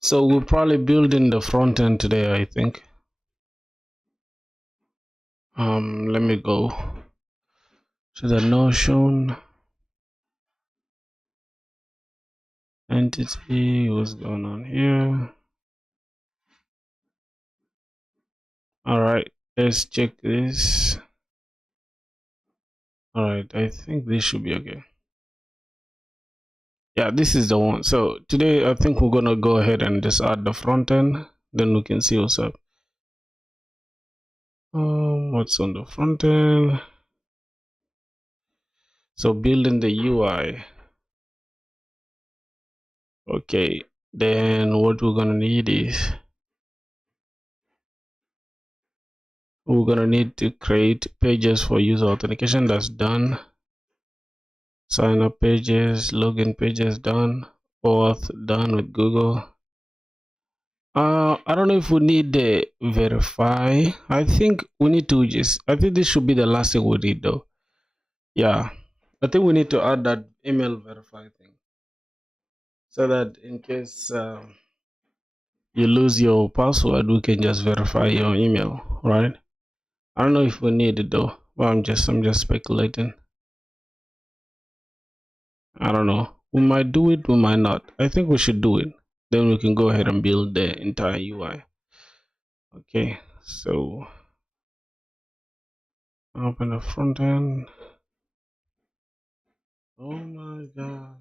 So we'll probably build in the front end today, I think. Let me go to the Notion entity. What's going on here? All right, let's check this. All right, I think this should be okay. Yeah, this is the one. So today I think we're gonna go ahead and just add the front end, then we can see what's up. What's on the front end? So building the UI. Okay, then what we're gonna need is we're gonna need to create pages for user authentication. That's done. Sign up pages, login pages done, auth done with Google. I don't know if we need the verify. I think we need to I think this should be the last thing we need though. Yeah, I think we need to add that email verify thing so that in case you lose your password, we can just verify your email, right? I don't know if we need it though. Well, I'm just speculating. I don't know. We might do it, we might not. I think we should do it. Then we can go ahead and build the entire UI. Okay, so open the front end. Oh my god.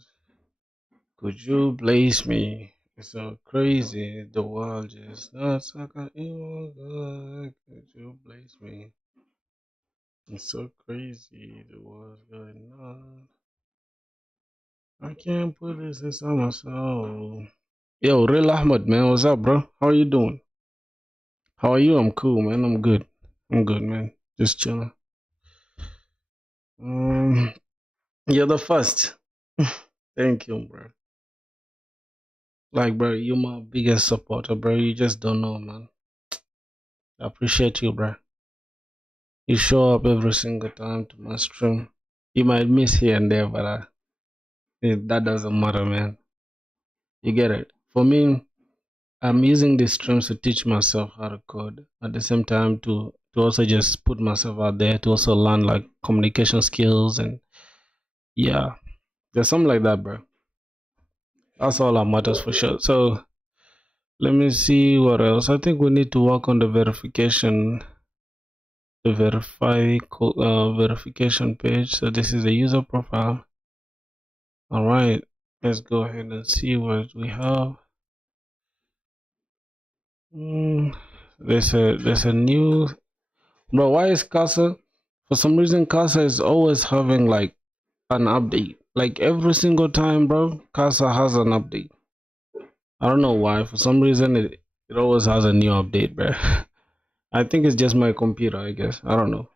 Could you bless me? It's so crazy. The world just not like a evil. Could you bless me? It's so crazy. The world's going on. I can't put this inside my soul. Yo, Real Ahmed, man. What's up, bro? How are you doing? How are you? I'm cool, man. I'm good. I'm good, man. Just chilling. Um, you're the first. Thank you, bro. Like, bro, you're my biggest supporter, bro. You just don't know, man. I appreciate you, bro. You show up every single time to my stream. You might miss here and there, but that doesn't matter, man. You get it. For me, I'm using these streams to teach myself how to code. At the same time, to also just put myself out there to also learn like communication skills and yeah, there's something like that, bro. That's all that matters for sure. So let me see what else. I think we need to work on the verification, the verification page. So this is the user profile. All right, let's go ahead and see what we have. There's a new, bro. Why is Casa? For some reason, Casa is always having like an update. Like every single time, bro, Casa has an update. I don't know why. For some reason, it always has a new update, bro. I think it's just my computer, I guess. I don't know.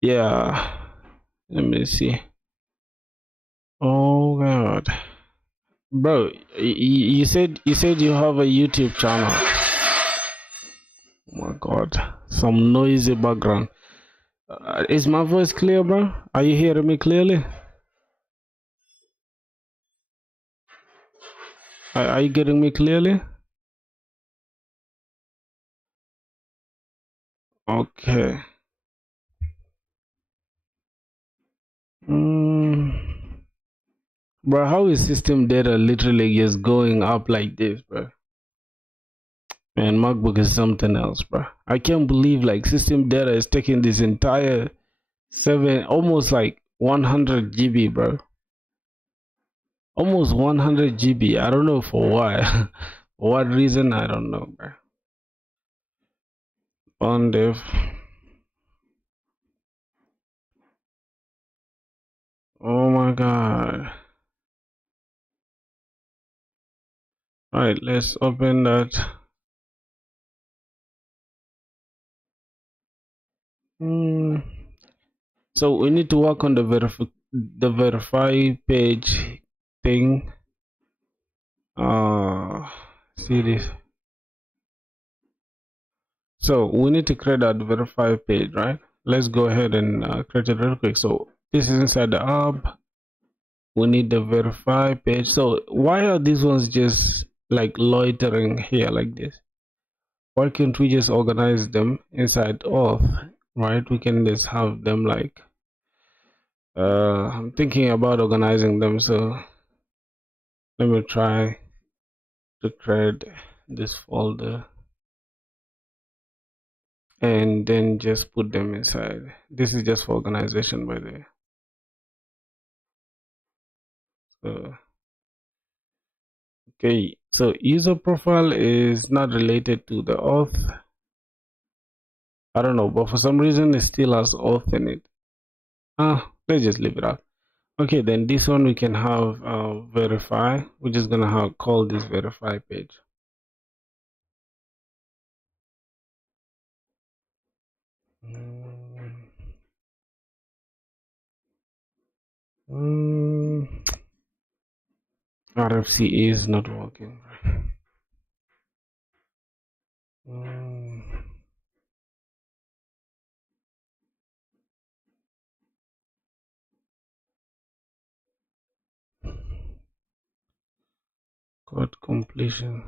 Yeah. Let me see. Oh god. Bro, you said you have a YouTube channel. Oh my god. Some noisy background. Is my voice clear, bro? Are you hearing me clearly? Are you getting me clearly? Okay. Bro, how is system data literally just going up like this, bro? Man, MacBook is something else, bro. I can't believe like system data is taking this entire almost like 100 GB, bro. Almost 100 GB. I don't know for why. For what reason? I don't know, bro. On dev. Oh my god. Alright, let's open that. So we need to work on the verify page thing. See this. So we need to create that verify page, right? Let's go ahead and create it real quick. So this is inside the app. we need the verify page. So why are these ones just like loitering here like this? Why can't we just organize them inside auth, right? We can just have them like I'm thinking about organizing them, so let me try to create this folder and then just put them inside. This is just for organization, by the way. So okay, so user profile is not related to the auth. I don't know, but for some reason it still has auth in it. Let's just leave it out. Okay, then this one we can have verify. We're just gonna have call this verify page. RFC is not working. Code completion.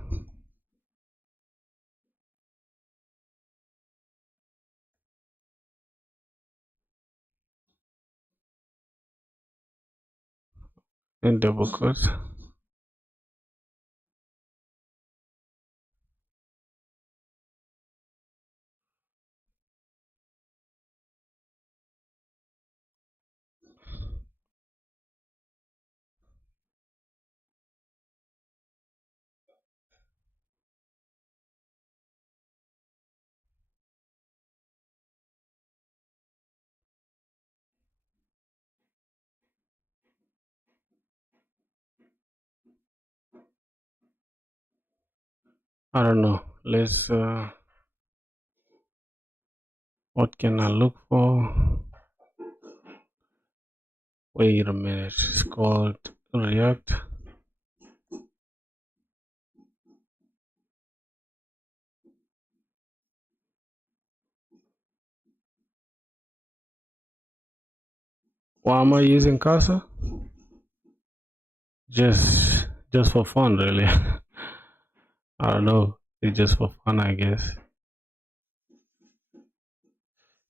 And double quotes. I don't know. Let's what can I look for? Wait a minute. It's called React. Why am I using Casa? Just for fun, really. I don't know. It's just for fun, I guess.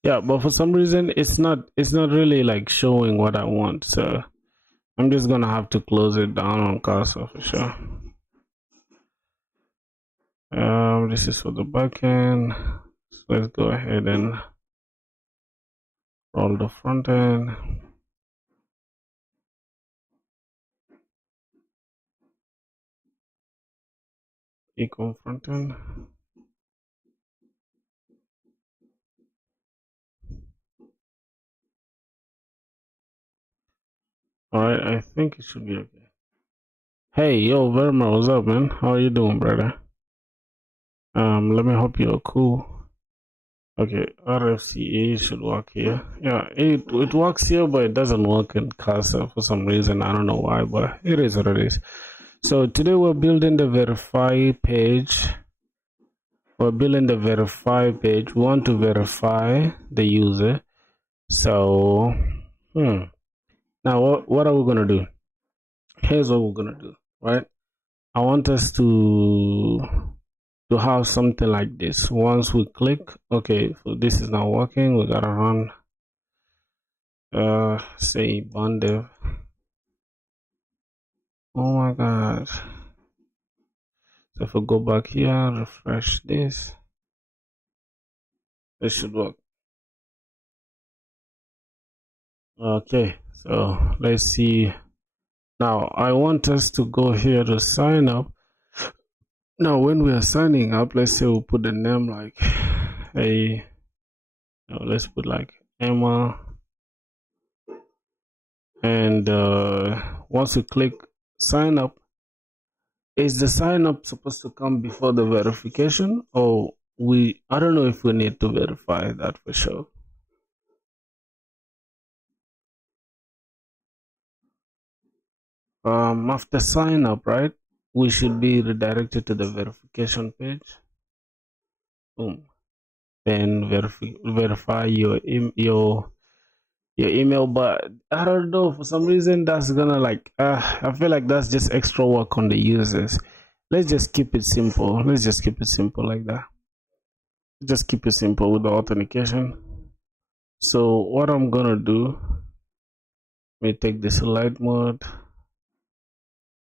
Yeah, but for some reason it's not really like showing what I want. So I'm just gonna have to close it down on Casa for sure. This is for the backend. So let's go ahead and roll the front end. Equal front end. Alright, I think it should be okay. Hey, yo, Verma, what's up, man? How are you doing, brother? Let me hope you're cool. Okay, RFCA should work here. Yeah, it works here, but it doesn't work in Casa for some reason. I don't know why, but it is what it is. So today we're building the verify page. We're building the verify page. We want to verify the user. So, now what are we gonna do? Here's what we're gonna do, right? I want us to have something like this. Once we click, okay, so this is not working. We gotta run say bundev. Oh my god. So if we go back here, refresh this, it should work. Okay, so let's see. Now I want us to go here to sign up. Now when we are signing up, let's say we'll put the name like let's put like Emma, and once you click sign up, is the sign up supposed to come before the verification, or I don't know if we need to verify that for sure. After sign up, right, we should be redirected to the verification page. Boom. Then verify your your email, but I don't know, for some reason that's gonna like I feel like that's just extra work on the users. Let's just keep it simple. Let's just keep it simple like that. Just keep it simple with the authentication. So what I'm gonna do, let me take this light mode.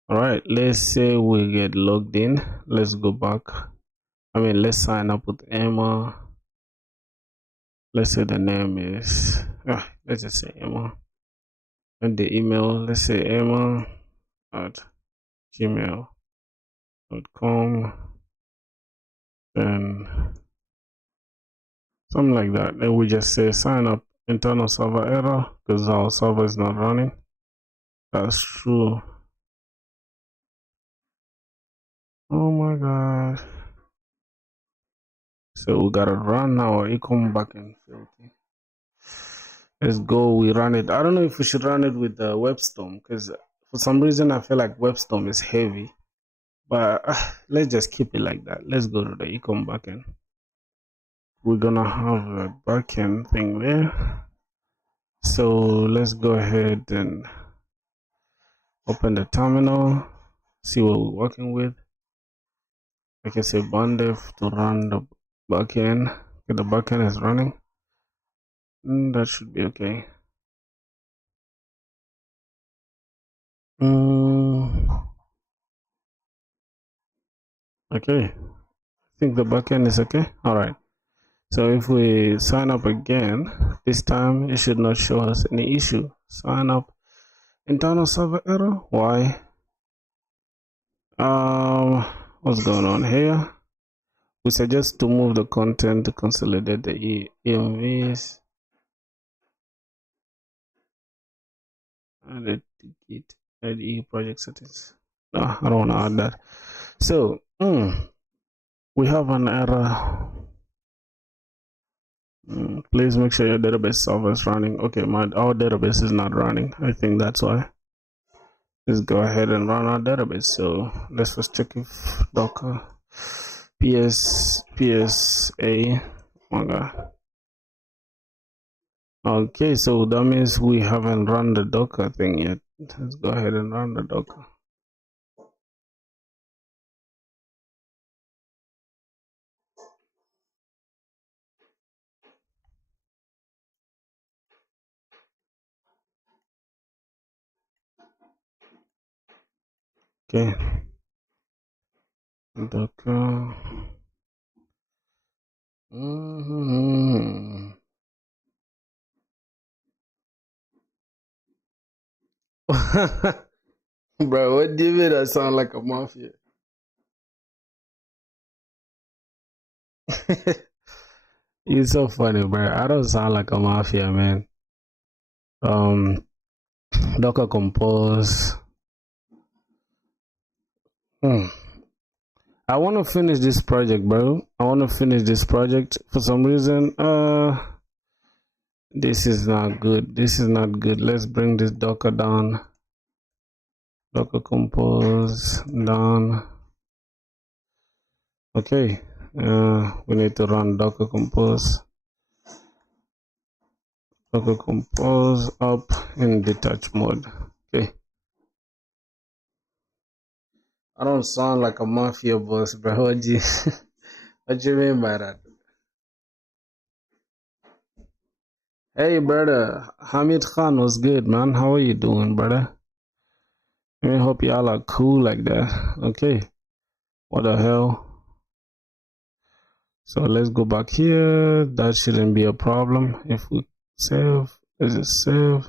All right, let's say we get logged in. Let's go back. Let's sign up with Emma. Let's say the name is let's just say Emma. And the email, let's say Emma at gmail.com. And something like that. Then we just say sign up, internal server error, because our server is not running. That's true. Oh my god. So we gotta run our ecom backend filthy. Let's go, we run it. I don't know if we should run it with the WebStorm, because for some reason I feel like WebStorm is heavy. But let's just keep it like that. Let's go to the ecom backend. We're gonna have a backend thing there. So let's go ahead and open the terminal, see what we're working with. I can say bandev to run the backend. Okay, the backend is running. That should be okay. Okay, I think the backend is okay. All right. So if we sign up again, this time it should not show us any issue. Sign up, internal server error. Why? What's going on here? We suggest to move the content to consolidate the EMVs. Add git IDE project settings. No, I don't want to add that. So we have an error. Please make sure your database server is running. Okay, our database is not running. I think that's why. Let's go ahead and run our database. So let's just check if Docker PSA. Oh my god. Okay, so that means we haven't run the Docker thing yet. Let's go ahead and run the Docker. Okay. Docker. Bro, what do you mean I sound like a mafia? You're so funny, bro. I don't sound like a mafia, man. Docker Compose. I want to finish this project, bro. I want to finish this project. For some reason, this is not good. This is not good. Let's bring this Docker down. Docker Compose down. Okay. We need to run Docker Compose. Docker Compose up in detach mode. Okay. I don't sound like a mafia boss, bro. What do you mean by that? Hey, brother. Hamid Khan was good, man. How are you doing, brother? I hope y'all are cool like that. Okay. What the hell? So let's go back here. That shouldn't be a problem. If we save, let's just save.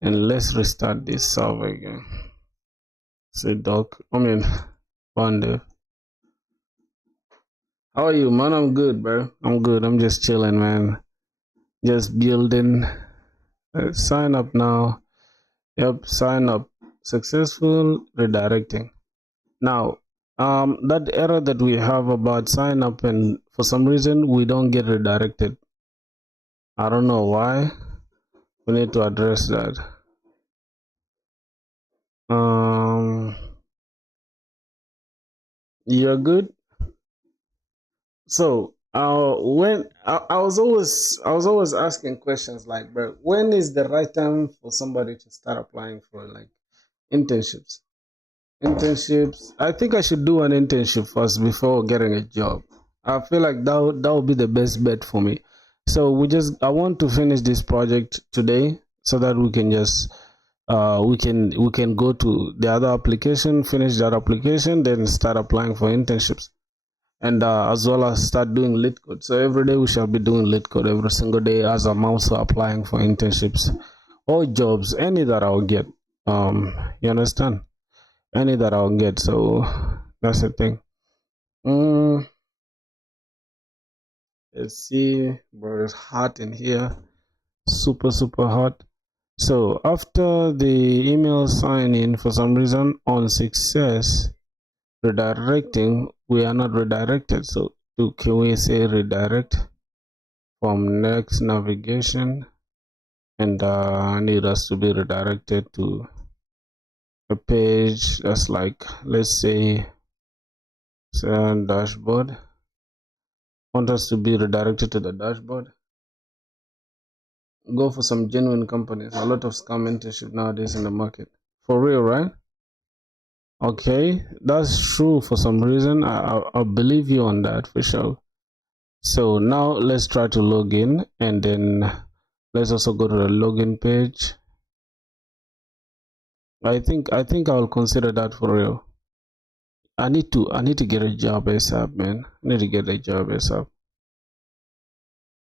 And let's restart this server again. Say Bandev. How are you, man? I'm good, bro. I'm good. I'm just chilling, man. Just building. Sign up now. Yep, sign up. Successful redirecting. Now, that error that we have about sign up and for some reason we don't get redirected. I don't know why. We need to address that. You're good. So When I was always asking questions like, bro, when is the right time for somebody to start applying for like internships? Internships. I think I should do an internship first before getting a job. I feel like that would be the best bet for me. So I want to finish this project today so that we can just we can go to the other application, finish that application, then start applying for internships, and as well as start doing lead code. So every day we shall be doing lead code every single day as I'm also applying for internships or jobs, any that I'll get. You understand? Any that I'll get. So that's the thing. Mm, let's see, bro. It's hot in here, super super hot. So after the email sign in, for some reason on success redirecting, we are not redirected. So can we say redirect from next navigation, and need us to be redirected to a page that's like, let's say, dashboard. Want us to be redirected to the dashboard. Go for some genuine companies. A lot of scam internship nowadays in the market. For real, right? Okay, that's true for some reason. I believe you on that for sure. So now let's try to log in, and then let's also go to the login page. I think I'll consider that for real. I need to get a job ASAP, man. I need to get a job ASAP.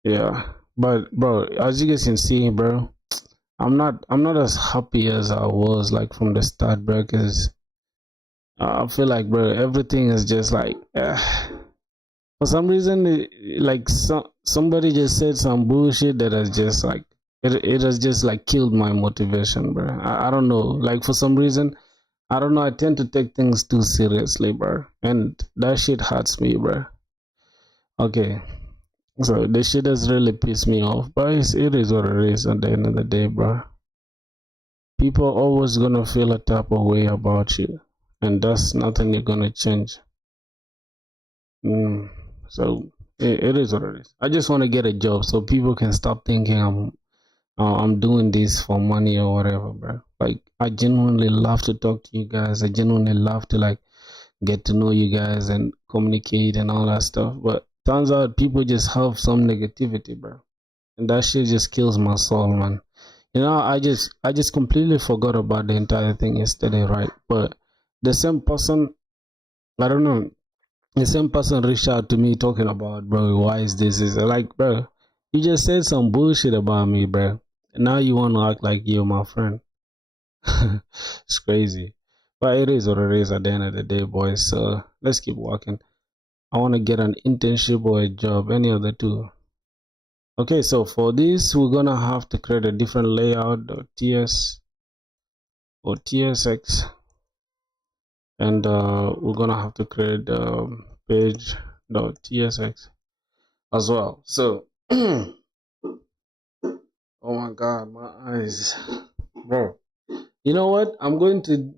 Yeah. But bro, as you guys can see, bro, I'm not as happy as I was like from the start, bro, because I feel like, bro, everything is just like for some reason like somebody just said some bullshit that has just like it has just like killed my motivation, bro. I don't know. Like for some reason, I don't know, I tend to take things too seriously, bro. And that shit hurts me, bro. Okay. So the shit has really pissed me off. But it is what it is at the end of the day, bro. People are always gonna feel a type of way about you. And that's nothing you're gonna change. So it is what it is. I just want to get a job so people can stop thinking I'm doing this for money or whatever, bro. Like I genuinely love to talk to you guys. I genuinely love to like get to know you guys and communicate and all that stuff. But turns out people just have some negativity, bro, and that shit just kills my soul, man. You know, I just completely forgot about the entire thing yesterday, right? But the same person, I don't know, the same person reached out to me talking about, bro, why is this? Is like, bro, you just said some bullshit about me, bro. And now you want to act like you're my friend. It's crazy. But it is what it is at the end of the day, boys. So let's keep walking. I want to get an internship or a job, any of the two. Okay, so for this, we're going to have to create a different layout, .ts or tsx. And we're going to have to create page.tsx as well. So, oh my God, my eyes, bro. You know what? I'm going to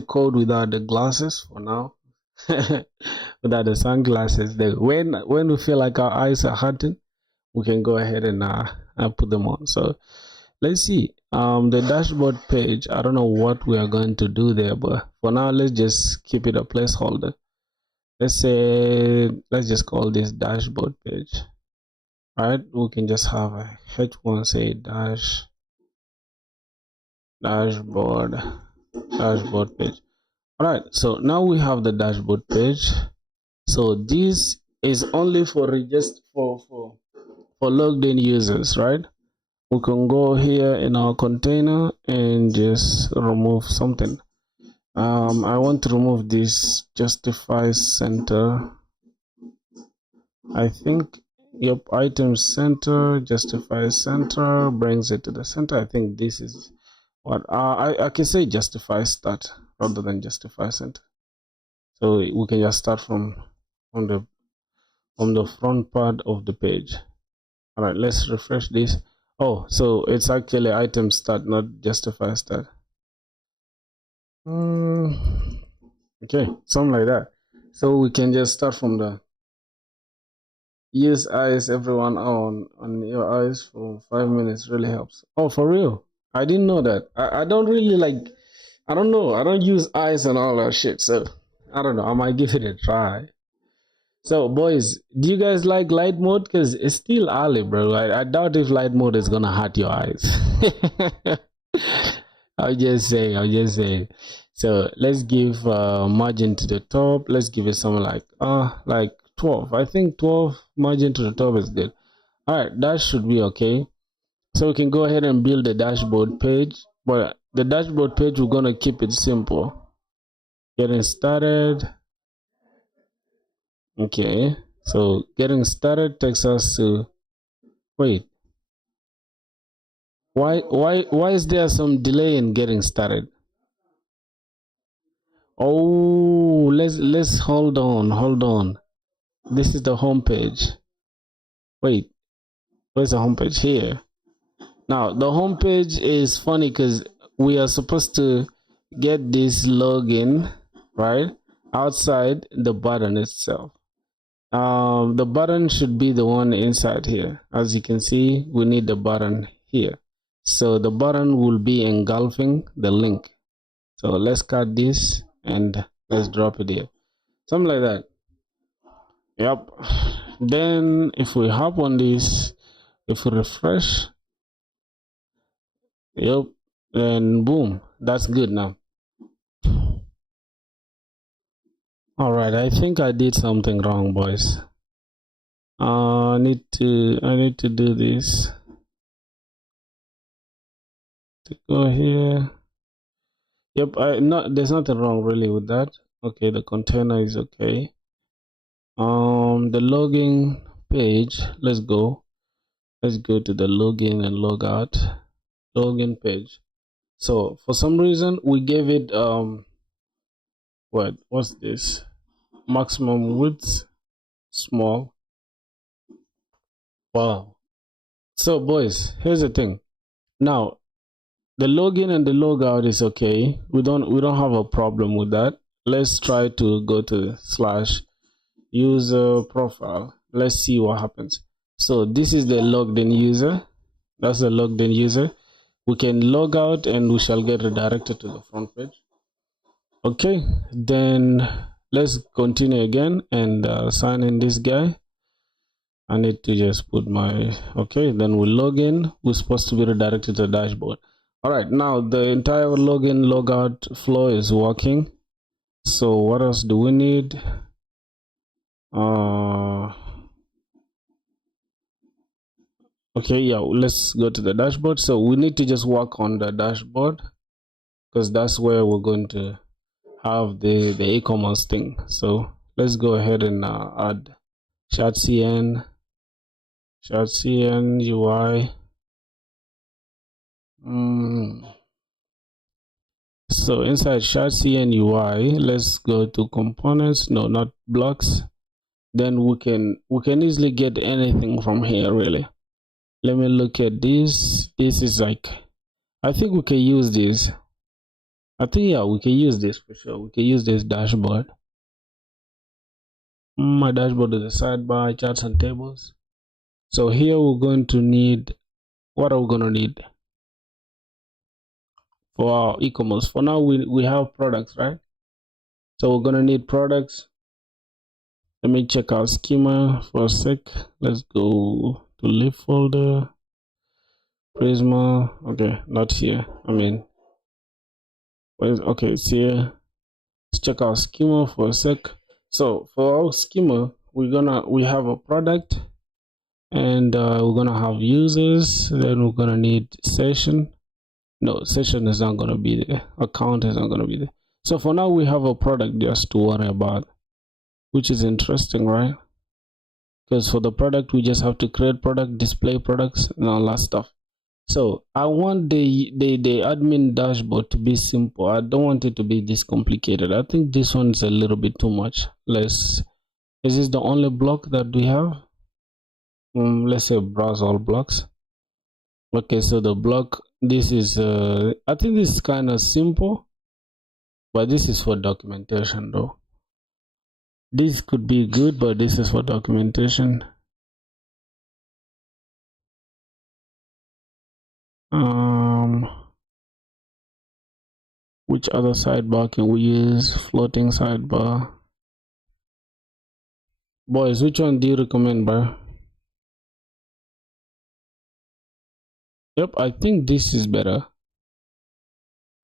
code without the glasses for now. Without the sunglasses. Then when we feel like our eyes are hurting, we can go ahead and put them on. So let's see. The dashboard page. I don't know what we are going to do there, but for now, let's just keep it a placeholder. Let's just call this dashboard page. All right, we can just have a h1 say dashboard page. All right, so now we have the dashboard page. So this is only for logged in users, right? We can go here in our container and just remove something. I want to remove this justify center. I think, yep, item center, justify center brings it to the center. I think this is what I can say justify start rather than justify center. So we can just start from the front part of the page. All right, let's refresh this. Oh, so it's actually item start, not justify start. Okay, something like that. So we can just start from the use eyes everyone on your eyes for 5 minutes really helps. Oh, for real? I didn't know that. I don't really like. I don't know. I don't use eyes and all that shit. So I don't know. I might give it a try. So, boys, do you guys like light mode? Because it's still early, bro. I doubt if light mode is gonna hurt your eyes. I'll just say, I'll just say. So let's give margin to the top. Let's give it something like 12. I think 12 margin to the top is good. All right, that should be okay. So we can go ahead and build the dashboard page. But the dashboard page, we're gonna keep it simple. Getting started. Okay, so getting started takes us to wait. Why is there some delay in getting started? Oh, let's hold on. This is the home page. Wait, where's the home page? Here. Now the home page is funny because we are supposed to get this login right outside the button itself. The button should be the one inside here. As you can see, we need the button here. So the button will be engulfing the link. So let's cut this and let's drop it here. Something like that. Yep. Then if we hop on this, if we refresh, yep, and boom, that's good now. All right, I think I did something wrong, boys. I need to do this. To go here. Yep, there's nothing wrong really with that. Okay, the container is okay. The login page, let's go to the login and log out login page. So for some reason we gave it what's this, maximum width small. Wow. So boys, here's the thing. Now the login and the logout is okay. We don't have a problem with that. Let's try to go to / user profile. Let's see what happens. So this is the logged in user. That's the logged in user. We can log out and we shall get redirected to the front page. Okay, then let's continue again and sign in this guy. I need to just put my okay, then we log in. We're supposed to be redirected to the dashboard. All right, now the entire login logout flow is working. So what else do we need? Okay, yeah, let's go to the dashboard. So we need to just work on the dashboard because that's where we're going to have the e-commerce thing. So let's go ahead and add ChatCN UI. So inside ChatCN UI, let's go to components. No, not blocks. Then we can easily get anything from here really. Let me look at this. This is like, I think we can use this. I think yeah, we can use this for sure. We can use this dashboard. My dashboard is a sidebar, charts and tables. So here we're going to need, what are we going to need for our e-commerce? For now we have products, right? So we're going to need products. Let me check our schema for a sec. Let's go to lib folder, Prisma. Okay, not here. I mean, okay, it's here. Let's check our schema for a sec. So for our schema, we have a product, and we're gonna have users. Then we're gonna need session. No, session is not gonna be there. Account is not gonna be there. So for now, we have a product just to worry about, which is interesting, right? Because for the product, we just have to create product, display products, and all that stuff. So I want the admin dashboard to be simple. I don't want it to be this complicated. I think this one's a little bit too much. Is this the only block that we have? Let's say browse all blocks. Okay, so the block, this is I think this is kind of simple, but this is for documentation though. This could be good, but this is for documentation. Um, which other sidebar can we use? Floating sidebar. Boys, which one do you recommend, bro? Yep, I think this is better.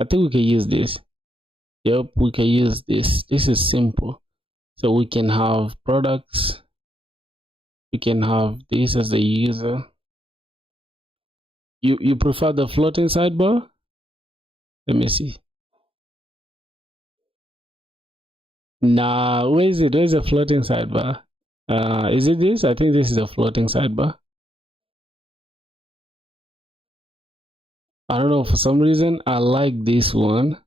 I think we can use this. Yep, we can use this. This is simple. So we can have products. We can have this as the user. You prefer the floating sidebar? Let me see. Nah, where is it? Where's the floating sidebar? Is it this? I think this is a floating sidebar. I don't know, for some reason I like this one.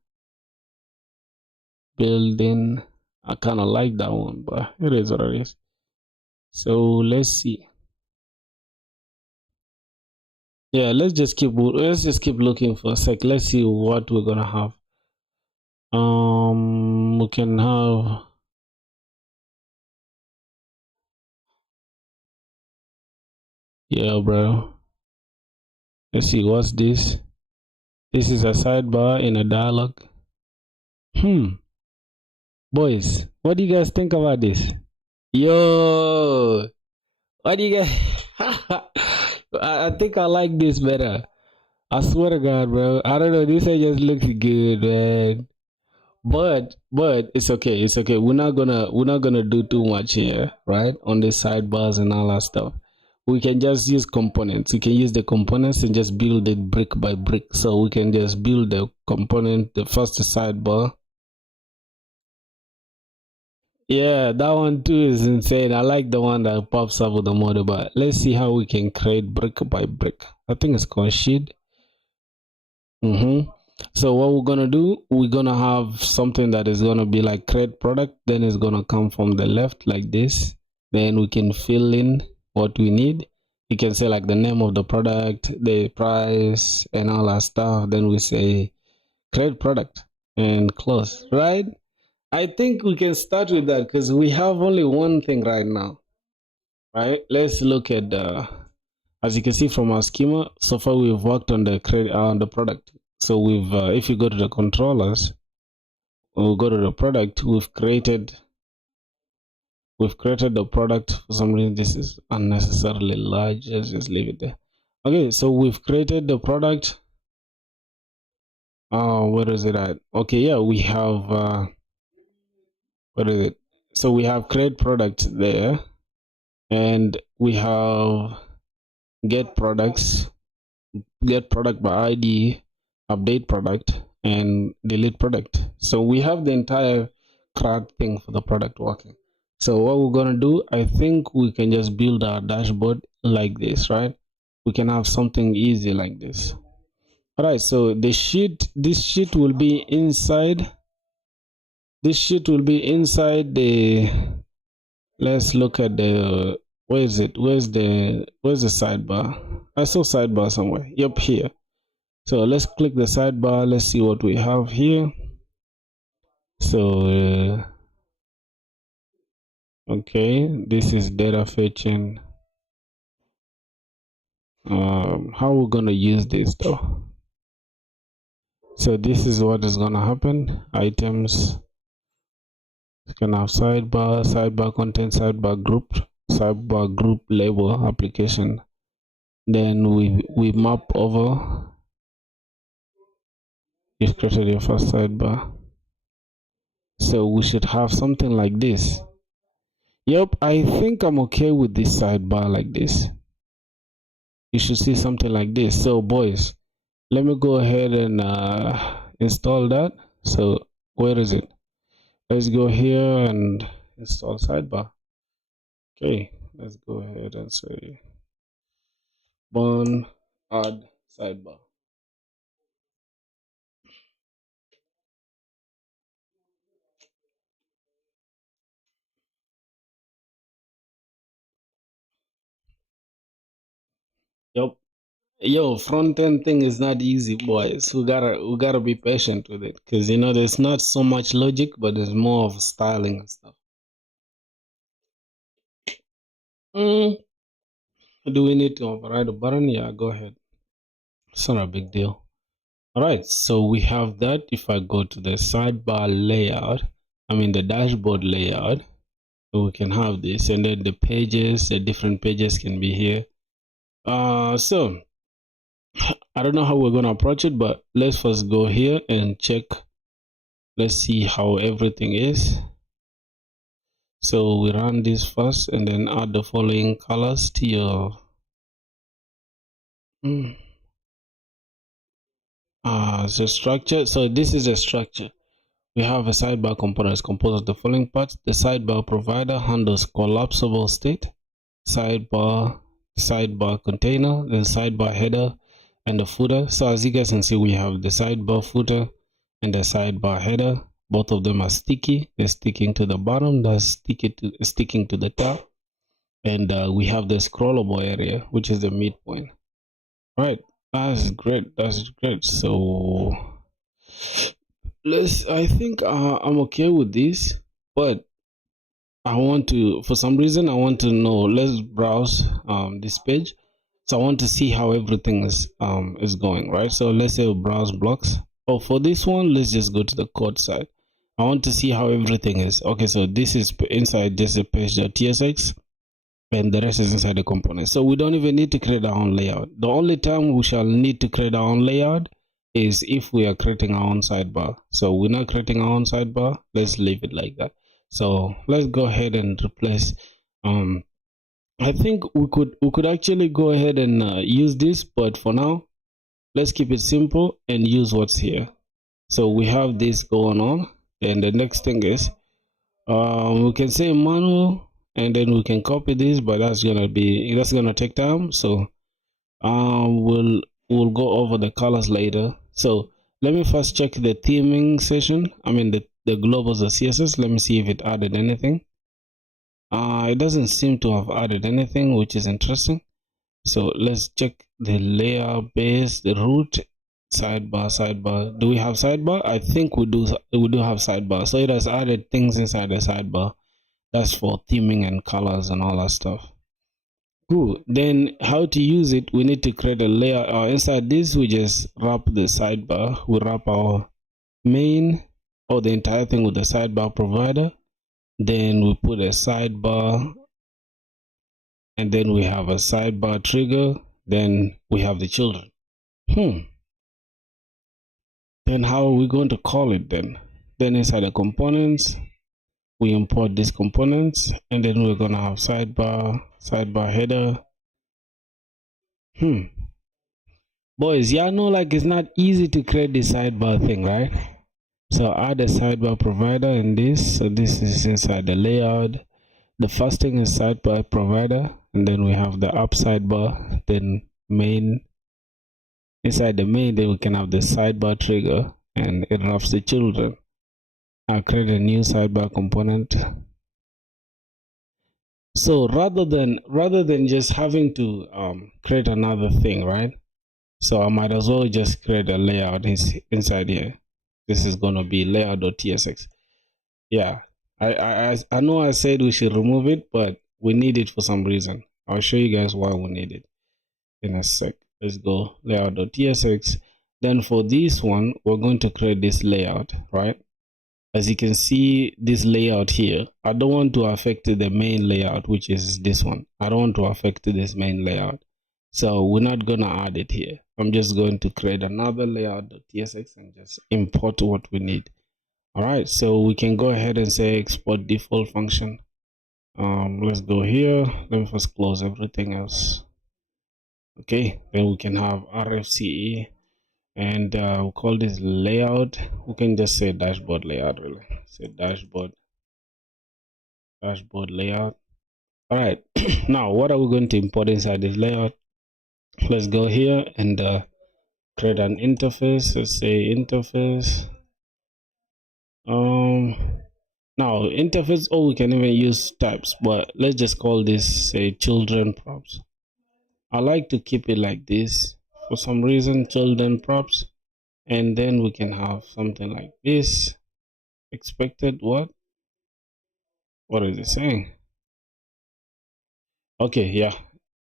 Building. I kind of like that one, but it is what it is. So let's see. Yeah, let's just keep looking for a sec. Let's see what we're gonna have. We can have, yeah, bro. Let's see, what's this? This is a sidebar in a dialogue. Boys, what do you guys think about this? Yo, what do you guys? I think I like this better. I swear to God, bro. I don't know. This just looks good, man. But it's okay. It's okay. We're not gonna do too much here, right? On the sidebars and all that stuff. We can just use components. We can use the components and just build it brick by brick. So we can just build the component, the first sidebar. Yeah, that one too is insane. I like the one that pops up with the model, but let's see how we can create brick by brick. I think it's called sheet. So what we're gonna do, we're gonna have something that is gonna be like create product, then it's gonna come from the left like this. Then we can fill in what we need. You can say like the name of the product, the price, and all that stuff. Then we say create product and close, right? I think we can start with that because we have only one thing right now, right? Let's look at the, as you can see from our schema, so far we've worked on the credit on the product. So we've, if you go to the controllers, we'll go to the product. We've created the product. For some reason, this is unnecessarily large. Let's just leave it there. Okay, so we've created the product. Where is it at? Okay, yeah, we have. What is it? So we have create product there, and we have get products, get product by ID, update product, and delete product. So we have the entire CRUD thing for the product working. So what we're gonna do, I think we can just build our dashboard like this, right? We can have something easy like this. All right, so this sheet will be inside. This sheet will be inside the. Let's look at the. Where is it? Where's the sidebar? I saw sidebar somewhere. Yep, here. So let's click the sidebar. Let's see what we have here. So okay, this is data fetching. How we're gonna use this though? So this is what is gonna happen. Items. You can have sidebar content, sidebar group label application. Then we map over. You've created your first sidebar. So we should have something like this. Yep, I think I'm okay with this sidebar like this. You should see something like this. So boys, let me go ahead and install that. So where is it? Let's go here and install sidebar. Okay, let's go ahead and say burn add sidebar. Yep. Yo, front end thing is not easy, boys. We gotta be patient with it, because there's not so much logic, but there's more of styling and stuff. Do we need to override a button? Yeah, go ahead. It's not a big deal. All right, so we have that. If I go to the sidebar layout, I mean the dashboard layout, we can have this, and then the pages, the different pages can be here. So I don't know how we're going to approach it, but let's first go here and check. Let's see how everything is. So we run this first and then add the following colors to your the structure. So this is a structure. We have a sidebar component composed of the following parts. The sidebar provider handles collapsible state, sidebar container, the sidebar header, and the footer. So as you guys can see, we have the sidebar footer and the sidebar header. Both of them are sticky. They're sticking to the bottom. That's sticking to the top. And we have the scrollable area, which is the midpoint. Right. That's great. That's great. So I think I'm okay with this, but I want to, for some reason, I want to know. Let's browse this page. So I want to see how everything is going, right? So let's say browse blocks. Oh, for this one, let's just go to the code side. I want to see how everything is. Okay, so this is inside just a page.tsx, and the rest is inside the component. So we don't even need to create our own layout. The only time we shall need to create our own layout is if we are creating our own sidebar. So we're not creating our own sidebar. Let's leave it like that. So let's go ahead and replace. I think we could actually go ahead and use this, but for now, let's keep it simple and use what's here. So we have this going on, and the next thing is we can say manual, and then we can copy this, but that's gonna take time. So we'll go over the colors later. So let me first check the theming session. I mean the globals, the CSS. Let me see if it added anything. It doesn't seem to have added anything, which is interesting. So let's check the layer base, the root, sidebar. Do we have sidebar? I think we do have sidebar. So it has added things inside the sidebar. That's for theming and colors and all that stuff. Cool. Then how to use it? We need to create a layer. Inside this, we just wrap the sidebar. We wrap our main or the entire thing with the sidebar provider. Then we put a sidebar, and then we have a sidebar trigger. Then we have the children. Then how are we going to call it then? Then inside the components, we import these components, and then we're gonna have sidebar header. Boys, y'all know like it's not easy to create this sidebar thing, right? So add a sidebar provider in this. So this is inside the layout. The first thing is sidebar provider, and then we have the up sidebar, then main. Inside the main, then we can have the sidebar trigger, and it wraps the children. I'll create a new sidebar component. So rather than just having to create another thing, right? So I might as well just create a layout inside here. This is gonna be layout.tsx. Yeah, I know I said we should remove it, but we need it for some reason. I'll show you guys why we need it in a sec. Let's go layout.tsx. Then for this one, we're going to create this layout, right? As you can see, this layout here, I don't want to affect the main layout, which is this one. I don't want to affect this main layout. So we're not gonna add it here. I'm just going to create another layout.tsx and just import what we need. All right, so we can go ahead and say export default function. Let's go here. Let me first close everything else. Okay, then we can have RFCE, and we'll call this layout. We can just say dashboard layout, really. Say dashboard layout. All right, now what are we going to import inside this layout? Let's go here and create an interface. Let's say interface. Now interface, or we can even use types, but let's just call this say children props. I like to keep it like this for some reason, children props, and then we can have something like this. Expected what is it saying? Okay, yeah,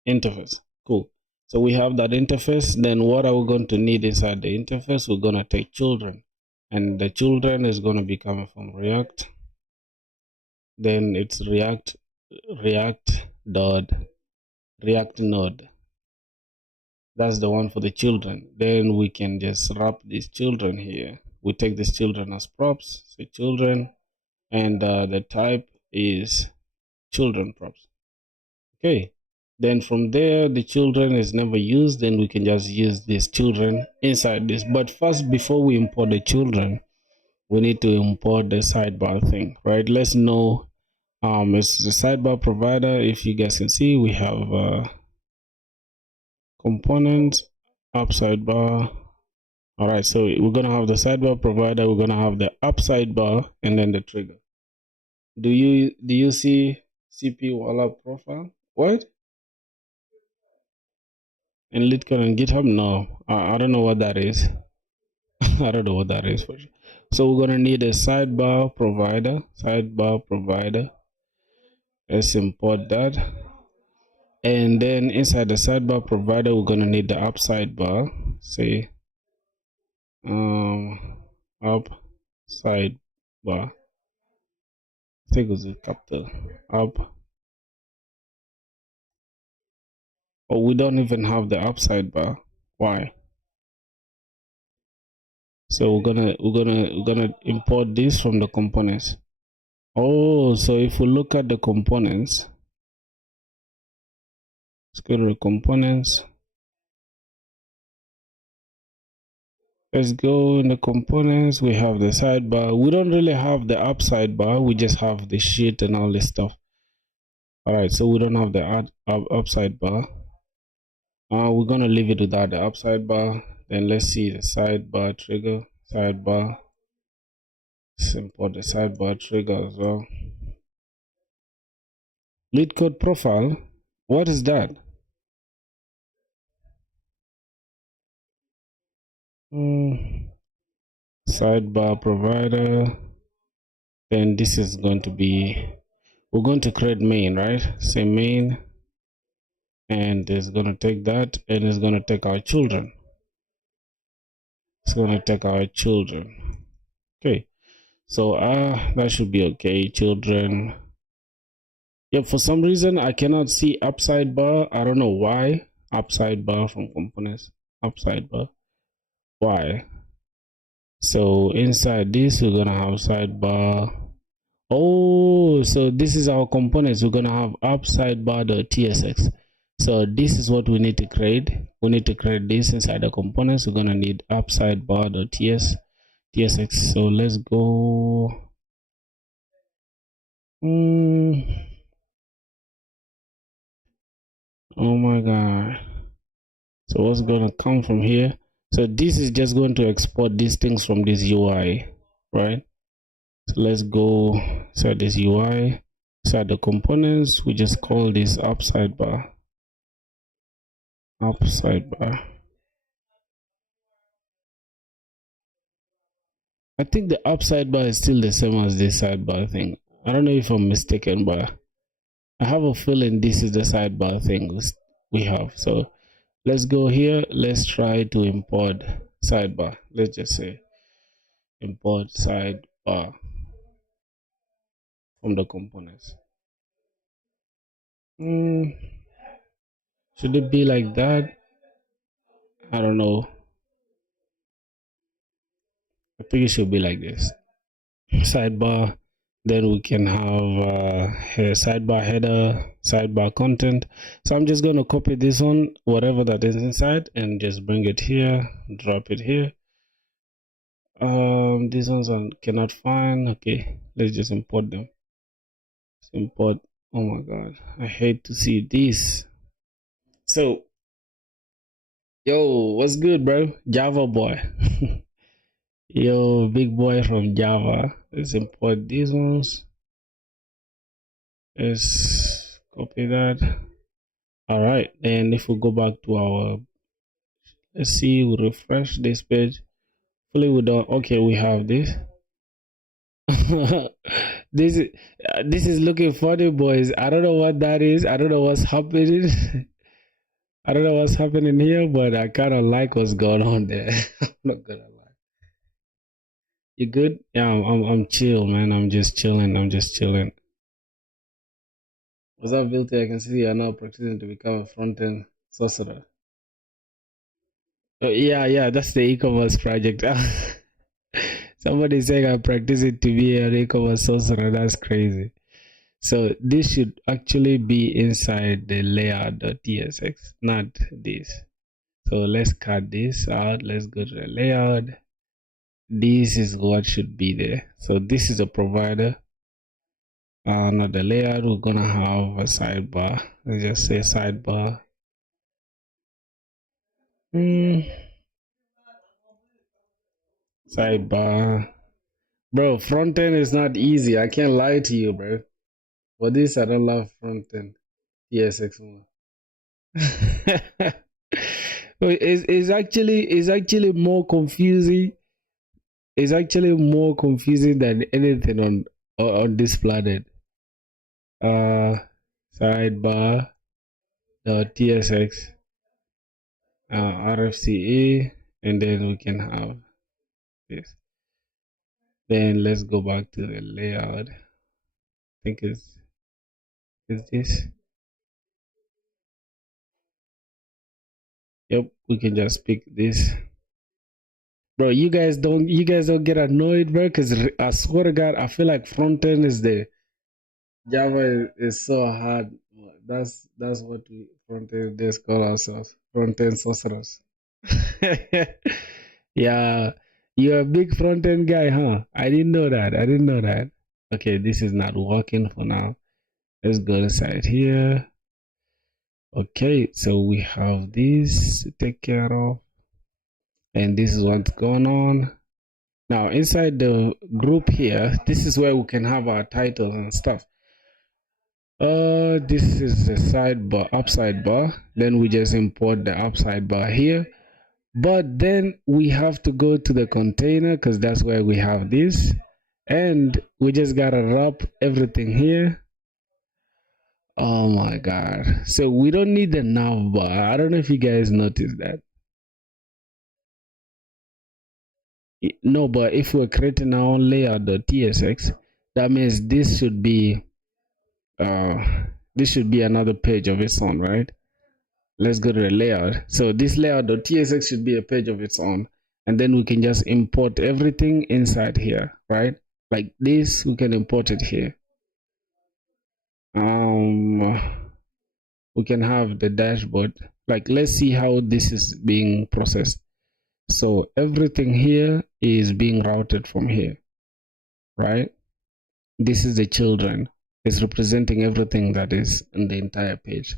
interface. Cool. So we have that interface. Then what are we going to need inside the interface? We're going to take children, and the children is going to be coming from React. Then it's React node. That's the one for the children. Then we can just wrap these children here. We take these children as props, so children, and the type is children props. Okay. Then from there, the children is never used. Then we can just use these children inside this. But first, before we import the children, we need to import the sidebar thing, right? Let's know it's the sidebar provider. If you guys can see, we have components, up sidebar. All right, so we're gonna have the sidebar provider, we're gonna have the up sidebar, and then the trigger. Do you see CP Walla profile? What? In LeetCode and GitHub? No, I don't know what that is. I don't know what that is for sure. So we're gonna need a sidebar provider. Let's import that. And then inside the sidebar provider, we're gonna need the up sidebar. Say up sidebar. I think it was a capital up. Oh, we don't even have the up sidebar. Why? So we're gonna import this from the components. Oh, so if we look at the components, let's go to the components. Let's go in the components. We have the sidebar. We don't really have the up sidebar. We just have the sheet and all this stuff. All right, so we don't have the up sidebar. We're gonna leave it without the up sidebar. Then let's see the sidebar trigger. Sidebar. Let's import the sidebar trigger as well. LeetCode profile. What is that? Sidebar provider. Then this is going to be, we're going to create main, right? Say main, and it's going to take that, and it's going to take our children. It's going to take our children. Okay, so that should be okay. Children. Yeah, for some reason I cannot see up sidebar. I don't know why. Up sidebar from components. Up sidebar. Why? So inside this, we're gonna have sidebar. Oh, so this is our components. We're gonna have up sidebar.tsx. So this is what we need to create. We need to create this inside the components. We're gonna need up sidebar.tsx. So let's go. Oh my god. So what's gonna come from here? So this is just going to export these things from this UI, right? So let's go inside this UI, inside the components. We just call this up sidebar. Up sidebar. I think the up sidebar is still the same as this sidebar thing. I don't know if I'm mistaken, but I have a feeling this is the sidebar thing we have. So let's go here. Let's try to import sidebar. Let's just say import sidebar from the components. Should it be like that? I don't know. I think it should be like this. Sidebar. Then we can have a sidebar header, sidebar content. So I'm just going to copy this one, whatever that is inside, and just bring it here, drop it here. These ones I cannot find. Okay, let's just import them. Let's import. Oh my god, I hate to see this. So, yo, what's good, bro? Java boy. Yo, big boy from Java. Let's import these ones. Let's copy that. All right, and if we go back to our, let's see, we refresh this page. Hopefully we don't. Okay, we have this. this is looking funny, boys. I don't know what that is. I don't know what's happening. I don't know what's happening here, but I kind of like what's going on there. I'm not gonna lie. You good? Yeah, I'm chill, man. I'm just chilling. I'm just chilling. What's up, Vilty? I can see you are now practicing to become a front-end sorcerer. Yeah, that's the e-commerce project. Somebody saying I'm practicing to be an e-commerce sorcerer. That's crazy. So this should actually be inside the layout.tsx, not this. So let's cut this out. Let's go to the layout. This is what should be there. So this is a provider. Not the layout. We're gonna have a sidebar. Let's just say sidebar. Sidebar. Bro, front end is not easy. I can't lie to you, bro. For this, I don't love front end. TSX more. It's actually more confusing. It's actually more confusing than anything on this planet. Sidebar .tsx RFCE, and then we can have this. Then let's go back to the layout. I think it's this. Yep, we can just pick this. Bro, you guys don't get annoyed, bro, because I swear to God, I feel like front end is the Java is so hard. That's what we front end days call ourselves. Front end sorcerers. Yeah. You're a big front end guy, huh? I didn't know that. I didn't know that. Okay, this is not working for now. Let's go inside here. Okay, so we have this to take care of. And this is what's going on. Now, inside the group here, this is where we can have our titles and stuff. This is the sidebar, upside bar. Then we just import the upside bar here. But then we have to go to the container because that's where we have this. And we just gotta wrap everything here. Oh my God. So we don't need the nav bar. I don't know if you guys noticed that. No, but if we're creating our own layout.tsx, that means this should be another page of its own, right? Let's go to the layout. So this layout.tsx should be a page of its own, and then we can just import everything inside here, right? Like this, we can import it here. We can have the dashboard. Like, let's see how this is being processed. So everything here is being routed from here, right? This is the children. It's representing everything that is in the entire page.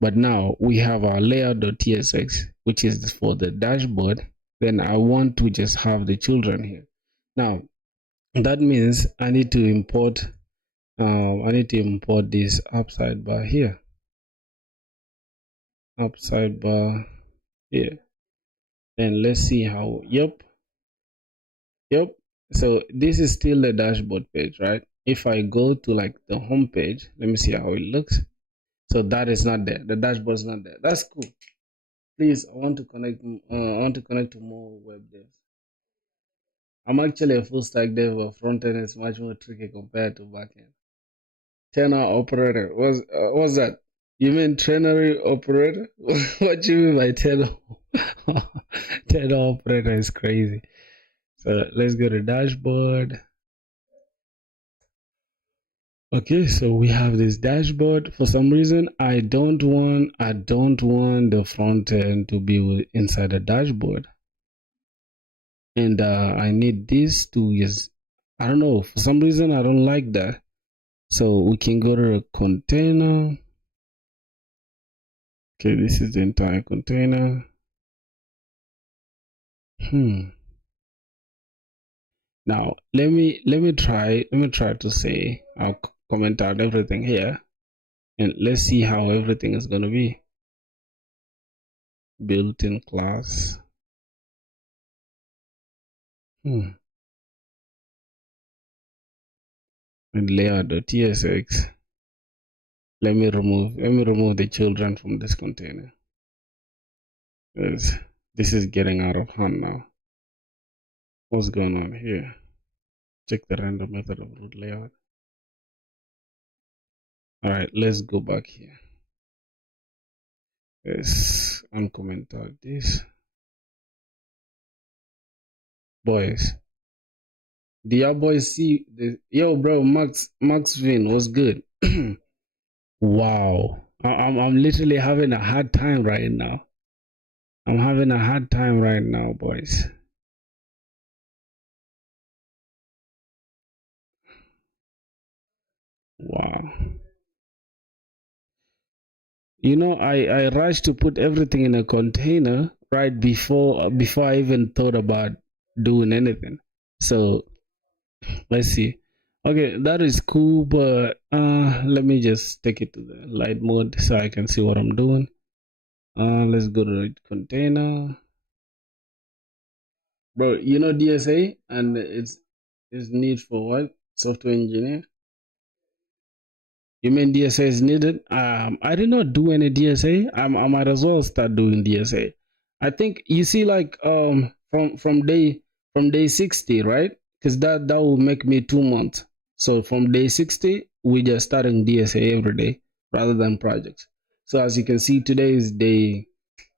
But now we have our layout.tsx, which is for the dashboard. Then I want to just have the children here. Now, that means I need to import this upside bar here. Upside bar here. Then let's see how, yep. So this is still the dashboard page, right? If I go to like the home page, let me see how it looks. So that is not there. The dashboard is not there. That's cool. Please, I want to connect to more web devs. I'm actually a full stack dev, but front end is much more tricky compared to back end. Tenor operator. What's that? You mean ternary operator? What do you mean by tenor? Tenor operator is crazy. So let's go to dashboard. Okay, so we have this dashboard. For some reason, I don't want the front end to be inside the dashboard. And I need this to just, I don't know, for some reason I don't like that. So we can go to the container. Okay, this is the entire container. Now let me try to say, I'll comment out everything here, and let's see how everything is gonna be. Built-in class. And layout.tsx. Let me remove the children from this container. This is getting out of hand now. What's going on here? Check the random method of root layout. All right, let's go back here. Let's uncomment out this. Boys, do y'all boys see the yo bro? Max Vin was good. Wow, I'm literally having a hard time right now. I'm having a hard time right now, boys. Wow. You know, I rushed to put everything in a container right before I even thought about doing anything. So let's see. Okay, that is cool, but let me just take it to the light mode so I can see what I'm doing. Let's go to the container. Bro, you know DSA and it's need for what? Software engineer? You mean DSA is needed? I did not do any DSA. I might as well start doing DSA. I think you see, like from day 60, right? Because that will make me 2 months. So from day 60, we just starting DSA every day rather than projects. So as you can see, today is day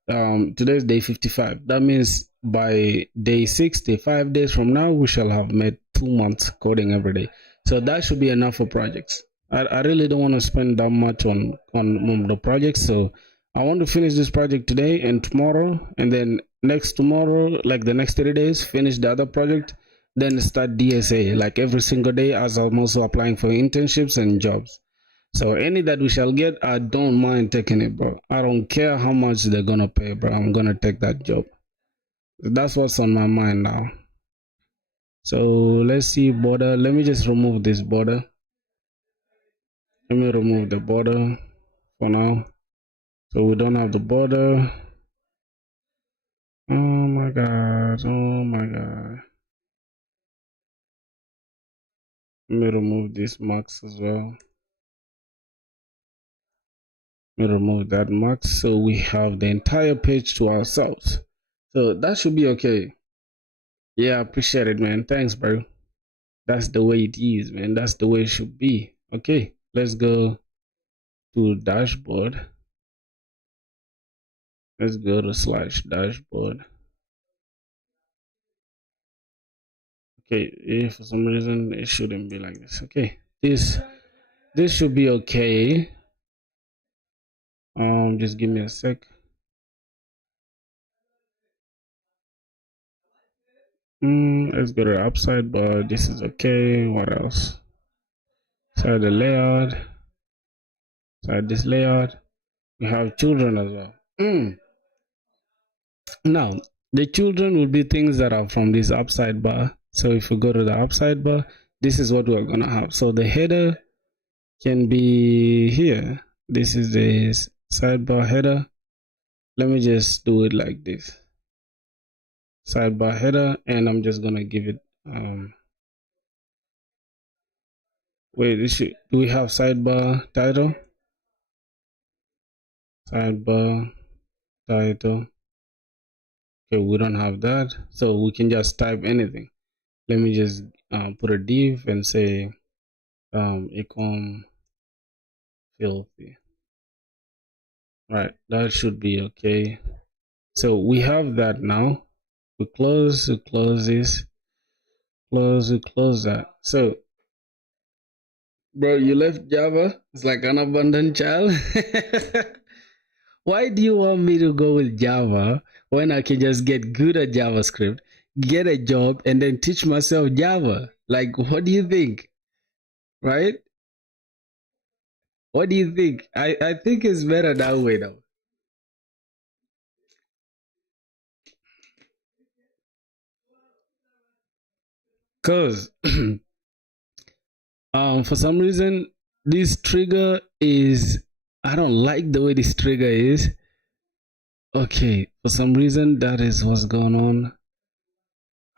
55. That means by day 60, 5 days from now, we shall have made 2 months coding every day. So that should be enough for projects. I really don't want to spend that much on the project, so I want to finish this project today and tomorrow, and then next tomorrow, like the next 30 days, finish the other project, then start DSA like every single day, as I'm also applying for internships and jobs. So any that we shall get, I don't mind taking it, bro. I don't care how much they're gonna pay, bro. I'm gonna take that job. That's what's on my mind now. So let's see border. Let me just remove this border. Let me remove the border for now. So we don't have the border. Oh my god. Oh my god. Let me remove this max as well. Let me remove that max so we have the entire page to ourselves. So that should be okay. Yeah, appreciate it, man. Thanks, bro. That's the way it is, man. That's the way it should be. Okay, let's go to dashboard. Let's go to /dashboard. Okay, if for some reason it shouldn't be like this. Okay, this should be okay. Just give me a sec. Let's go to the upside, but this is okay. What else? Side the layout. Side this layout. We have children as well. Now, the children will be things that are from this upside bar. So if we go to the upside bar, this is what we're gonna have. So the header can be here. This is the sidebar header. Let me just do it like this. Sidebar header, and I'm just gonna give it wait, do we have sidebar title? Sidebar title. Okay, we don't have that, so we can just type anything. Let me just put a div and say ecom filthy. Right, that should be okay. So we have that now. We close this, close that. So bro, you left Java. It's like an abandoned child. Why do you want me to go with Java when I can just get good at JavaScript, get a job, and then teach myself Java? Like, what do you think? Right? What do you think? I think it's better that way though. Cause for some reason this trigger is, I don't like the way this trigger is. Okay, for some reason that is what's going on.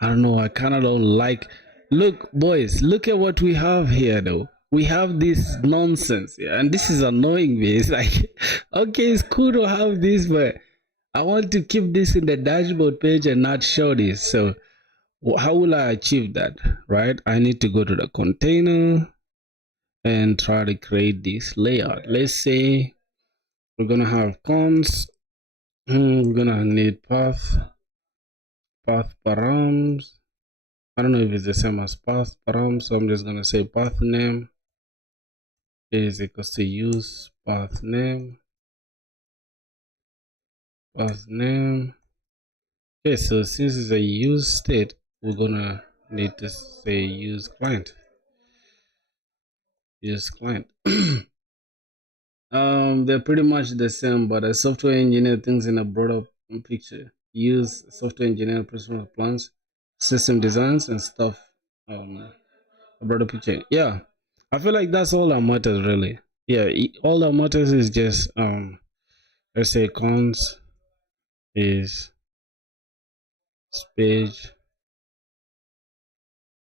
I don't know, I kind of don't like. Look boys, look at what we have here though. We have this nonsense, yeah, and this is annoying me. It's like, okay, it's cool to have this, but I want to keep this in the dashboard page and not show this. So how will I achieve that? Right? I need to go to the container and try to create this layout. Let's say we're gonna have cons. We're gonna need path params. I don't know if it's the same as path params, so I'm just gonna say path name is equals to use path name. Okay, so since it's a use state, we're gonna need to say use client. They're pretty much the same, but a software engineer thinks in a broader picture. Use software engineer personal plans, system designs, and stuff. A broader picture. Yeah, I feel like that's all that matters really. Yeah, all that matters is just let's say cons is page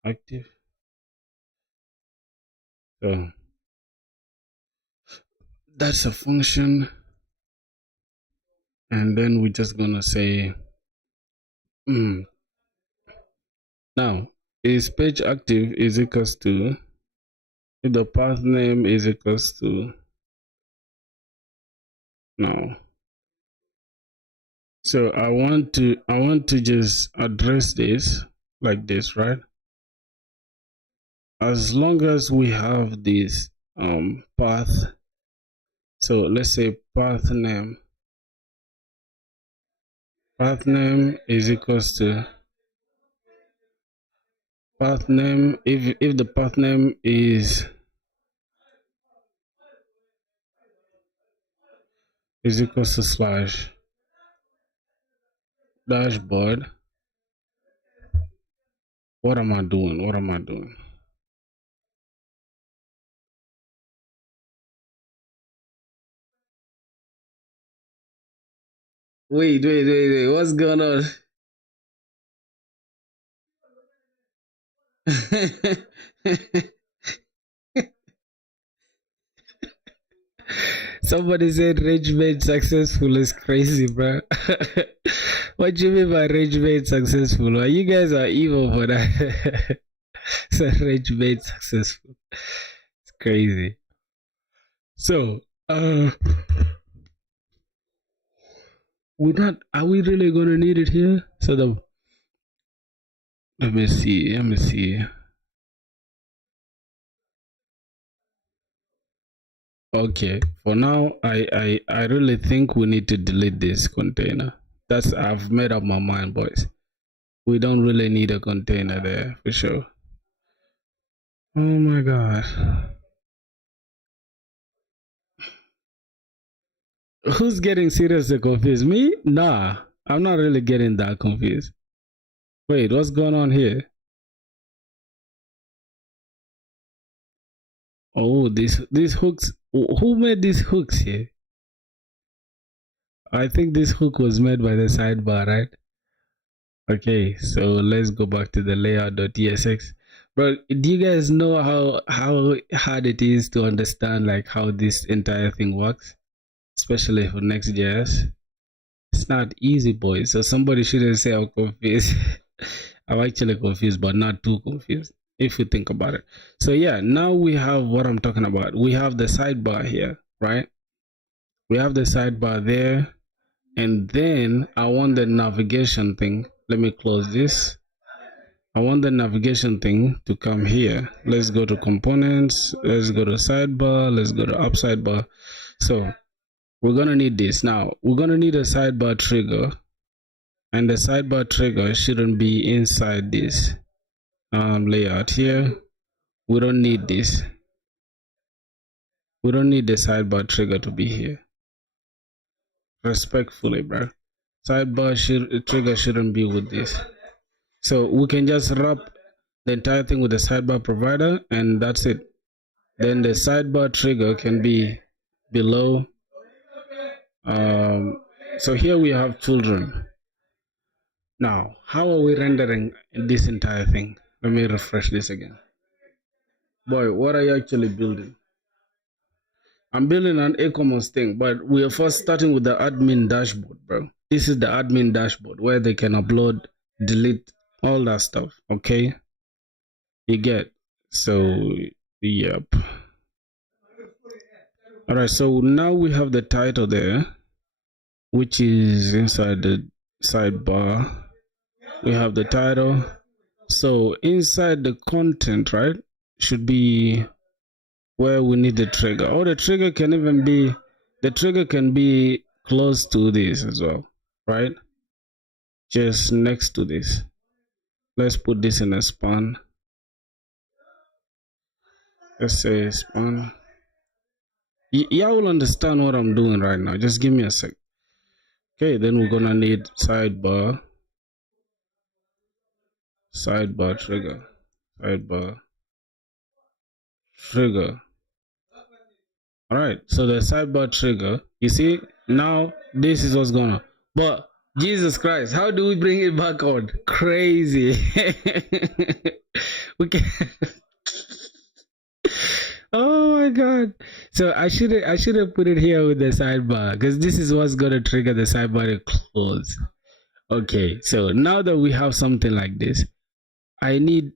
active. So that's a function, and then we're just gonna say now is page active is equals to, if the path name is equals to now. So I want to just address this like this, right? As long as we have this path, so let's say path name is equals to path name, if the path name is equals to slash dashboard. What am I doing? Wait. What's going on? Somebody said rage made successful is crazy, bro. What do you mean by rage made successful? Well, you guys are evil for that. So rage made successful. It's crazy. So, are we really gonna need it here? So let me see. Okay, for now, I really think we need to delete this container. I've made up my mind, boys. We don't really need a container there for sure. Oh my god. Who's getting seriously confused? Me? Nah, I'm not really getting that confused. Wait, what's going on here? Oh, these hooks. Who made these hooks here? I think this hook was made by the sidebar, right? Okay, so let's go back to the layout.tsx. Bro, do you guys know how hard it is to understand like how this entire thing works? Especially for Next.js. It's not easy, boys. So somebody shouldn't say I'm confused. I'm actually confused, but not too confused if you think about it. So yeah, now we have what I'm talking about. We have the sidebar here, right? We have the sidebar there, and then I want the navigation thing. Let me close this. I want the navigation thing to come here. Let's go to components. Let's go to sidebar. Let's go to up sidebar. So we're gonna need this. Now we're gonna need a sidebar trigger, and the sidebar trigger shouldn't be inside this layout here. We don't need this. We don't need the sidebar trigger to be here. Respectfully, bro. Sidebar trigger shouldn't be with this. So we can just wrap the entire thing with the sidebar provider, and that's it. Then the sidebar trigger can be below. So here we have children. Now, how are we rendering this entire thing? Let me refresh this again. Boy, what are you actually building? I'm building an e-commerce thing, but we are first starting with the admin dashboard, bro. This is the admin dashboard where they can upload, delete, all that stuff. Okay, you get. So, yep. All right. So now we have the title there, which is inside the sidebar. We have the title. So inside the content, right, should be where we need the trigger. Or the trigger can even be, the trigger can be close to this as well, right? Just next to this. Let's put this in a span. Let's say span. Y'all will understand what I'm doing right now. Just give me a sec. Okay, then we're gonna need sidebar. Sidebar trigger. Sidebar trigger. All right, so the sidebar trigger, you see, now this is what's gonna, but Jesus Christ, how do we bring it back on? Crazy. We can. Oh my god. So I should have put it here with the sidebar, because this is what's gonna trigger the sidebar to close. Okay, so now that we have something like this, I need,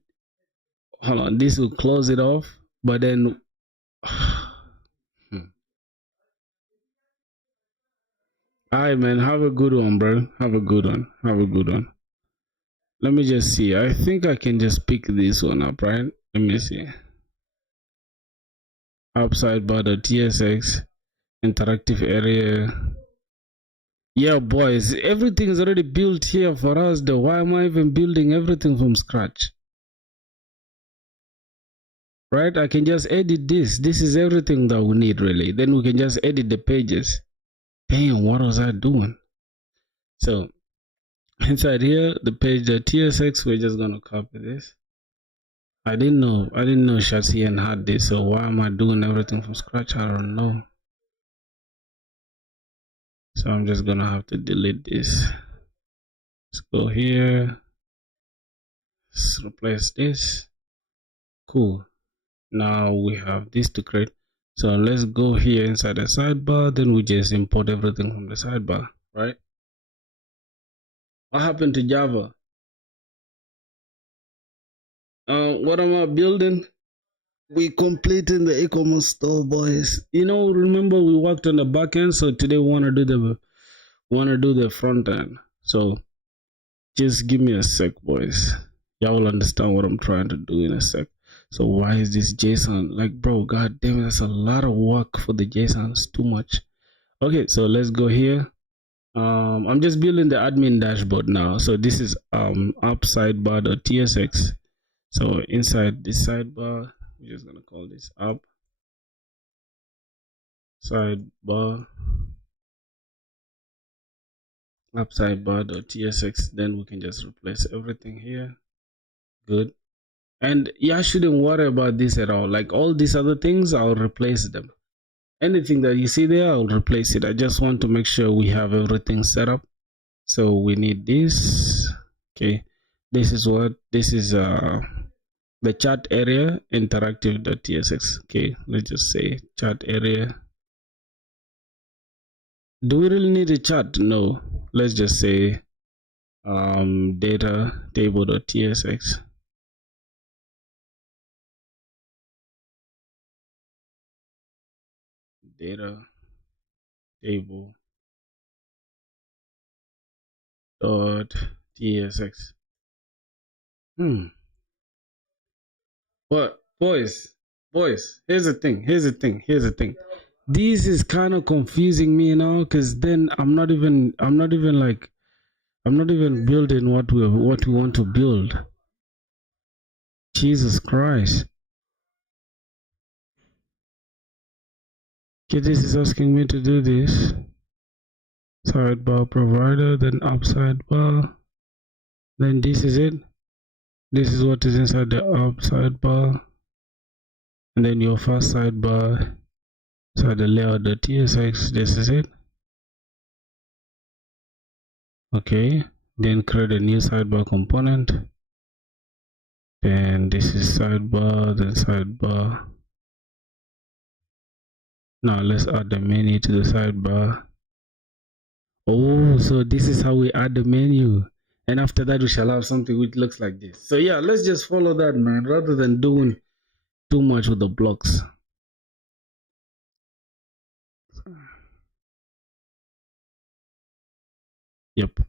hold on, this will close it off, but then alright, man. Have a good one, bro. Have a good one. Have a good one. Let me just see. I think I can just pick this one up, right? Let me see. Upside bar the TSX interactive area. Yeah, boys. Everything is already built here for us, though. Why am I even building everything from scratch? Right? I can just edit this. This is everything that we need, really. Then we can just edit the pages. Damn, what was I doing? So inside here, the page, the TSX, we're just gonna copy this. I didn't know Shasian had this, so why am I doing everything from scratch? I don't know. So I'm just gonna have to delete this. Let's go here. Let's replace this. Cool. Now we have this to create. So let's go here inside the sidebar. Then we just import everything from the sidebar, right? What happened to Java? What am I building? We completing the e-commerce store, boys. You know, remember we worked on the back end, so today we want to do the front end. So just give me a sec, boys. Y'all will understand what I'm trying to do in a sec. So why is this JSON? Like, bro, god damn it, that's a lot of work for the JSON. It's too much. Okay, so let's go here. I'm just building the admin dashboard now. So this is up sidebar.tsx. So inside this sidebar, we're just gonna call this up sidebar sidebar.tsx. Then we can just replace everything here. Good. And yeah, I shouldn't worry about this at all. Like all these other things, I'll replace them. Anything that you see there, I'll replace it. I just want to make sure we have everything set up. So we need this. Okay, this is the chat area interactive.tsx. Okay, let's just say chat area. Do we really need a chat? No. Let's just say data table.tsx. Data table dot tsx. But boys, here's the thing. This is kind of confusing me now, because then I'm not even building what we want to build. Jesus Christ. Okay, this is asking me to do this. Sidebar provider, then upside bar. Then this is it. This is what is inside the up sidebar. And then your first sidebar. So the layout.tsx, this is it. Okay, then create a new sidebar component. Then this is sidebar, then sidebar. Now let's add the menu to the sidebar. Oh, so this is how we add the menu. And after that, we shall have something which looks like this. So yeah, let's just follow that, man, rather than doing too much with the blocks. Yep,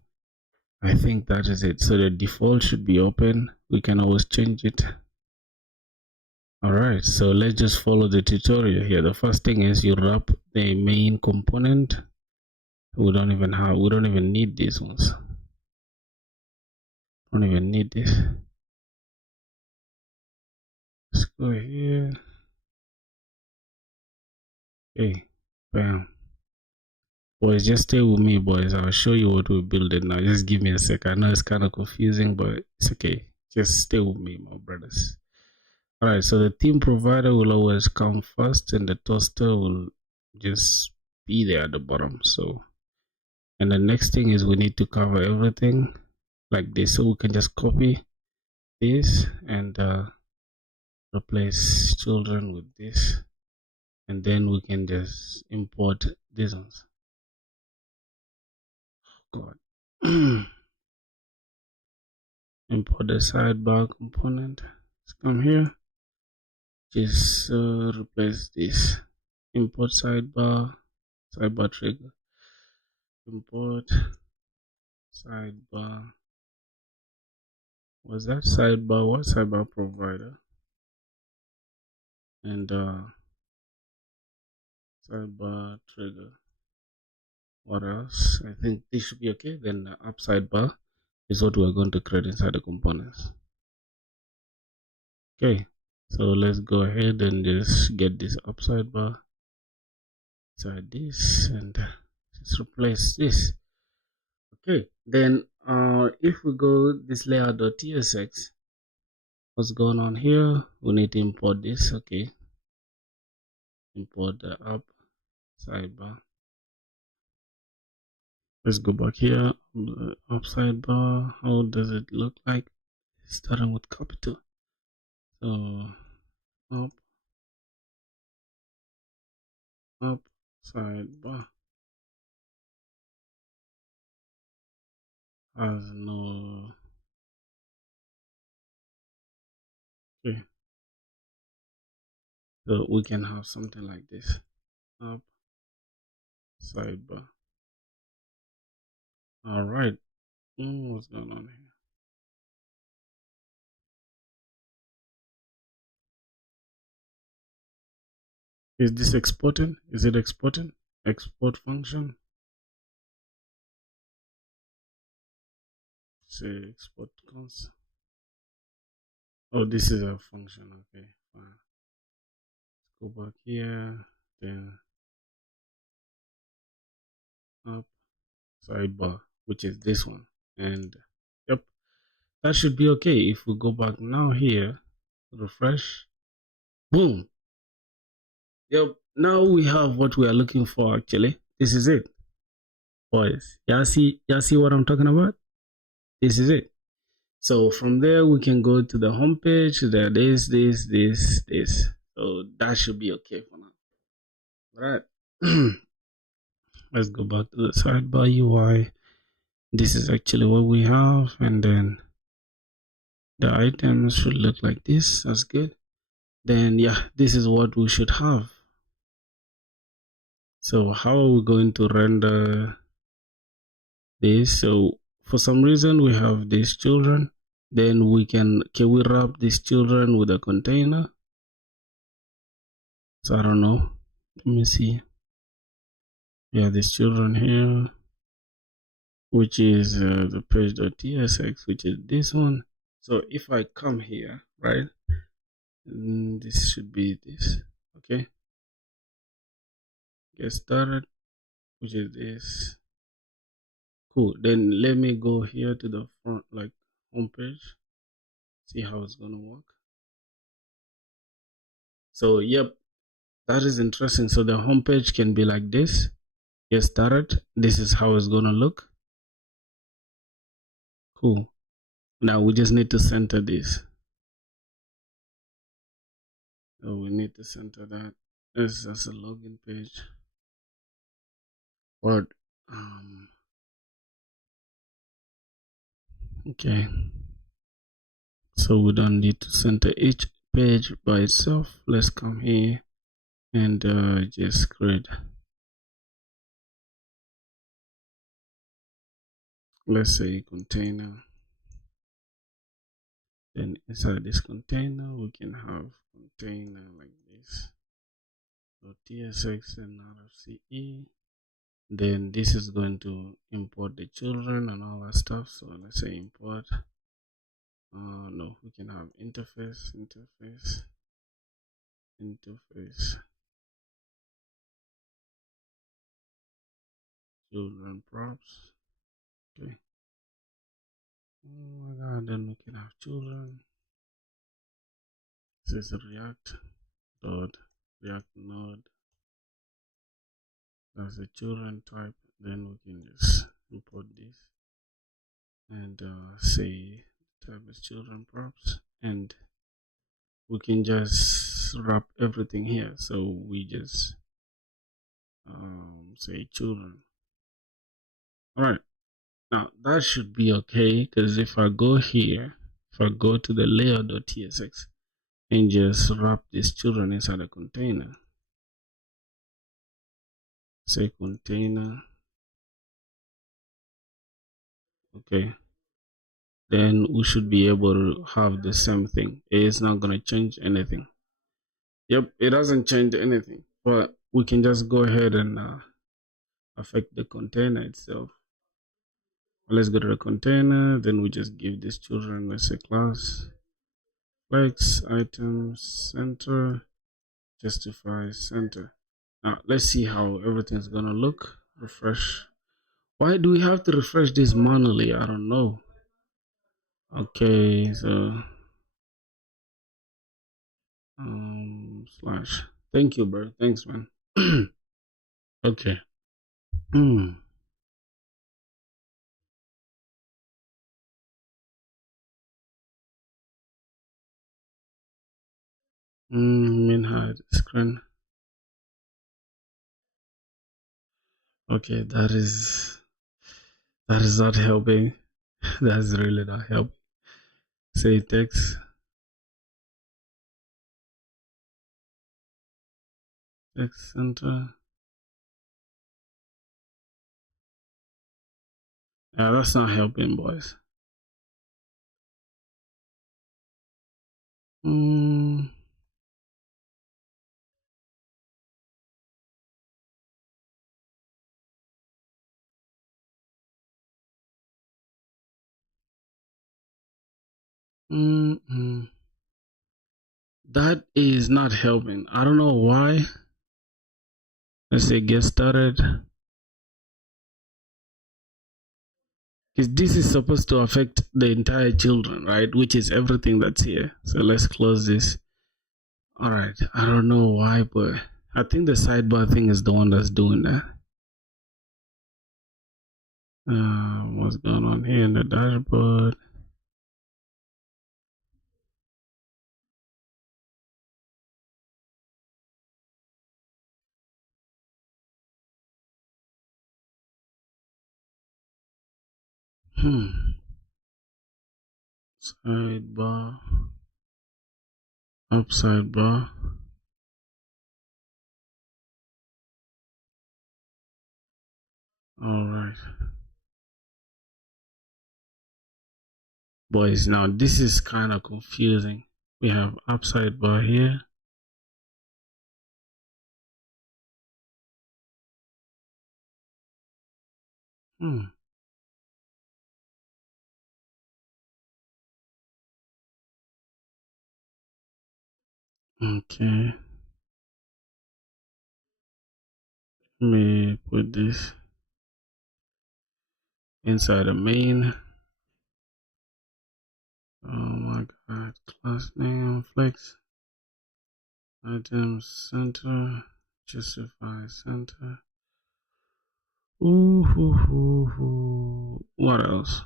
I think that is it. So the default should be open. We can always change it. All right, so let's just follow the tutorial here. The first thing is you wrap the main component. We don't even need these ones. Don't even need this. Let's go here. Okay, bam. Boys, just stay with me, boys. I'll show you what we're building now. Just give me a sec. I know it's kind of confusing, but it's okay. Just stay with me, my brothers. All right, so the theme provider will always come first, and the toaster will just be there at the bottom. So, and the next thing is we need to cover everything like this, so we can just copy this and replace children with this, and then we can just import these ones. God. Import the sidebar component. Let's come here. Just replace this. Import sidebar trigger. Import sidebar. Was that sidebar? What sidebar provider? And sidebar trigger. What else? I think this should be okay. Then the up sidebar is what we're going to create inside the components. Okay, so let's go ahead and just get this up sidebar inside this and just replace this. Okay, then if we go this layout.tsx, what's going on here? We need to import this. Okay, import the up sidebar. Let's go back here. Up sidebar, how does it look like? Starting with capital. So up sidebar has no. Okay, so we can have something like this. Up sidebar. All right. What's going on here? Is this exporting? Is it exporting? Export function. Say export cons. Oh, this is a function. Okay, fine. Let's go back here. Then up sidebar, which is this one. And yep, that should be okay. If we go back now here, refresh, boom. Yep, now we have what we are looking for actually. This is it. Boys, y'all see what I'm talking about? This is it. So from there we can go to the home page. There, this. So that should be okay for now. All right. Let's go back to the sidebar UI. This is actually what we have, and then the items should look like this. That's good. Then yeah, this is what we should have. So how are we going to render this? So for some reason we have these children. Then can we wrap these children with a container? So I don't know. Let me see. Yeah, these children here, which is the page.tsx, which is this one. So if I come here, right, this should be this. Okay, get started, which is this. Cool. Then let me go here to the front, like home page, see how it's gonna work. So yep, that is interesting. So the home page can be like this. Get started. This is how it's gonna look. Cool. Now we just need to center this. So we need to center that. This is a login page. But okay. So we don't need to center each page by itself. Let's come here and just create, let's say, container. Then inside this container we can have container like this, so tsx and RFCE. Then this is going to import the children and all that stuff. So let's say import, no, we can have interface children props. Okay. Oh my god, then we can have children. This is React node. That's the children type. Then we can just import this and say type is children props, and we can just wrap everything here. So we just say children. All right, now that should be okay, because if I go here, if I go to the layer.tsx and just wrap these children inside a container, say container, okay, then we should be able to have the same thing. It's not going to change anything. Yep, it doesn't change anything, but we can just go ahead and affect the container itself. Let's go to the container, then we just give these children, let's say, class flex items center, justify center. Now let's see how everything's gonna look. Refresh. Why do we have to refresh this manually? I don't know. Okay, so slash. Thank you, bro. Thanks, man. Okay. Min hide screen. Okay, that is not helping. That's really not helping. Say text center. Yeah, that's not helping, boys. That is not helping. I don't know why. Let's say get started. Because this is supposed to affect the entire children, right? Which is everything that's here. So let's close this. All right. I don't know why, but I think the sidebar thing is the one that's doing that. What's going on here in the dashboard? Sidebar, upside bar. All right, boys. Now this is kind of confusing. We have upside bar here. Okay. Let me put this inside the main. Oh my god. Class name, flex. Items center. Justify center. What else?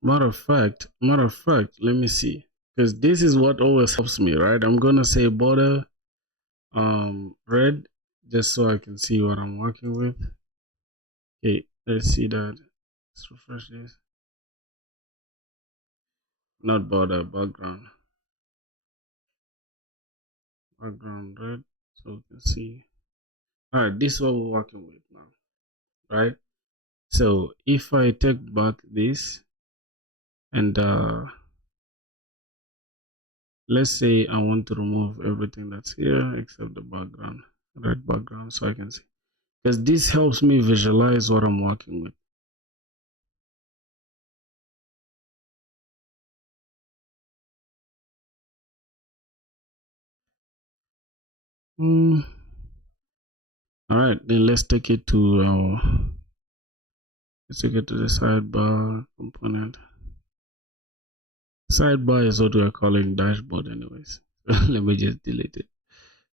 Matter of fact, let me see. Because this is what always helps me, right? I'm gonna say border red, just so I can see what I'm working with. Okay, let's see that. Let's refresh this. Not border, background. Background red, so we can see. Alright, this is what we're working with now, right? So if I take back this and let's say I want to remove everything that's here except the background, red background, so I can see, because this helps me visualize what I'm working with. All right, then let's take it to the sidebar component. Sidebar is what we're calling dashboard anyways. Let me just delete it.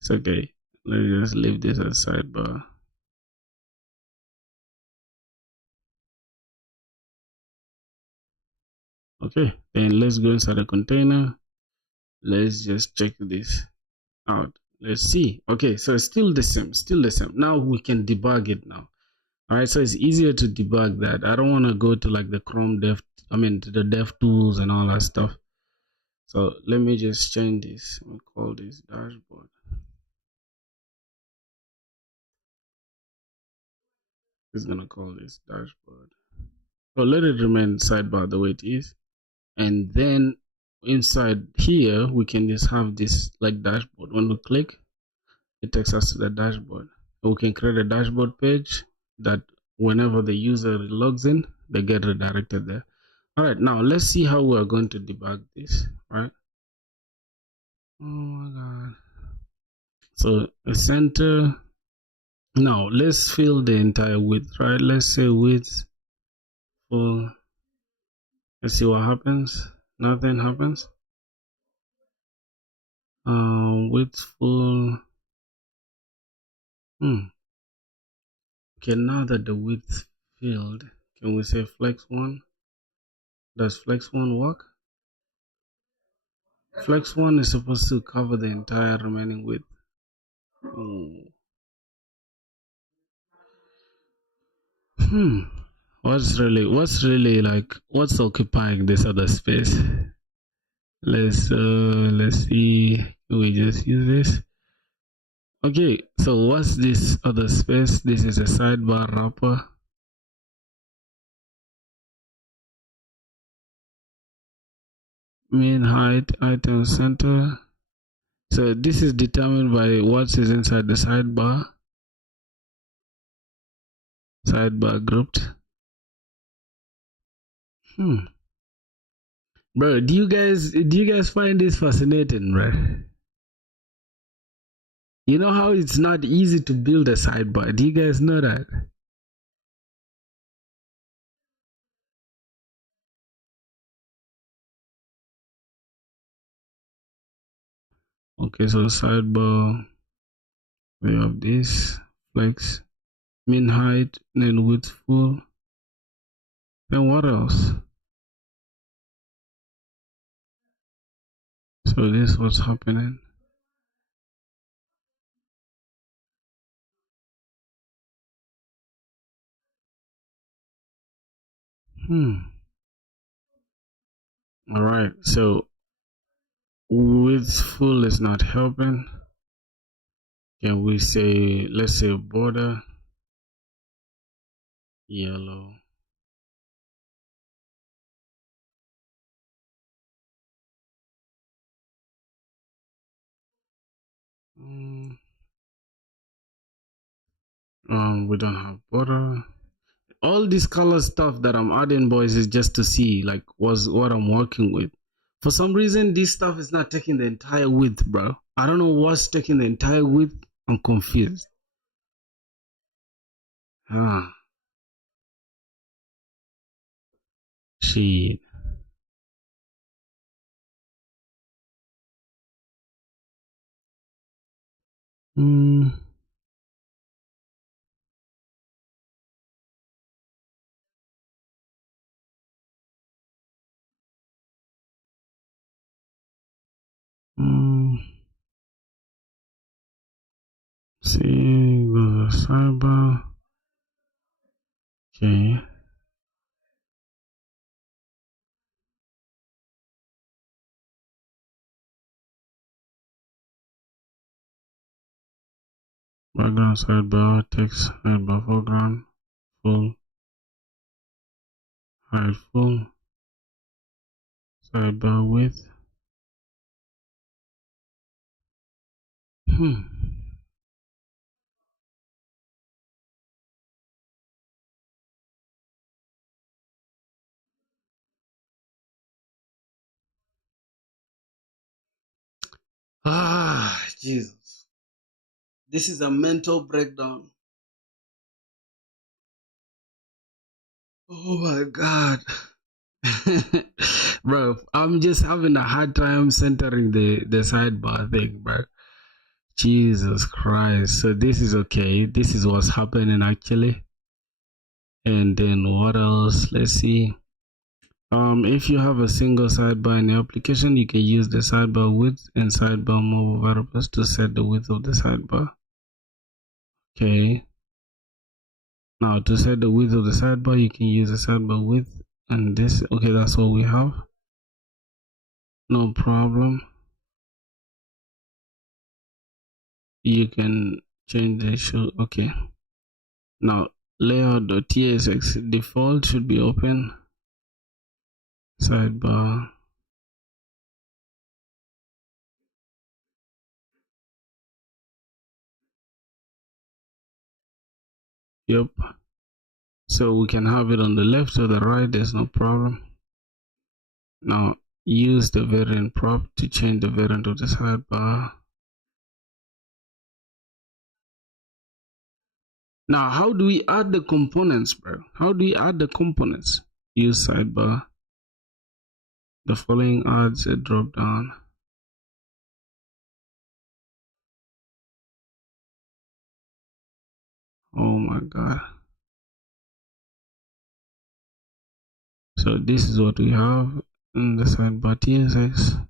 It's okay. Let's just leave this as sidebar. Okay, then let's go inside the container. Let's just check this out. Let's see. Okay, so it's still the same, Now we can debug it now. All right, so it's easier to debug that. I don't want to go to like the Chrome to the dev tools and all that stuff. So let me just change this. We'll call this dashboard. It's gonna call this dashboard. So let it remain sidebar the way it is. And then inside here, we can just have this like dashboard. When we click, it takes us to the dashboard. We can create a dashboard page that whenever the user logs in, they get redirected there. All right, now let's see how we're going to debug this, right? Oh my God. So a center. Now let's fill the entire width, right? Let's say width full. Let's see what happens. Nothing happens. Width full. Okay, now that the width filled, can we say flex one? Does flex one work? Flex one is supposed to cover the entire remaining width. What's really like, what's occupying this other space? Let's see. We just use this. Okay, so what's this other space? This is a sidebar wrapper. Mean height, item center. So this is determined by what is inside the sidebar. Sidebar grouped. Bro, do you guys find this fascinating, bro? You know how it's not easy to build a sidebar? Do you guys know that? Okay, so sidebar, we have this flex, min height, then width full. Then what else? So this is what's happening. All right, so width full is not helping. Can we say, let's say border yellow? We don't have border. All this color stuff that I'm adding, boys, is just to see like what I'm working with. For some reason, this stuff is not taking the entire width, bro. I don't know what's taking the entire width. I'm confused. Shit. see, go to sidebar. Okay. Background sidebar, text sidebar, foreground, full, hide full, sidebar width. Ah, Jesus. This is a mental breakdown. Oh my God. Bro, I'm just having a hard time centering the sidebar thing, bro. Jesus Christ. So this is okay. This is what's happening actually. And then what else? Let's see. If you have a single sidebar in the application, you can use the sidebar width and sidebar mobile variables to set the width of the sidebar. Okay. Now to set the width of the sidebar, you can use the sidebar width and this. Okay, that's what we have. No problem. You can change the issue. Okay. Now layout.tsx default should be open. Sidebar. Yep. So we can have it on the left or the right, there's no problem. Now use the variant prop to change the variant of the sidebar. Now how do we add the components, bro? How do we add the components? Use sidebar. The following adds a drop down. Oh my God. So this is what we have in the sidebar TSX.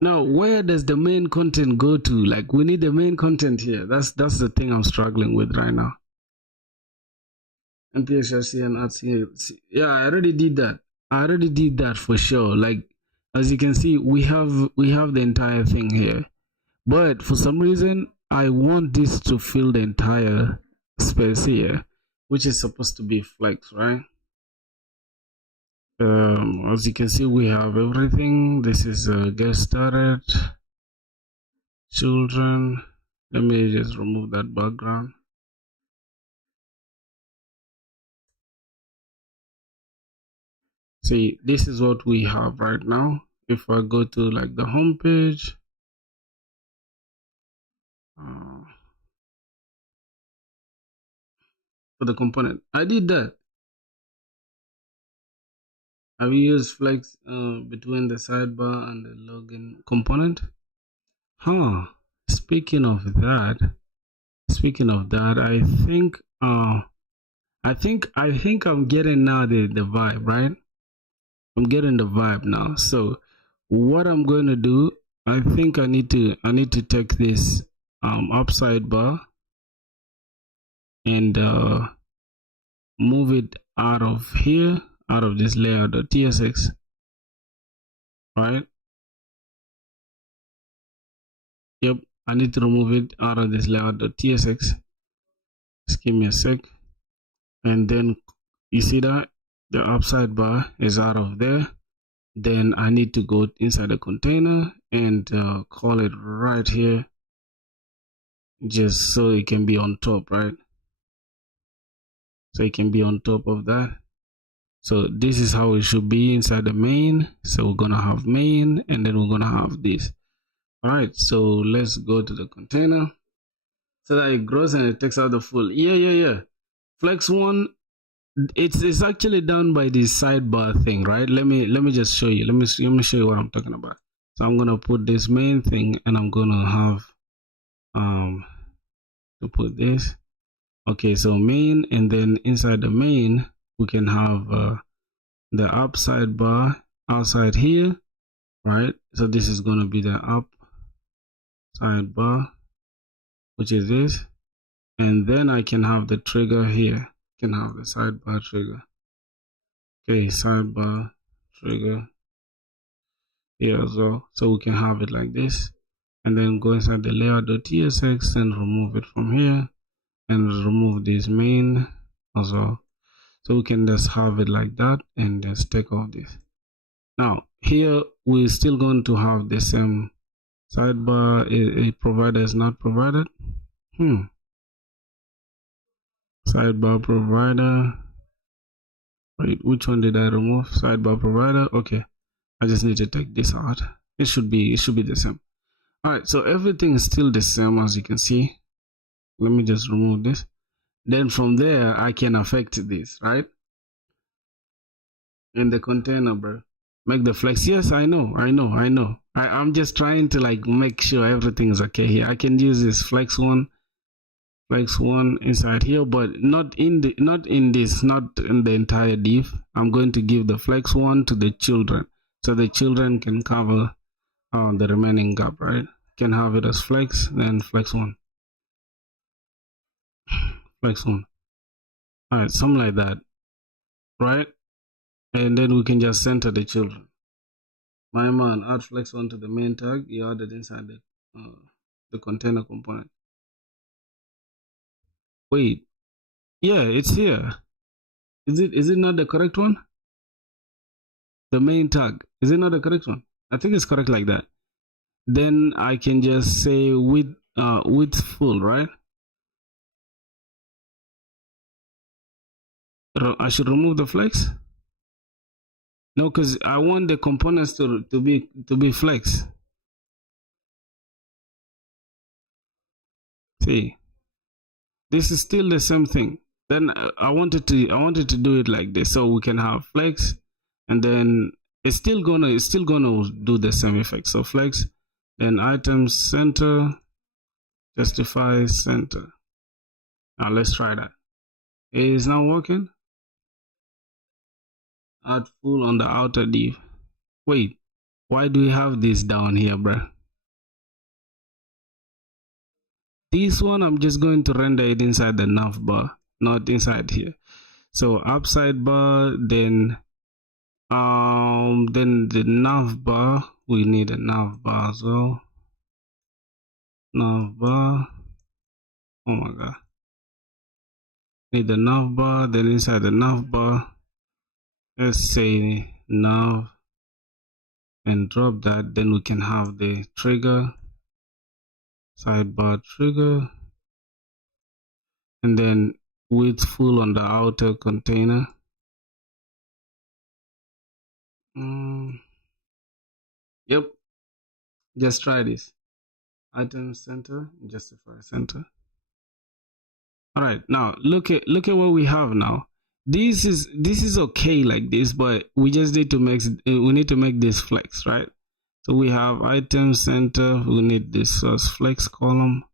Now, where does the main content go to? Like, we need the main content here. That's the thing I'm struggling with right now. NPHRC and RC. Yeah, I already did that. I already did that for sure. Like, as you can see, we have the entire thing here. But for some reason, I want this to fill the entire space here, which is supposed to be flex, right? As you can see, we have everything. This is get started, children. Let me just remove that background. See, this is what we have right now. If I go to like the home page, for the component, I did that. Have you used flex between the sidebar and the login component? Huh. Speaking of that, I think I'm getting now the vibe, right? I'm getting the vibe now. So what I'm going to do, I think I need to take this upside bar and move it out of here, out of this layout.tsx, right? Yep, I need to remove it out of this layout.tsx. Just give me a sec. And then you see that the upside bar is out of there. Then I need to go inside the container and call it right here, just so it can be on top, right? So it can be on top of that. So this is how it should be inside the main. So we're gonna have main, and then we're gonna have this. All right, so let's go to the container so that it grows and it takes out the full. Yeah. Flex one, it's actually done by this sidebar thing, right? Let me just show you. Let me show you what I'm talking about. So I'm gonna put this main thing, and I'm gonna have to put this. Okay, so main, and then inside the main we can have the upside bar outside here, right? So this is going to be the up sidebar, which is this, and then I can have the trigger here. Can have the sidebar trigger. Okay, sidebar trigger here as well. So we can have it like this, and then go inside the layout.tsx and remove it from here, and remove this main as well. So we can just have it like that and just take off this. Now here we're still going to have the same sidebar. A provider is not provided. Sidebar provider. Wait, which one did I remove? Sidebar provider. Okay, I just need to take this out. It should be the same. All right, so everything is still the same as you can see. Let me just remove this. Then from there I can affect this, right? In the container, bro. Make the flex. Yes, I know. I'm just trying to like make sure everything is okay here. I can use this flex one inside here, but not in the not in the entire div. I'm going to give the flex one to the children, so the children can cover the remaining gap, right? Can have it as flex, then flex one. All right, something like that, right? And then we can just center the children. My man, add flex one to the main tag. You added inside the container component. Wait, yeah, it's here. Is it not the correct one? The main tag, is it not the correct one? I think it's correct like that. Then I can just say width full, right? I should remove the flex. No, because I want the components to be flex. See, this is still the same thing. Then I wanted to do it like this, so we can have flex, and then it's still gonna do the same effect. So flex, then item center, justify center. Now let's try that. It is now working. Add full on the outer div. Wait, why do we have this down here, bruh? This one I'm just going to render it inside the nav bar, not inside here. So upside bar, then the nav bar, we need a nav bar as well. Nav bar, oh my god, need the nav bar. Then inside the nav bar, let's say nav, and drop that. Then we can have the trigger, sidebar trigger, and then width full on the outer container. Yep, just try this. Item center, justify center. All right, now look at what we have now. This is okay like this, but we just need to make this flex, right? So we have item center, we need this as flex column.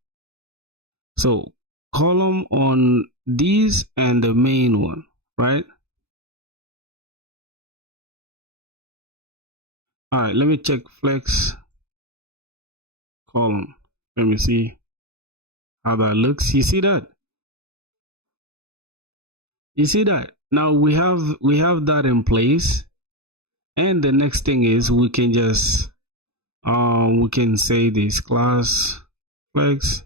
So column on these and the main one, right? All right, let me check flex column. Let me see how that looks. You see that? Now we have that in place, and the next thing is we can just we can say this class flex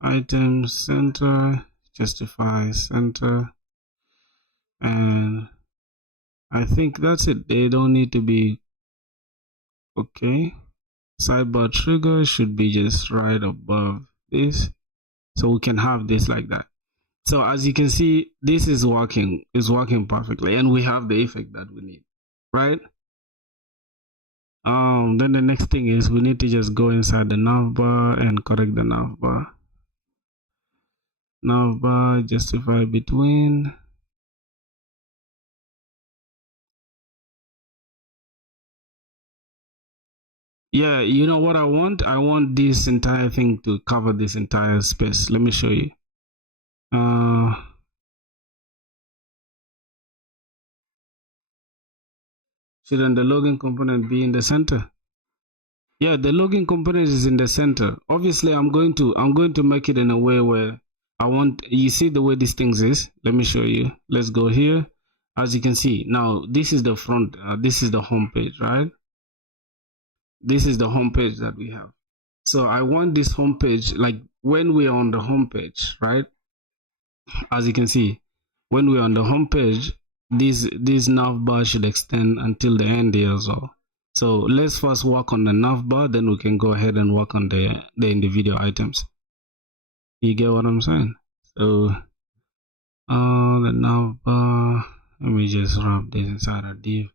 item center, justify center, and I think that's it. They don't need to be okay. Sidebar trigger should be just right above this, so we can have this like that. So as you can see, this is working perfectly, and we have the effect that we need, right? Then the next thing is we need to just go inside the navbar and correct the navbar, justify between. Yeah, you know what I want? I want this entire thing to cover this entire space. Let me show you. Shouldn't the login component be in the center? Yeah, the login component is in the center. Obviously, I'm going to make it in a way where I want, you see the way these things is. Let me show you. Let's go here. As you can see, now this is the front, this is the home page, right? This is the home page that we have. So I want this home page, like when we're on the home page, right? As you can see, when we're on the home page, this nav bar should extend until the end here as well. So let's first work on the nav bar, then we can go ahead and work on the individual items. You get what I'm saying? So the nav bar, let me just wrap this inside a div.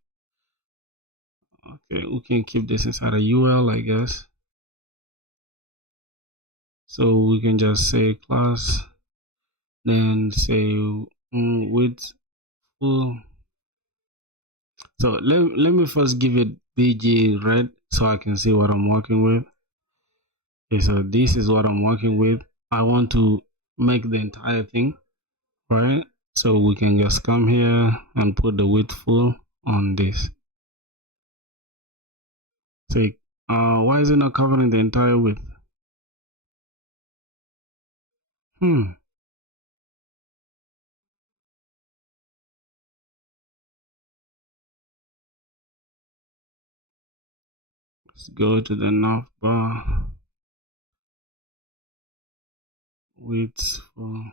Okay, we can keep this inside a UL, I guess. So we can just say class, then say width full. So let me first give it BG red so I can see what I'm working with. Okay, so this is what I'm working with. I want to make the entire thing, right? So we can just come here and put the width full on this. So why is it not covering the entire width? Let's go to the nav bar. Width full.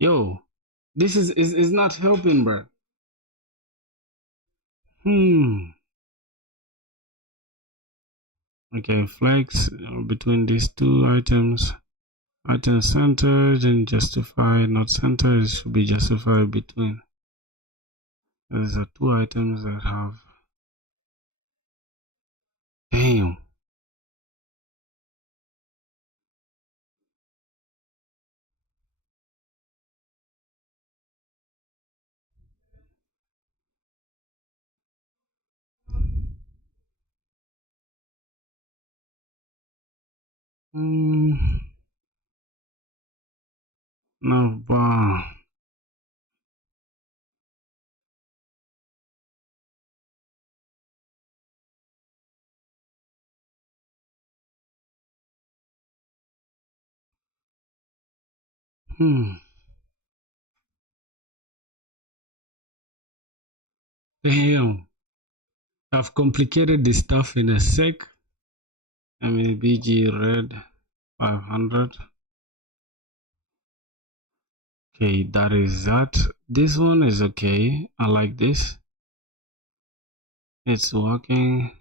Yo, this is not helping, bro. Okay, flex between these two items. Item centered and justified, not centered. It should be justified between. There's two items that have. Damn. Nav bar. Damn. I've complicated this stuff in a sec. I mean, BG red 500. Okay, that is that. This one is okay. I like this. It's working.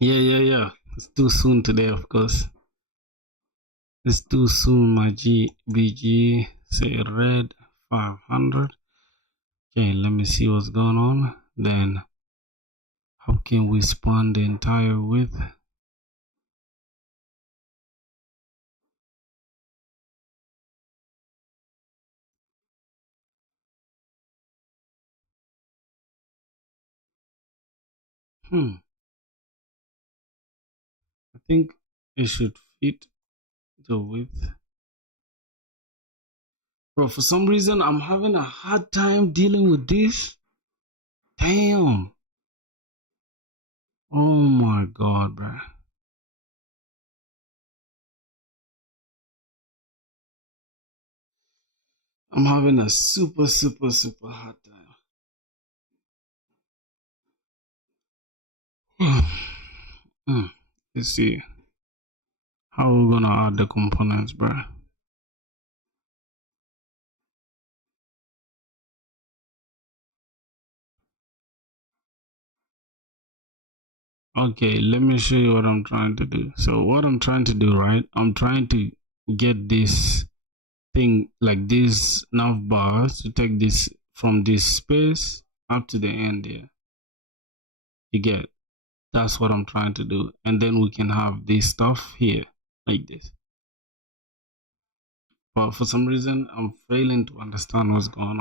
Yeah. It's too soon today, of course. It's too soon, my BG. Say red 500. Okay, let me see what's going on. Then, how can we spawn the entire width? I think it should fit the width. Bro, for some reason, I'm having a hard time dealing with this. Damn. Oh my god, bro. I'm having a super hard time. Let's see how we're gonna add the components, bro. Okay, let me show you what I'm trying to do. So what I'm trying to do, right? I'm trying to get this thing like this nav bar to take this from this space up to the end here. You get? That's what I'm trying to do. And then we can have this stuff here like this. But for some reason, I'm failing to understand what's going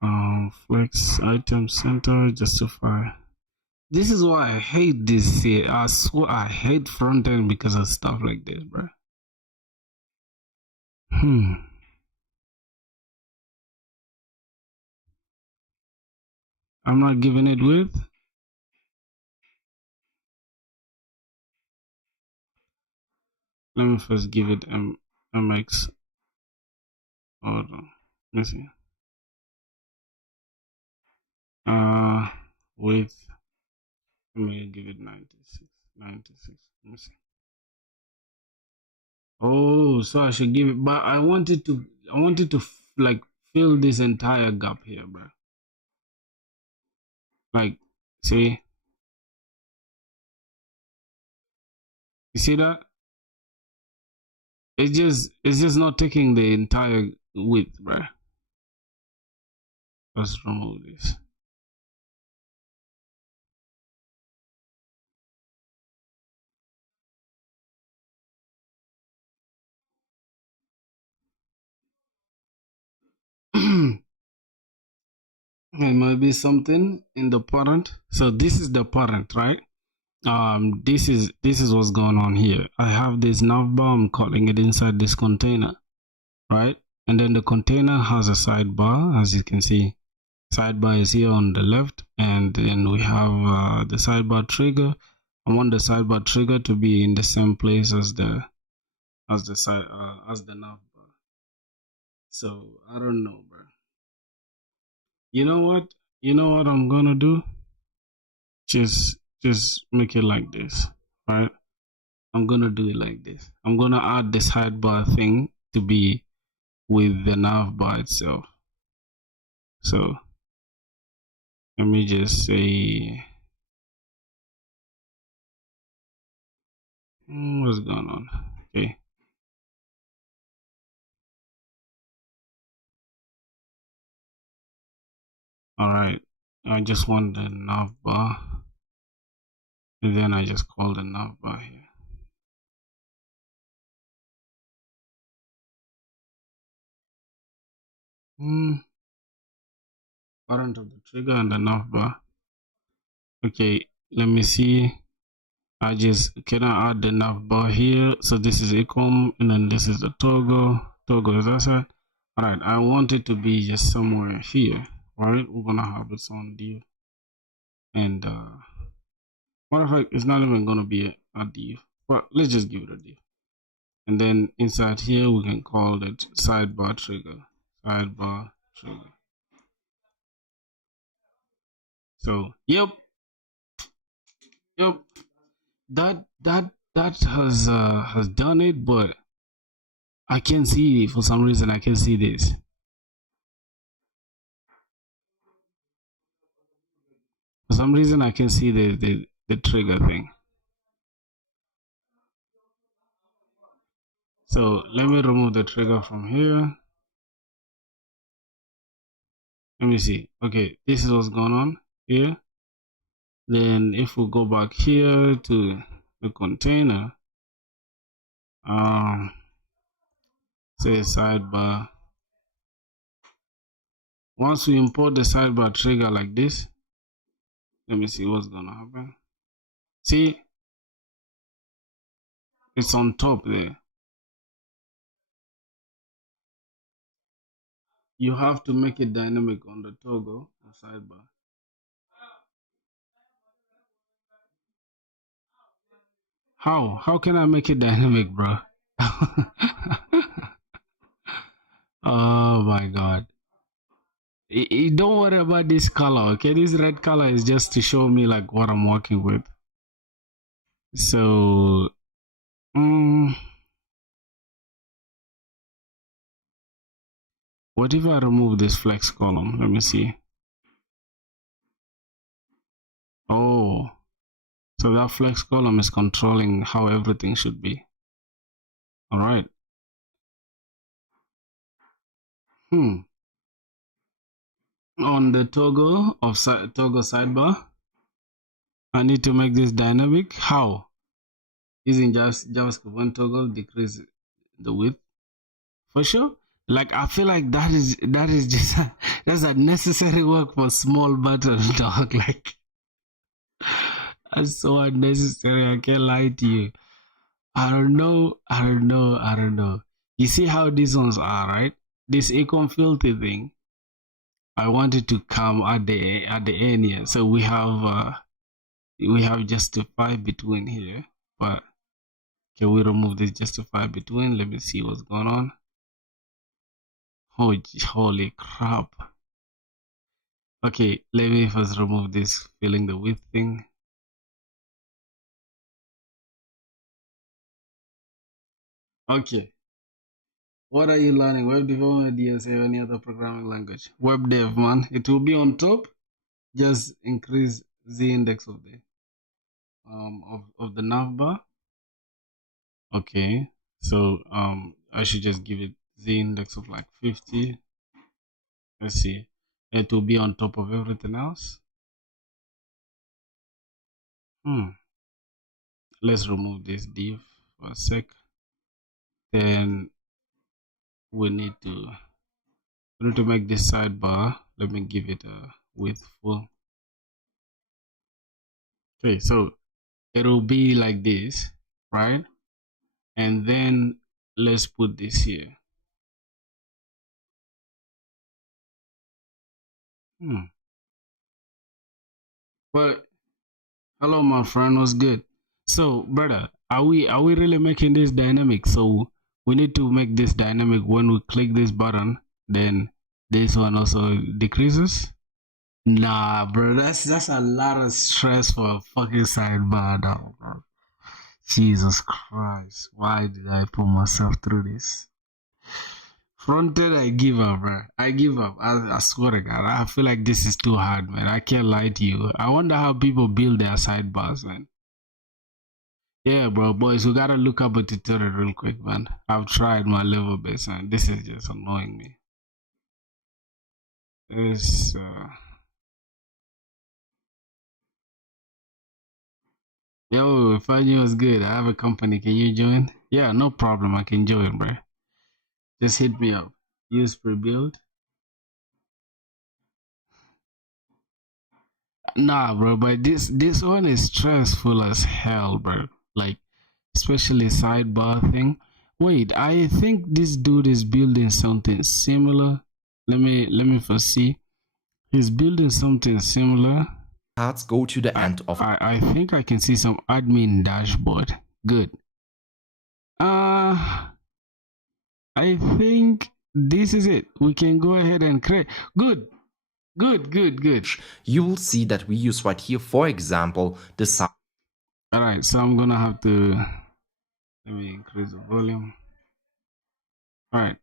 on. Flex item center, justify. This is why I hate this here. I swear I hate front end because of stuff like this, bro. I'm not giving it width. Let me first give it MX. Hold on. Let me see. Width. Let me give it 96. 96. Let me see. Oh, so I should give it, but I wanted to like fill this entire gap here, bro. Like, see, you see that? It's just not taking the entire width, bro. Let's remove this. There might be something in the parent. So this is the parent, right? This is what's going on here. I have this navbar. I'm calling it inside this container, right? And then the container has a sidebar, as you can see. Sidebar is here on the left, and then we have the sidebar trigger. I want the sidebar trigger to be in the same place as the navbar. So I don't know, bro. You know what? You know what I'm gonna do? Just make it like this, right? I'm gonna do it like this. I'm gonna add the sidebar thing to be with the navbar itself. So let me just say, what's going on? Okay. All right. I just want the navbar, and then I just call the navbar here. Current of the trigger and the navbar. Okay, let me see. Can I add the navbar here? So this is ecom, and then this is the toggle. Toggle is that side. All right, I want it to be just somewhere here. All right, we're gonna have its own div, and matter of fact, it's not even gonna be a div, but let's just give it a div. And then inside here, we can call it sidebar trigger. Sidebar trigger. So, yep, that has done it, but I can't see, for some reason I can see this. For some reason I can see the trigger thing. So let me remove the trigger from here. Let me see. Okay, this is what's going on here. Then if we go back here to the container, say sidebar. Once we import the sidebar trigger like this, let me see what's gonna happen. See, it's on top there. You have to make it dynamic on the toggle or sidebar. How can I make it dynamic, bro? Oh my god. Don't worry about this color, okay? This red color is just to show me like what I'm working with. So, what if I remove this flex column? Let me see. Oh, so that flex column is controlling how everything should be. All right. On the toggle of toggle sidebar, I need to make this dynamic. How? Using just JavaScript one toggle decrease the width. For sure. Like I feel like that is just that's unnecessary work for small button, dog. Like that's so unnecessary. I can't lie to you. I don't know. You see how these ones are, right? This icon filter thing. I wanted to come at the end here, so we have justify between here, but can we remove this justify between? Let me see what's going on. Holy crap. Okay, let me first remove this filling the width thing. Okay. What are you learning? Web development, DS, or any other programming language? Web dev, man. It will be on top. Just increase the index of the of the navbar. Okay. So I should just give it the index of like 50. Let's see. It will be on top of everything else. Let's remove this div for a sec. Then we need to make this sidebar. Let me give it a width full. Okay, so it'll be like this, right? And then let's put this here. But hello, my friend, what's good? So, brother, are we really making this dynamic? So we need to make this dynamic when we click this button, then this one also decreases. Nah, bro, that's a lot of stress for a fucking sidebar now, bro. Jesus Christ, why did I put myself through this? Fronted, I give up, bro. I give up. I swear to God, I feel like this is too hard, man. I can't lie to you. I wonder how people build their sidebars, man. Yeah, bro, boys, we gotta look up a tutorial real quick, man. I've tried my level best, and this is just annoying me. This, Yo, if I knew it was good, I have a company. Can you join? Yeah, no problem. I can join, bro. Just hit me up. Use pre-build. Nah, bro, but this one is stressful as hell, bro. Like, especially sidebar thing. Wait, I think this dude is building something similar. Let me first see. He's building something similar. Let's go to the end of. I think I can see some admin dashboard. Good. I think this is it. We can go ahead and create. Good. You will see that we use right here, for example, the side. All right, so I'm gonna have to let me increase the volume. All right.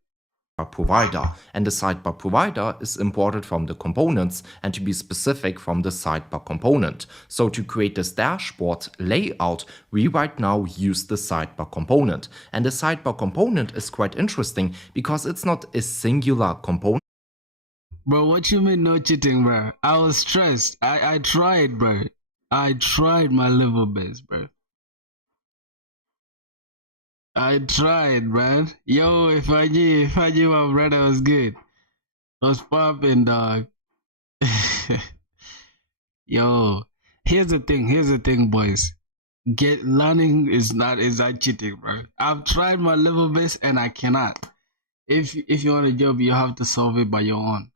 Provider, and the sidebar provider is imported from the components, and to be specific, from the sidebar component. So to create this dashboard layout, we right now use the sidebar component, and the sidebar component is quite interesting because it's not a singular component. Bro, what you mean no cheating, bro? I was stressed. I tried, bro. I tried my level best, bro. I tried, man. Yo, if I knew my brother was good. I was popping, dog. Yo, here's the thing, boys. Learning is not cheating, bro. I've tried my level best and I cannot. If you want a job, you have to solve it by your own.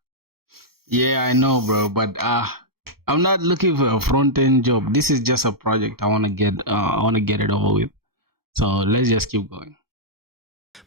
Yeah, I know, bro, but I'm not looking for a front end job. This is just a project I wanna get it over with. So let's just keep going.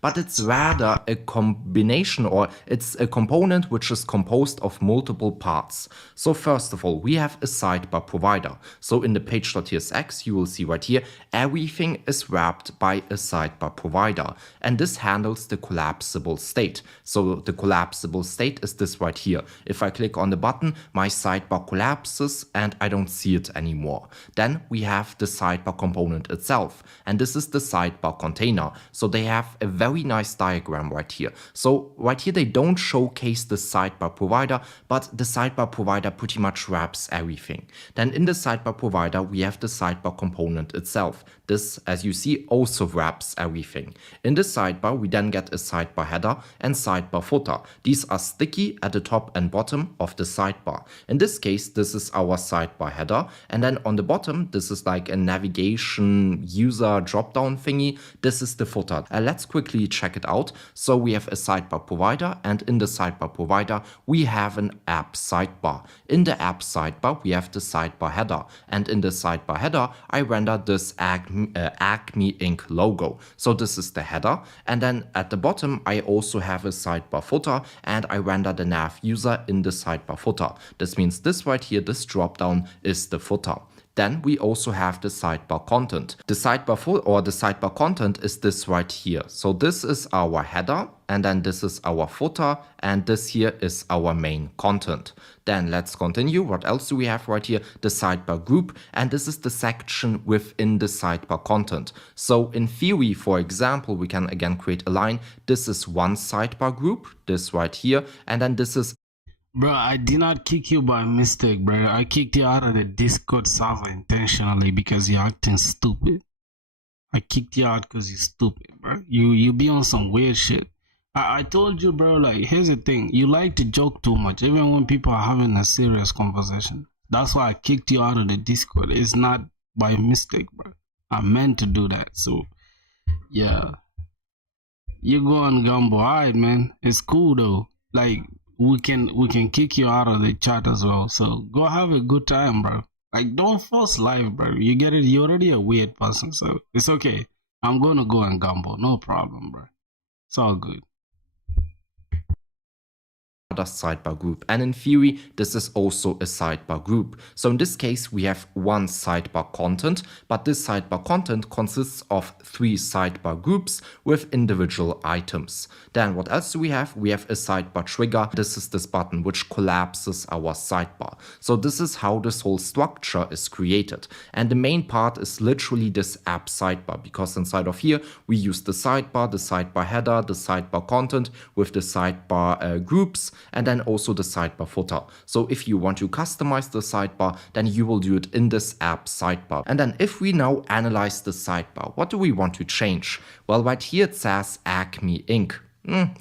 but it's rather a combination, or it's a component which is composed of multiple parts. So first of all, we have a sidebar provider. So in the page.tsx, you will see right here, everything is wrapped by a sidebar provider. And this handles the collapsible state. So the collapsible state is this right here. If I click on the button, my sidebar collapses and I don't see it anymore. Then we have the sidebar component itself. And this is the sidebar container. So they have a very nice diagram right here. So right here, they don't showcase the sidebar provider, but the sidebar provider pretty much wraps everything. Then in the sidebar provider, we have the sidebar component itself. This, as you see, also wraps everything. In the sidebar, we then get a sidebar header and sidebar footer. These are sticky at the top and bottom of the sidebar. In this case, this is our sidebar header. And then on the bottom, this is like a navigation user drop-down thingy. This is the footer. Let's quickly check it out. So we have a sidebar provider, and in the sidebar provider, we have an app sidebar. In the app sidebar, we have the sidebar header. And in the sidebar header, I render this Acme Inc. logo. So this is the header. And then at the bottom, I also have a sidebar footer, and I render the nav user in the sidebar footer. This means this right here, this dropdown is the footer. Then we also have the sidebar content. The sidebar content is this right here. So this is our header, and then this is our footer, and this here is our main content. Then let's continue. What else do we have right here? The sidebar group, and this is the section within the sidebar content. So in theory, for example, we can again create a line. This is one sidebar group, this right here, and then this is. Bro, I did not kick you by mistake, bro. I kicked you out of the Discord server intentionally because you're acting stupid. I kicked you out because you're stupid, bro. You be on some weird shit. I told you, bro, like, here's the thing. You like to joke too much, even when people are having a serious conversation. That's why I kicked you out of the Discord. It's not by mistake, bro. I meant to do that. So, yeah. You go on Gumbo. Alright, man. It's cool, though. Like, we can kick you out of the chat as well. So go have a good time, bro. Like, don't force life, bro. You get it? You're already a weird person, so it's okay. I'm gonna go and gamble. No problem, bro. It's all good. Sidebar group, and in theory this is also a sidebar group. So in this case we have one sidebar content, but this sidebar content consists of 3 sidebar groups with individual items. Then what else do we have? We have a sidebar trigger. This is this button which collapses our sidebar. So this is how this whole structure is created, and the main part is literally this app sidebar, because inside of here we use the sidebar header, the sidebar content with the sidebar groups, and then also the sidebar footer. So if you want to customize the sidebar, then you will do it in this app sidebar. And then if we now analyze the sidebar, what do we want to change? Well, right here it says Acme Inc.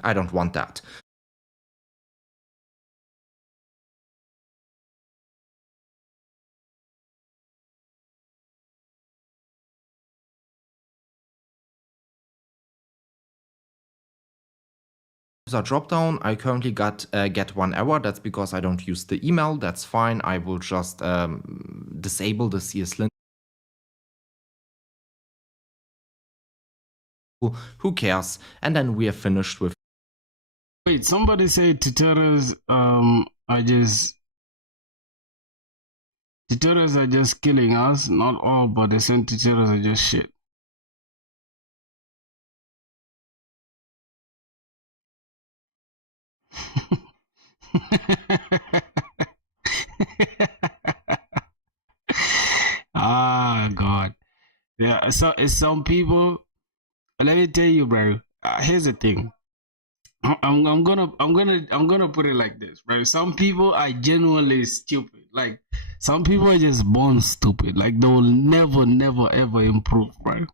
I don't want that. Drop down, I currently get 1 error. That's because I don't use the email. That's fine. I will just disable the CS-lint. Who cares? And then we are finished with. Wait, somebody said tutorials are just killing us. Not all, but they said tutorials are just shit. Ah, God. Yeah, so some people. Let me tell you, bro. Here's the thing. I'm gonna put it like this, right? Some people are genuinely stupid. Like, some people are just born stupid. Like, they will never ever improve, right?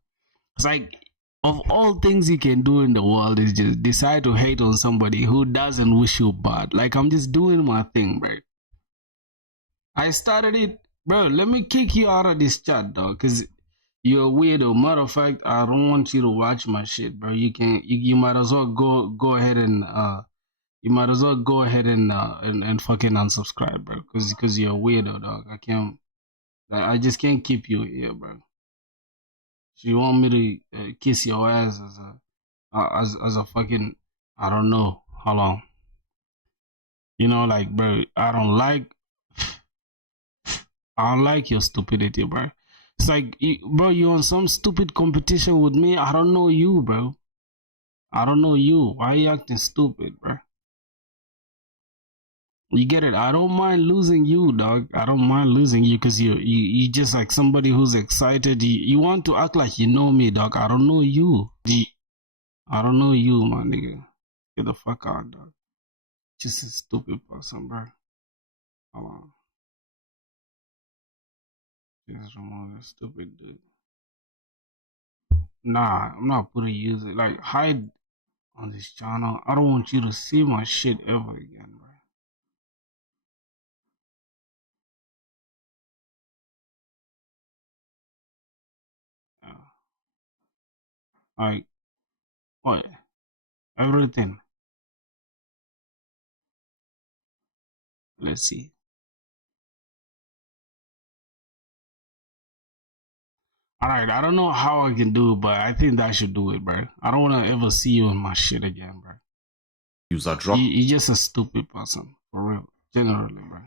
It's like, of all things you can do in the world is just decide to hate on somebody who doesn't wish you bad. Like, I'm just doing my thing, bro. I started it, bro. Let me kick you out of this chat, dog, because you're a weirdo. Matter of fact, I don't want you to watch my shit, bro. You might as well go ahead and and fucking unsubscribe, bro. Because you're a weirdo, dog. I just can't keep you here, bro. So you want me to kiss your ass as a fucking, I don't know how long. You know, like, bro, I don't like your stupidity, bro. It's like, bro, you on some stupid competition with me. I don't know you, bro. I don't know you. Why you acting stupid, bro? You get it? I don't mind losing you, dog. I don't mind losing you because you just like somebody who's excited. You want to act like you know me, dog. I don't know you. I don't know you, my nigga. Get the fuck out, dog. Just a stupid person, bro. Hold on. Just remove this stupid dude. Nah, I'm not putting use it. Like, hide on this channel. I don't want you to see my shit ever again, bro. Yeah. Like, what? Everything. Let's see. Alright, I don't know how I can do it, but I think that should do it, bro. I don't want to ever see you in my shit again, bro. User drop. You're just a stupid person, for real. Generally, bro.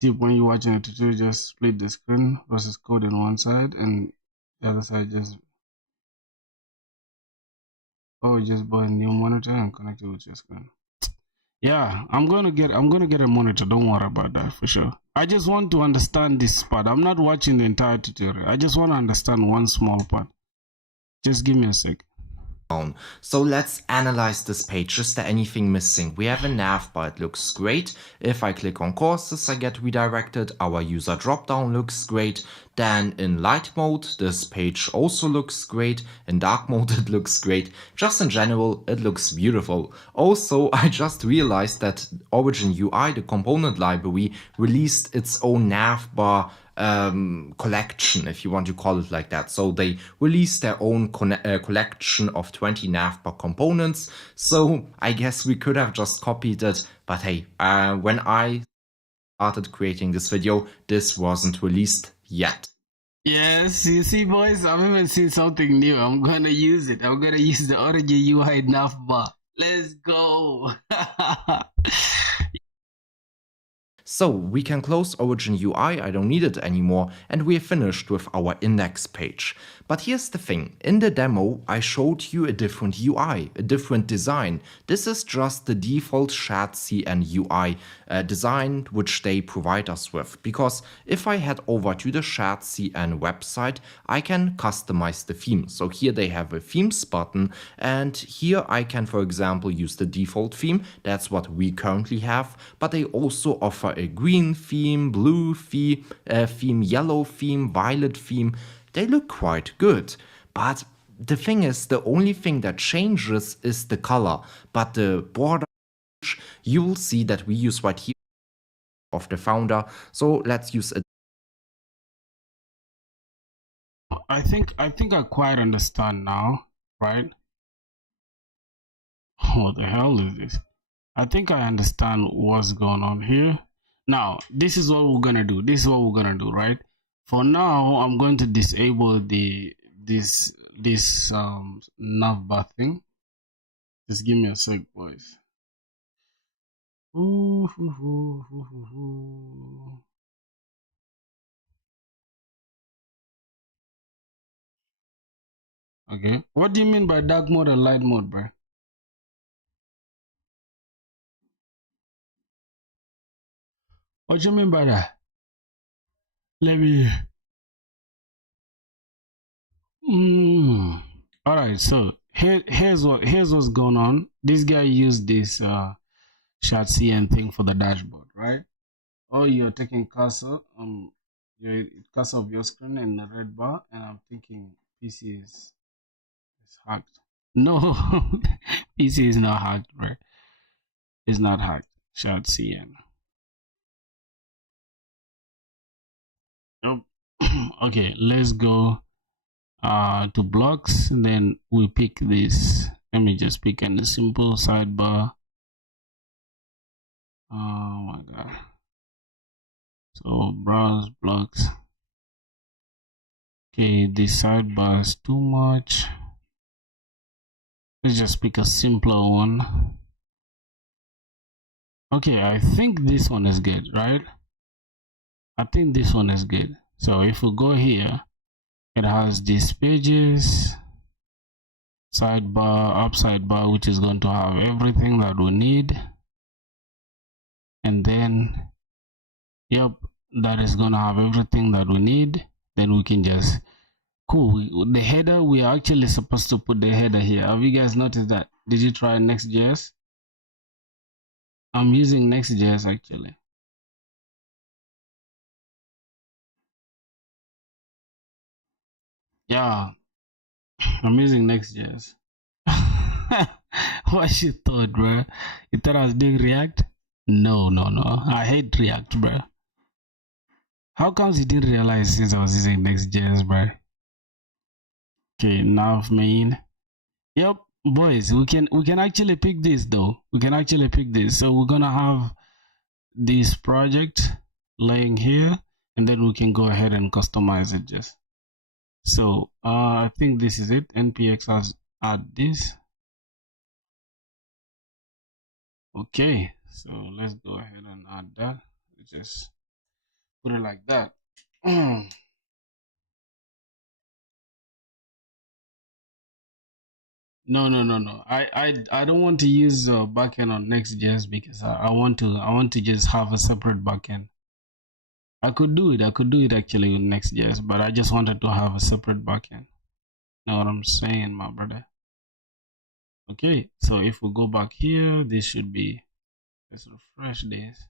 Tip when you're watching a tutorial, just split the screen versus code in one side and the other side just just buy a new monitor and connect it with your screen. Yeah, I'm gonna get a monitor. Don't worry about that for sure. I just want to understand this part. I'm not watching the entire tutorial. I just want to understand one small part. Just give me a sec. So let's analyze this page. Is there anything missing? We have a navbar, it looks great. If I click on courses, I get redirected. Our user dropdown looks great. Then in light mode, this page also looks great. In dark mode, it looks great. Just in general, it looks beautiful. Also, I just realized that Origin UI, the component library, released its own navbar collection, if you want to call it like that. So they released their own collection of 20 navbar components. So I guess we could have just copied it. But hey, when I started creating this video, this wasn't released yet. Yes, you see, boys, I've even seen something new. I'm gonna use it. I'm gonna use the Origin UI navbar. Let's go. So we can close Origin UI, I don't need it anymore, and we're finished with our index page. But here's the thing, in the demo I showed you a different UI, a different design. This is just the default Shadcn UI design which they provide us with, because if I head over to the Shadcn website, I can customize the theme. So here they have a themes button, and here I can, for example, use the default theme. That's what we currently have, but they also offer a green theme, blue theme, yellow theme, violet theme. They look quite good, but the thing is, the only thing that changes is the color, but the border, you will see that we use right here of the founder. So let's use a I think I quite understand now, right? What the hell is this? I think I understand what's going on here. Now, this is what we're gonna do. This is what we're gonna do, right? For now, I'm going to disable this navbar thing. Just give me a sec, boys. Okay. What do you mean by dark mode and light mode, bro? What do you mean by that? Let me. All right. So here's what's going on. This guy used this Shadcn thing for the dashboard, right? Oh, you're taking cursor your cursor of your screen in the red bar, and I'm thinking PC is hacked. No, PC is not hacked, right? It's not hacked. Shadcn. Nope. Okay, let's go to blocks, and then we pick this. Let me just pick a simple sidebar. Oh my god. So browse blocks. Okay, this sidebar is too much. Let's just pick a simpler one. Okay, I think this one is good, right? I think this one is good. So if we go here, it has these pages, sidebar, up sidebar, which is going to have everything that we need. And then, yep, that is going to have everything that we need. Then we can just, cool. The header, we are actually supposed to put the header here. Have you guys noticed that? Did you try Next.js? I'm using Next.js actually. Yeah, I'm using Next.js. What you thought, bro? You thought I was doing React? No. I hate React, bro. How comes you didn't realize since I was using Next.js, bro? Okay, nav main. Yep, boys, we can actually pick this though. We can actually pick this. So we're gonna have this project laying here, and then we can go ahead and customize it just. So I think this is it. npx has add this. Okay, so let's go ahead and add that. Just put it like that. No. I don't want to use backend on Next.js because I want to just have a separate backend. I could do it actually with Next.js, but I just wanted to have a separate backend. Know what I'm saying, my brother? Okay, so if we go back here, this should be, let's refresh this.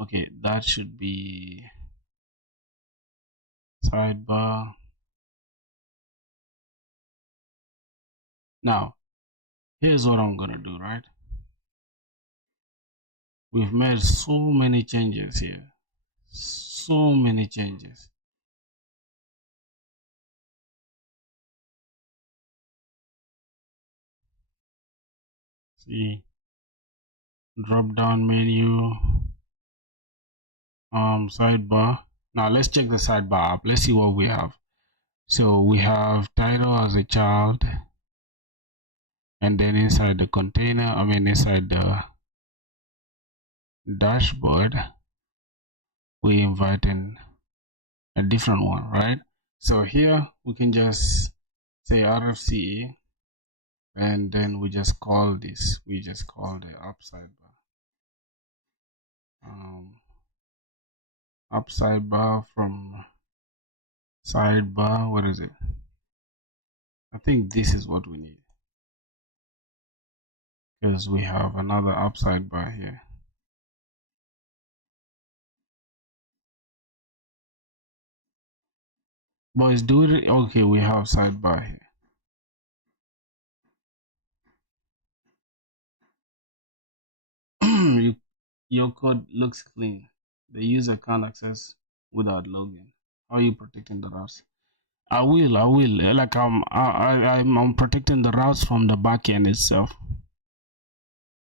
Okay, that should be sidebar. Now, here's what I'm gonna do, right? We've made so many changes here. So many changes. See, drop down menu, sidebar. Now let's check the sidebar up. Let's see what we have. So we have title as a child, and then inside the container, inside the dashboard, we invite in a different one, right? So here we can just say RFCE, and then we just call this, we just call the up sidebar. Up sidebar from sidebar, what is it? I think this is what we need, because we have another up sidebar here. Boys, do it. Okay, we have sidebar here. Your code looks clean. The user can't access without login. How are you protecting the routes? I will. Like I'm protecting the routes from the backend itself.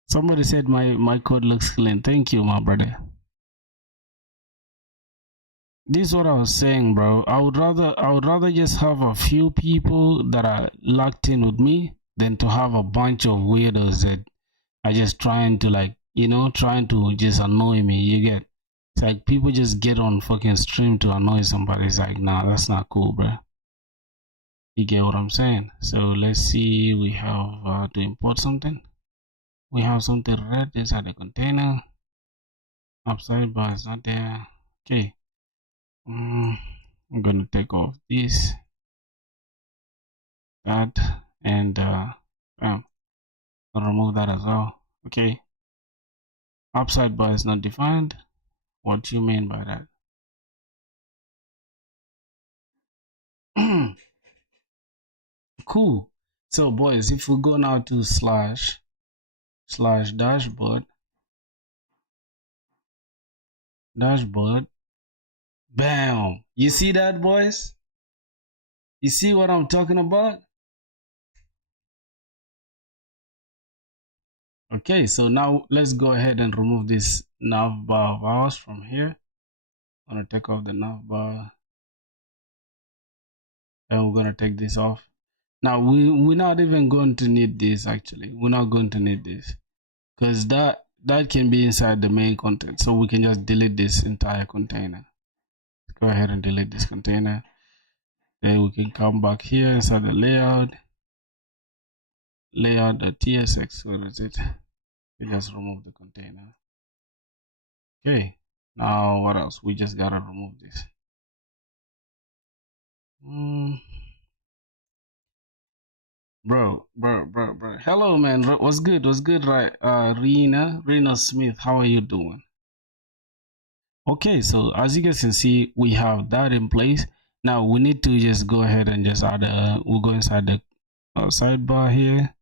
Somebody said my code looks clean. Thank you, my brother. This is what I was saying, bro. I would rather just have a few people that are locked in with me than to have a bunch of weirdos that are just trying to trying to just annoy me. You get? It's like people just get on fucking stream to annoy somebody. It's like, nah, that's not cool, bro. You get what I'm saying? So let's see. We have to import something. We have something red inside the container. Upside bar is not there. Okay. I'm gonna take off this, that, and bam. I'll remove that as well. Okay. Upside bar is not defined. What do you mean by that? Cool. So boys, if we go now to slash dashboard, bam. You see that, boys? You see what I'm talking about? Okay, so now let's go ahead and remove this navbar of ours from here. I'm gonna take off the navbar, and we're gonna take this off. Now we're not even going to need this. Actually, we're not going to need this because that can be inside the main content. So we can just delete this entire container. Go ahead and delete this container. Then we can come back here inside the layout.tsx. Where is it? We just remove the container. Okay. Now what else? We just gotta remove this. Bro. Hello, man. What's good? What's good, right? Rena Smith. How are you doing? Okay, so as you guys can see, we have that in place. Now we need to just go ahead and just add we'll go inside the sidebar here.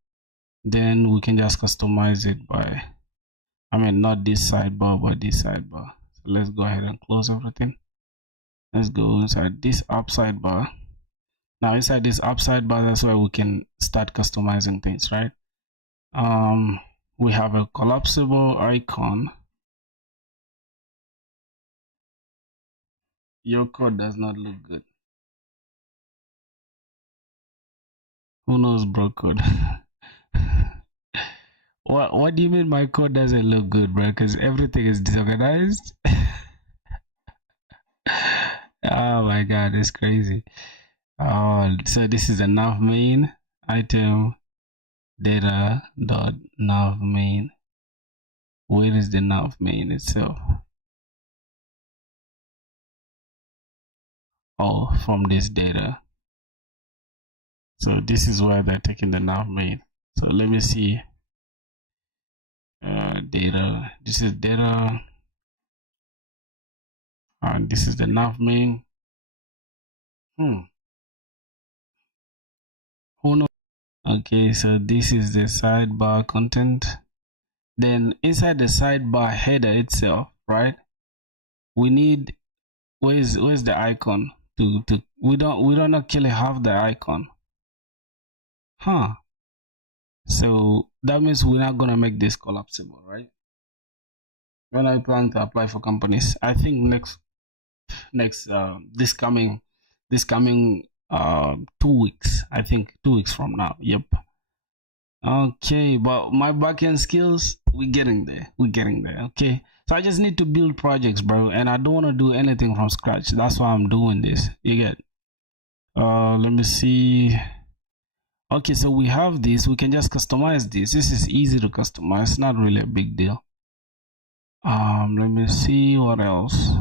Then we can just customize it by, I mean, not this sidebar, but this sidebar. So let's go ahead and close everything. Let's go inside this up sidebar. Now inside this up sidebar, that's where we can start customizing things, right? We have a collapsible icon. Your code does not look good. Who knows, bro? Code. What do you mean my code doesn't look good, bro? Because everything is disorganized. Oh my god, it's crazy. Oh, so this is a nav main item data dot nav main. Where is the nav main itself? Oh, from this data. So this is where they're taking the nav main. So let me see. Data. This is data. And this is the nav main. Who knows? Okay, so this is the sidebar content. Then inside the sidebar header itself, right? We need, where's the icon? We don't actually have the icon. So that means we're not gonna make this collapsible, right? When I plan to apply for companies, I think this coming 2 weeks. I think 2 weeks from now. Yep. Okay, but my backend skills, we're getting there. Okay, so I just need to build projects, bro, and I don't want to do anything from scratch. That's why I'm doing this. You get? Let me see. Okay, so we have this. We can just customize this. This is easy to customize. It's not really a big deal. Let me see what else.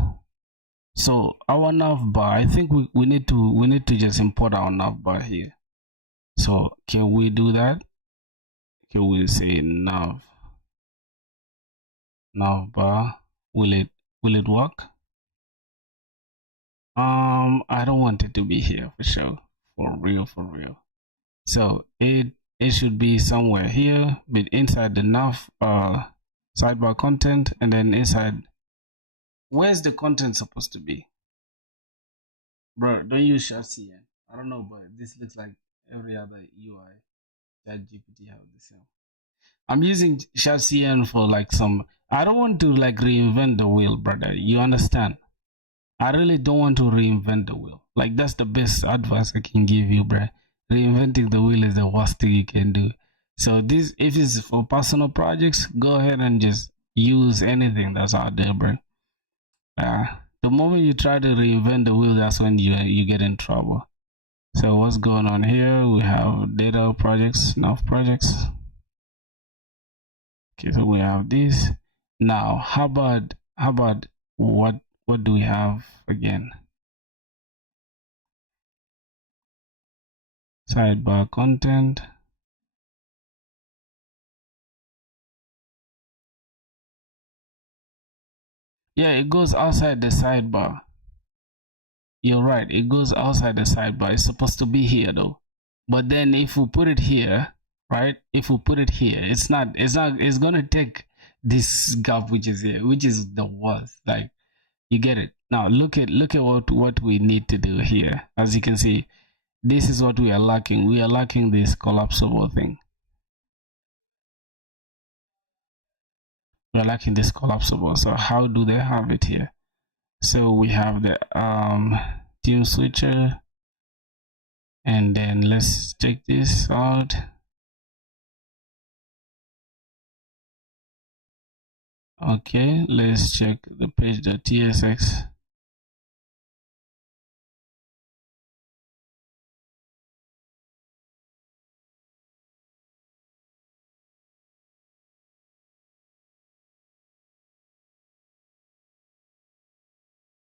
So our navbar, I think we need to just import our navbar here. So can we do that? Can we say navbar? Will it work? I don't want it to be here for sure. For real. So it should be somewhere here, but inside the nav sidebar content, and then inside, where's the content supposed to be? Bro, don't use ChatCN. I don't know, but this looks like every other UI that GPT have the same. I'm using ChatCN for like some, I don't want to like reinvent the wheel, brother. You understand? I really don't want to reinvent the wheel. Like that's the best advice I can give you, bro. Reinventing the wheel is the worst thing you can do. So this, if it's for personal projects, go ahead and just use anything that's out there, bro. The moment you try to reinvent the wheel, that's when you get in trouble. So what's going on here? We have data projects, nav projects. Okay, so we have this. Now, how about what do we have again? Sidebar content. Yeah, it goes outside the sidebar. You're right, it goes outside the sidebar. It's supposed to be here though. But then if we put it here, right? If we put it here, it's gonna take this gap which is here, which is the worst. Like, you get it. Now look at what we need to do here. As you can see, this is what we are lacking. We are lacking this collapsible thing. We're lacking this collapsible. So how do they have it here? So we have the theme switcher. And then let's check this out. Okay, let's check the page.tsx.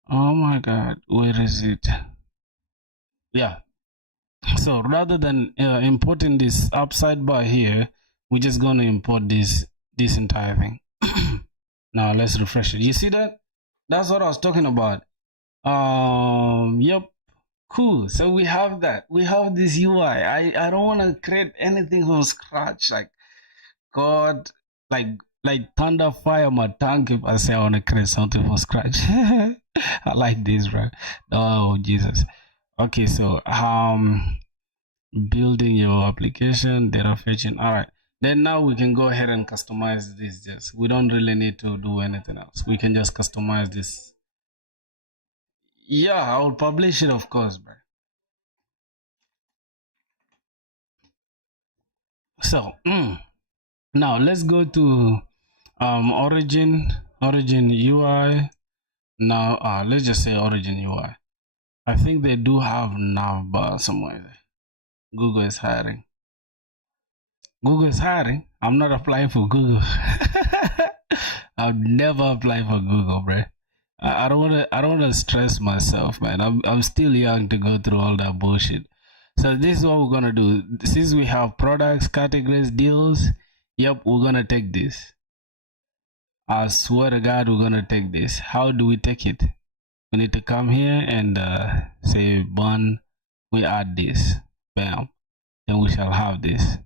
Oh my god, where is it? Yeah, so rather than importing this up sidebar here, we're just gonna import this entire thing. Now let's refresh it. You see that? That's what I was talking about. Yep. Cool. So we have that. We have this UI. I don't want to create anything from scratch. Like God, like thunder fire my tongue if I say I want to create something from scratch. I like this, right? Oh Jesus. Okay, so building your application, data fetching. All right. Then now we can go ahead and customize this. Just we don't really need to do anything else. We can just customize this. Yeah, I will publish it, of course, bro. So now let's go to origin UI. Now let's just say origin UI. I think they do have navbar somewhere there. Google is hiring. Google is hiring. I'm not applying for Google. I've never applied for Google, bro. I don't wanna stress myself, man. I'm still young to go through all that bullshit. So this is what we're gonna do. Since we have products, categories, deals, yep, we're gonna take this. I swear to God, we're gonna take this. How do we take it? We need to come here and say bun. We add this. Bam. Then we shall have this.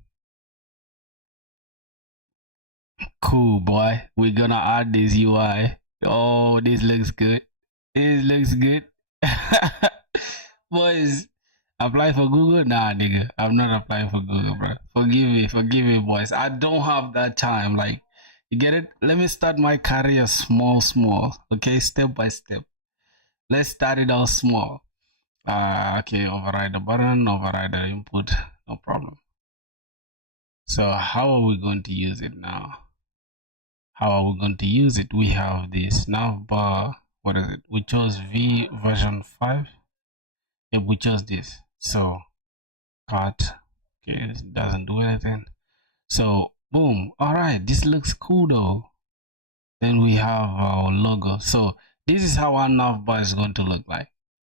Cool, boy. We're gonna add this UI. Oh, this looks good. This looks good. Boys, apply for Google? Nah, nigga. I'm not applying for Google, bro. Forgive me, boys. I don't have that time. Like, you get it? Let me start my career small, okay? Step by step. Let's start it out small. Okay, override the button, override the input, no problem. So how are we going to use it now? How are we going to use it? We have this navbar. What is it? We chose V version 5. Yep, we chose this. So cut. Okay, it doesn't do anything. So boom. All right, this looks cool though. Then we have our logo. So this is how our navbar is going to look like.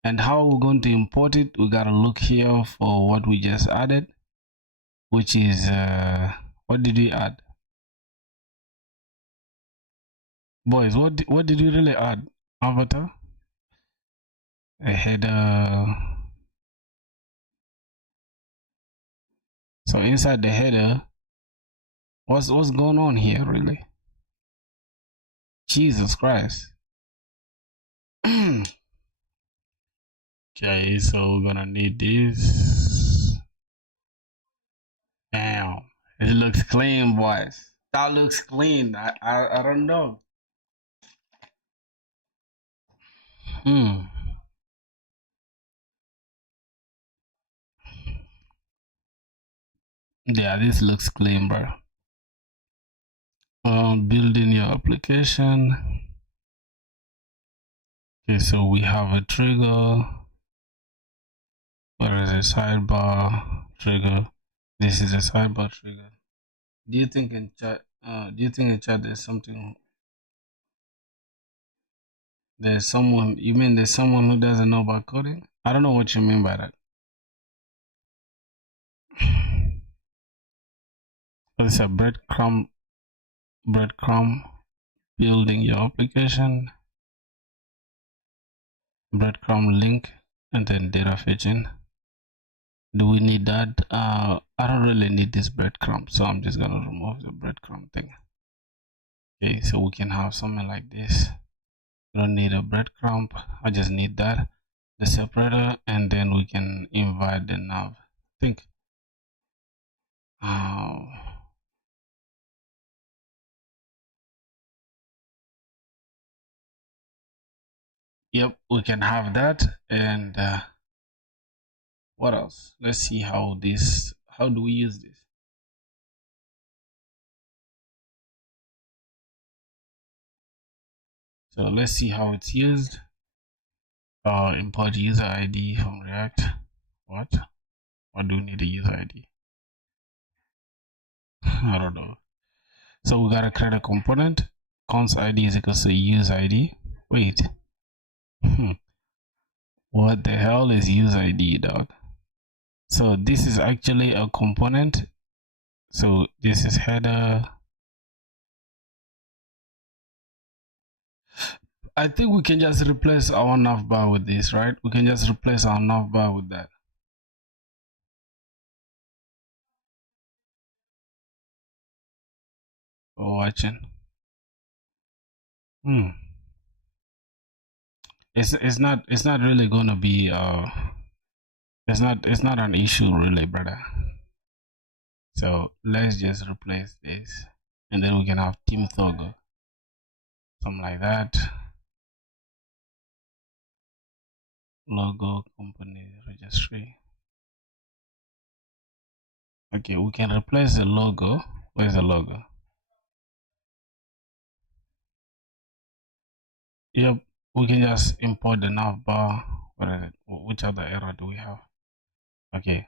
And how we're going to import it, we gotta look here for what we just added, which is what did we add? Boys, what did we really add? Avatar, a header. So inside the header, what's going on here really? Jesus Christ. Okay, so we're gonna need this. Bam. It looks clean, boys. That looks clean. I don't know. Yeah, this looks clean, bro. Building your application. Okay, so we have a trigger. Where is a sidebar trigger? This is a sidebar trigger. Do you think in chat? There's something? There's someone. You mean there's someone who doesn't know about coding? I don't know what you mean by that. It's a breadcrumb building your application, breadcrumb link, and then data fetching. Do we need that? I don't really need this breadcrumb, so I'm just gonna remove the breadcrumb thing. Okay, so we can have something like this. We don't need a breadcrumb. I just need that, the separator, and then we can invite the nav. I think. Yep, we can have that. And what else? Let's see how do we use this? So let's see how it's used. Import user ID from React. What do we need a user ID? I don't know. So we gotta create a component. Const ID is equal to user ID. Wait. What the hell is user ID, dog? So this is actually a component. So this is header. I think we can just replace our navbar with this, right? We can just replace our navbar with that. For watching. It's not really gonna be it's not an issue really, brother. So let's just replace this, and then we can have team Thogo, something like that. Logo, company registry. Okay, we can replace the logo. Where's the logo? Yep, we can just import the navbar. What is it? Which other error do we have? Okay.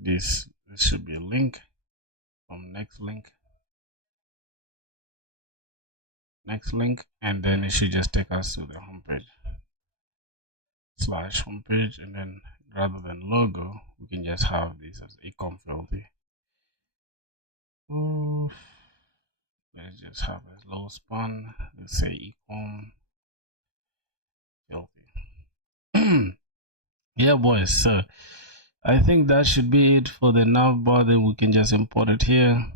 This should be a link from next link, and then it should just take us to the homepage / homepage, and then rather than logo, we can just have this as ecom filthy. Oh, let's just have a low span. Let's say ecom filthy. Yeah, boys. So I think that should be it for the navbar. Then we can just import it here.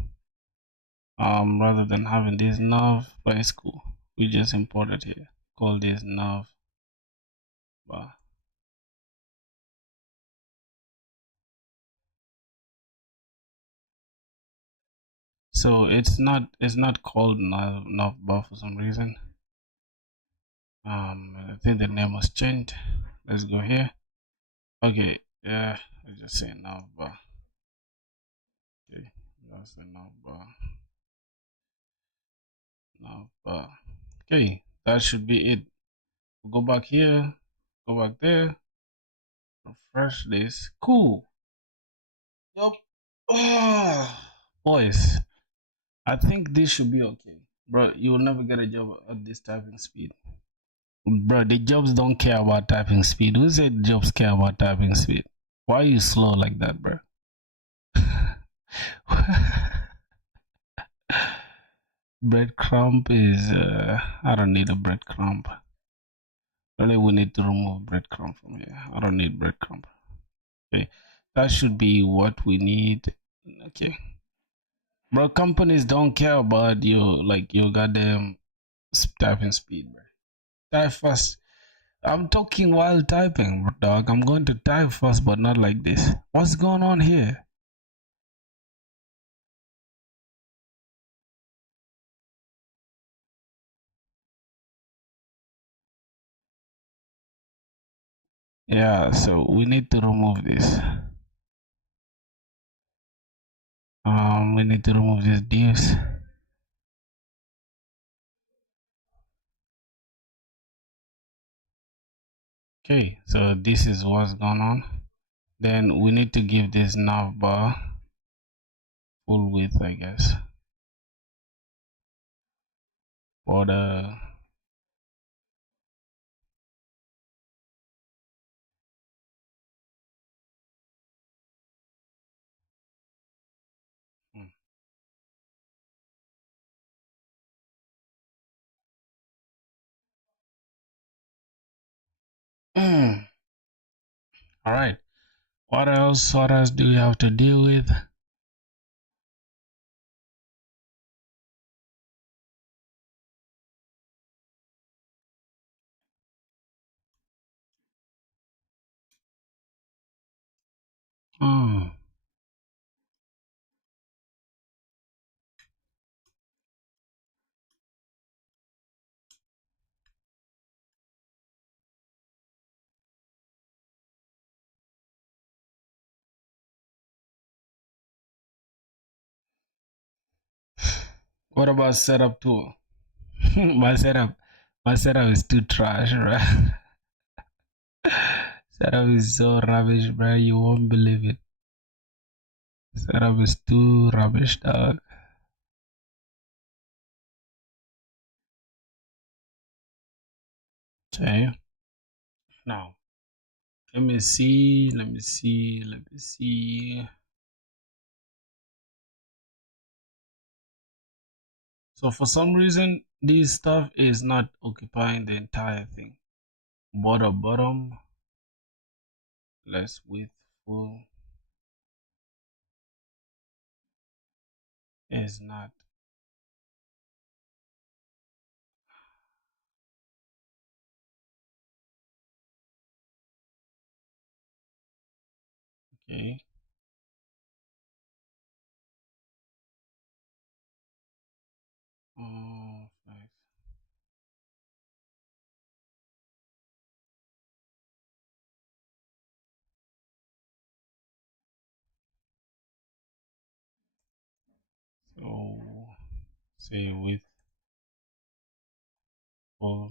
Rather than having this nav, but it's cool. We just import it here. Call this nav bar. So it's not called nav bar for some reason. I think the name was changed. Let's go here. Okay, yeah, let's just say nav bar. Okay, that's the nav bar. Okay, that should be it. We'll go back here, go back there, refresh this. Cool. Yup. Boys, I think this should be okay. Bro, you will never get a job at this typing speed. Bro, the jobs don't care about typing speed. Who said jobs care about typing speed? Why are you slow like that, bro? Breadcrumb is I don't need a breadcrumb. Really, we need to remove breadcrumb from here. I don't need breadcrumb. Okay, that should be what we need. Okay, bro, companies don't care about your goddamn typing speed, bro. Type fast. I'm talking while typing, dog. I'm going to type fast, but not like this. What's going on here? Yeah, so we need to remove this. We need to remove these divs. Okay, so this is what's going on. Then we need to give this navbar full width, I guess, for the all right. What else? What else do we have to deal with? What about setup too? my setup, my setup is too trash, right? Setup is so rubbish, bro. You won't believe it. Setup is too rubbish, dog. Okay. Now, let me see. Let me see. Let me see. So for some reason, this stuff is not occupying the entire thing. Bottom, less width, full is not. Okay. Oh, nice. So, say width, full.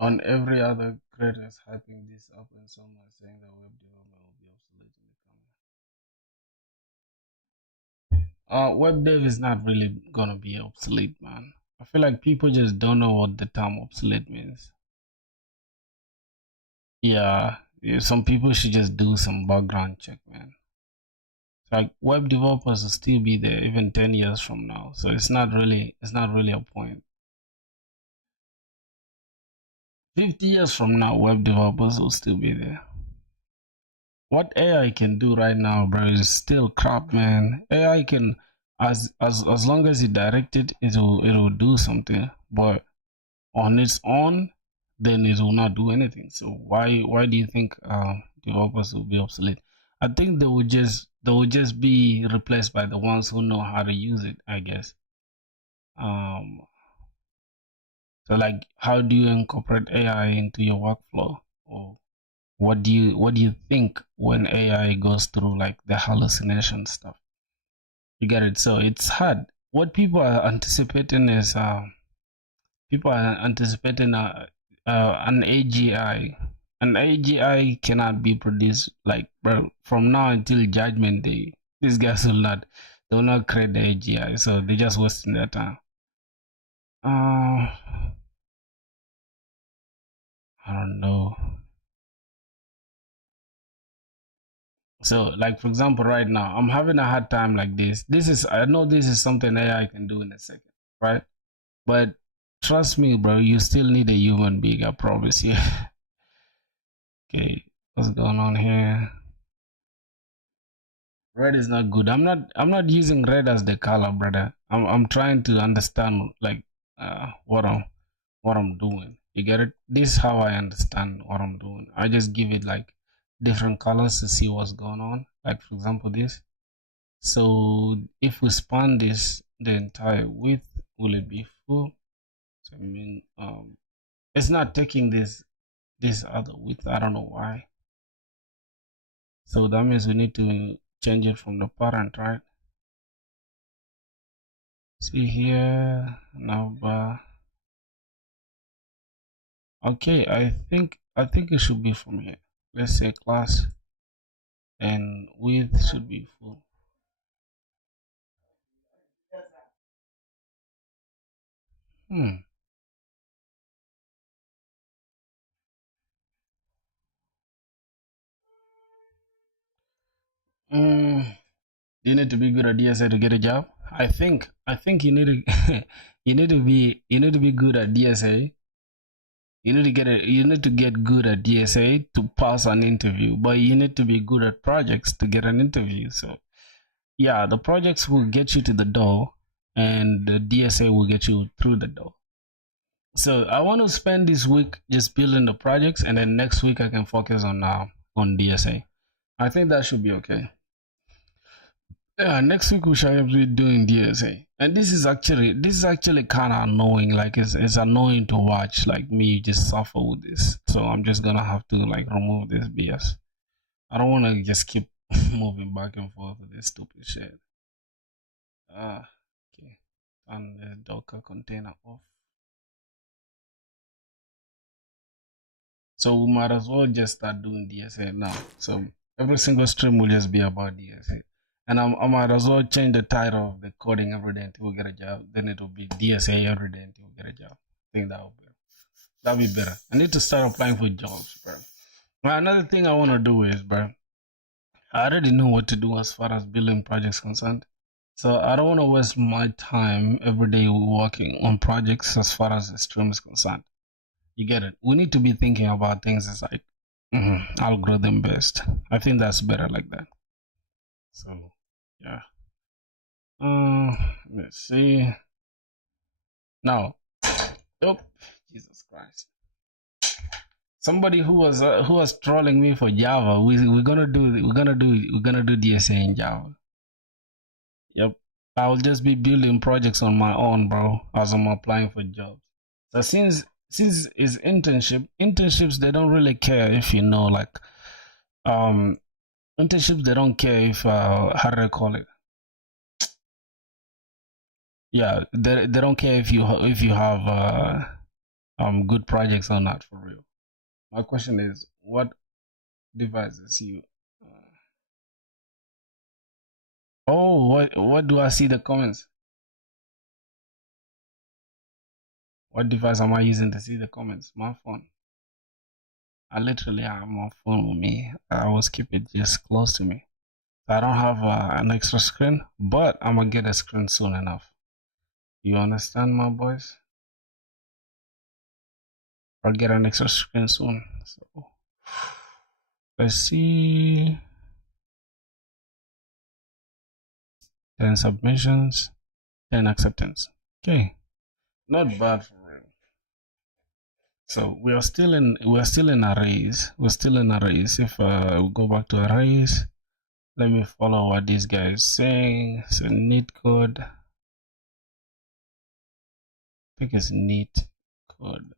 On every other creator is hyping this up, and some are saying that web development will be obsolete in the coming. Web dev is not really gonna be obsolete, man. I feel like people just don't know what the term obsolete means. Yeah, some people should just do some background check, man. Like web developers will still be there even 10 years from now, so it's not really a point. 50 years from now, web developers will still be there. What AI can do right now, bro, is still crap, man. AI can, as long as you direct it, it will do something. But on its own, then it will not do anything. So why do you think developers will be obsolete? I think they will just be replaced by the ones who know how to use it, I guess. Um, so like, how do you incorporate AI into your workflow, or what do you think when AI goes through like the hallucination stuff? You get it? So it's hard. What people are anticipating is an AGI. An AGI cannot be produced like, bro, from now until Judgment Day. These guys will not create the AGI, so they're just wasting their time. Uh, I don't know. So, like for example, right now I'm having a hard time like this. I know this is something AI can do in a second, right? But trust me, bro, you still need a human being. I promise you. Okay, what's going on here? Red is not good. I'm not using red as the color, brother. I'm trying to understand like what I'm doing. You get it? This is how I understand what I'm doing. I just give it like different colors to see what's going on. Like for example, this. So if we span this the entire width, will it be full? So I mean, it's not taking this other width. I don't know why. So that means we need to change it from the parent, right? See here now. Okay, I think it should be from here. Let's say class and width should be full. Hmm. Mm, you need to be good at DSA to get a job. I think you need to you need to be good at DSA. You need to get good at DSA to pass an interview, but you need to be good at projects to get an interview. So yeah, the projects will get you to the door, and the DSA will get you through the door. So I want to spend this week just building the projects, and then next week I can focus on DSA. I think that should be okay. Yeah, next week we shall be doing DSA, and this is actually kind of annoying. Like it's annoying to watch like me just suffer with this. So I'm just gonna have to like remove this BS. I don't want to just keep moving back and forth with this stupid shit. Okay. And the Docker container off. So we might as well just start doing DSA now. So every single stream will just be about DSA. And I might as well change the title of the coding every day until we get a job. Then it will be DSA every day until we get a job. I think that'll be better. I need to start applying for jobs, bro. Now, another thing I want to do is, bro, I already know what to do as far as building projects concerned. So I don't want to waste my time every day working on projects as far as the stream is concerned. You get it? We need to be thinking about things as like, I'll grow them best. I think that's better like that. So, yeah. Let's see. Now, oh, Jesus Christ. Somebody who was trolling me for Java. We're gonna do DSA in Java. Yep. I'll just be building projects on my own, bro, as I'm applying for jobs. So since it's internships they don't really care if you know, like, internships they don't care if how do I call it? Yeah, they don't care if you have good projects or not, for real. My question is, what devices you? What do I see the comments? What device am I using to see the comments? My phone. I literally have my phone with me. I always keep it just close to me. I don't have an extra screen, but I'm gonna get a screen soon enough. You understand, my boys? I'll get an extra screen soon. So let's see. 10 submissions, 10 acceptance. Okay, not bad for real. So we are still in arrays. We're still in arrays. If we go back to arrays, let me follow what this guy is saying. So neat code. I think it's neat code.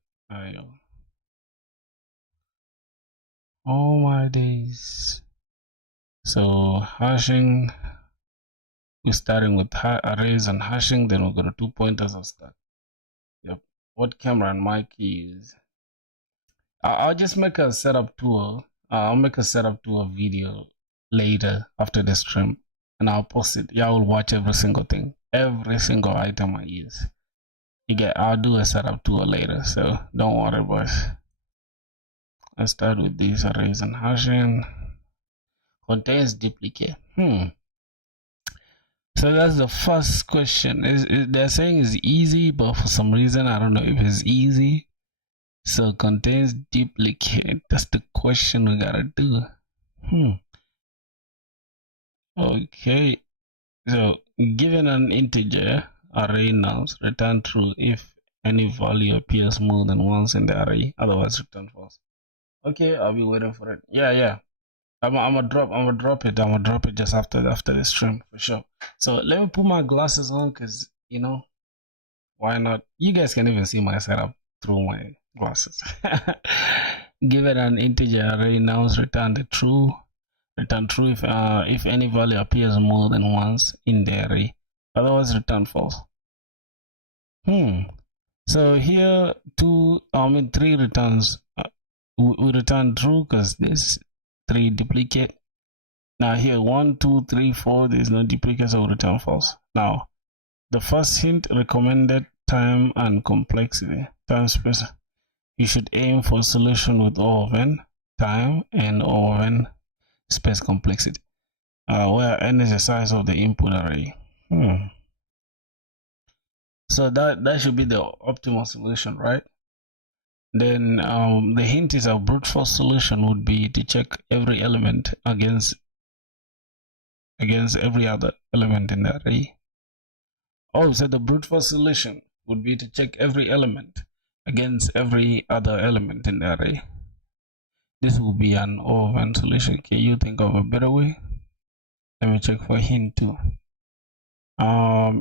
Oh my days. So hashing. We're starting with arrays and hashing, then we're gonna 2 pointers of start. Yep. What camera and mic you use? I'll just make a setup tool. I'll make a setup tool video later after the stream, and I'll post it. Y'all will watch every single thing, every single item I use. I'll do a setup tool later, so don't worry, boys. Let's start with these arrays and hashing. Contains duplicate. So that's the first question. They're saying it's easy, but for some reason I don't know if it's easy. So contains duplicate. That's the question we gotta do. Okay. So given an integer array nums, return true if any value appears more than once in the array. Otherwise, return false. Okay, I'll be waiting for it. Yeah. I'm gonna drop it just after the stream for sure. So let me put my glasses on, because why not? You guys can even see my setup through my glasses. Give it an integer array nums, return true if any value appears more than once in the array. Otherwise, return false. So here 3 returns. We return true because there's 3 duplicate. Now here 1, 2, 3, 4, there's no duplicate, so we return false. Now the first hint, recommended time and complexity. Time space. You should aim for a solution with O of n, time, and O of n, space complexity, where n is the size of the input array. So that should be the optimal solution, right? Then the hint is a brute force solution would be to check every element against every other element in the array. So the brute force solution would be to check every element against every other element in the array. This will be an O of n solution. Can you think of a better way? Let me check for hint 2.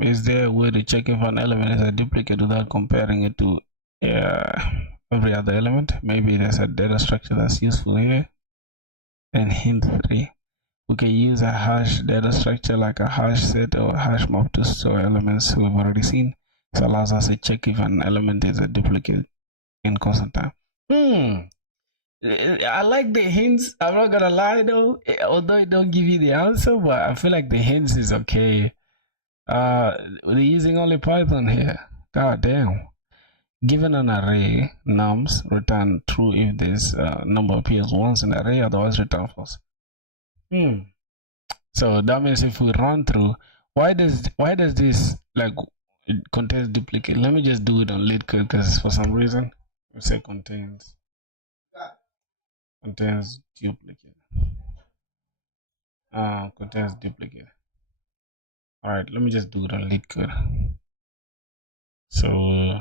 Is there a way to check if an element is a duplicate without comparing it to every other element? Maybe there's a data structure that's useful here. And hint 3. we can use a hash data structure like a hash set or a hash map to store elements we've already seen. This allows us to check if an element is a duplicate in constant time. I like the hints. I'm not gonna lie though, although it don't give you the answer, but I feel like the hints is okay. They're using only Python here. God damn. Given an array, nums return true if this number appears once in the array, otherwise return false. So that means if we run through, why does this like it contains duplicate? Let me just do it on LeetCode because for some reason we say contains duplicate. Contains duplicate. All right, let me just do it on LeetCode. So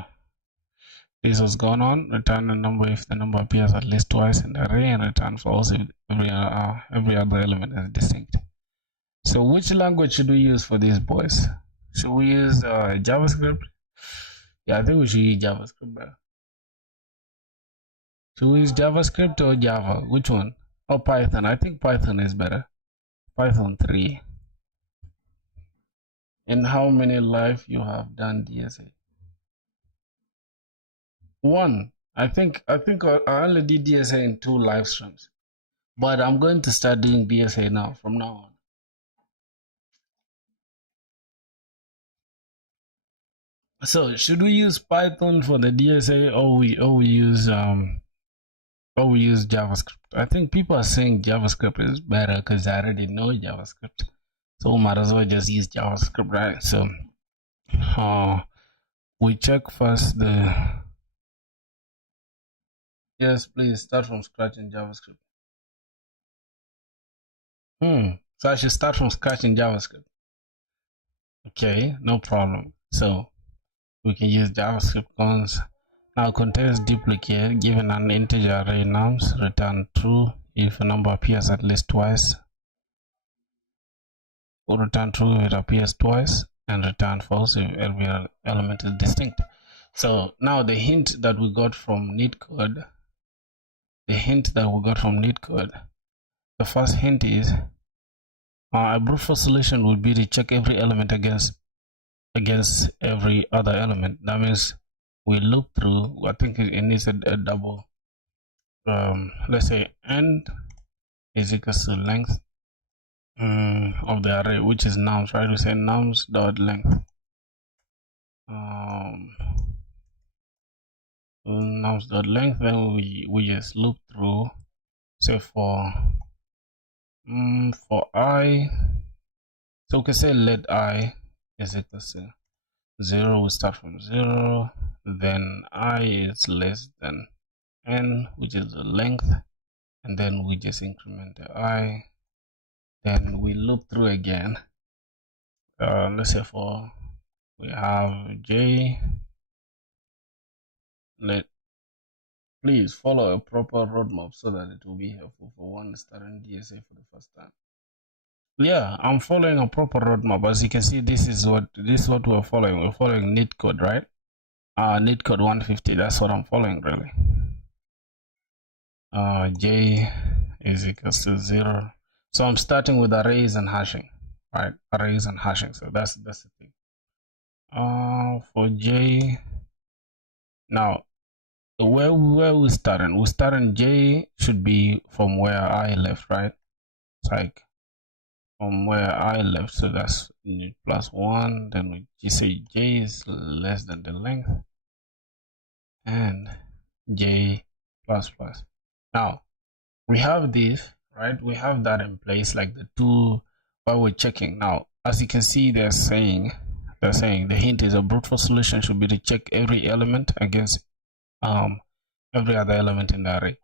this was going on. Return a number if the number appears at least twice in the array, and return false if every other element is distinct. So which language should we use for these boys? Should we use JavaScript? Yeah, I think we should use JavaScript better. Should we use JavaScript or Java? Which one? Or Python? I think Python is better. Python 3. And how many live you have done DSA? 1. I think I only did DSA in 2 live streams. But I'm going to start doing DSA now from now on. So should we use Python for the DSA or we use JavaScript? I think people are saying JavaScript is better because I already know JavaScript. So we might as well just use JavaScript, right? So we check first the yes, please start from scratch in JavaScript. So I should start from scratch in JavaScript. Okay, no problem. So we can use JavaScript cons. Now contains duplicate given an integer array nums, return true if a number appears at least twice, or return true if it appears twice, and return false if every element is distinct. So now the hint that we got from NeetCode, the first hint is a brute force solution would be to check every element against every other element. That means we look through, I think it needs a double, let's say n is equals to length of the array, which is nums, right? We say nums dot length, nums dot length, then we just loop through, say for I, so we can say let I is equals to 0. We start from 0, then I is less than n, which is the length, and then we just increment the I, then we loop through again. Let's say for we have j, please follow a proper roadmap so that it will be helpful for one starting DSA for the first time. Yeah, I'm following a proper roadmap. As you can see, this is what we're following. We're following NeetCode, right? NeetCode 150. That's what I'm following, really. J is equals to 0. So I'm starting with arrays and hashing, right? Arrays and hashing. So that's the thing. For J, now where we starting? We starting J should be from where I left, right? It's like from where I left, so that's +1. Then we just say J is less than the length, and J plus plus. Now we have this, right? We have that in place, like the two while we're checking. Now, as you can see, they're saying the hint is a brute force solution should be to check every element against every other element in the array.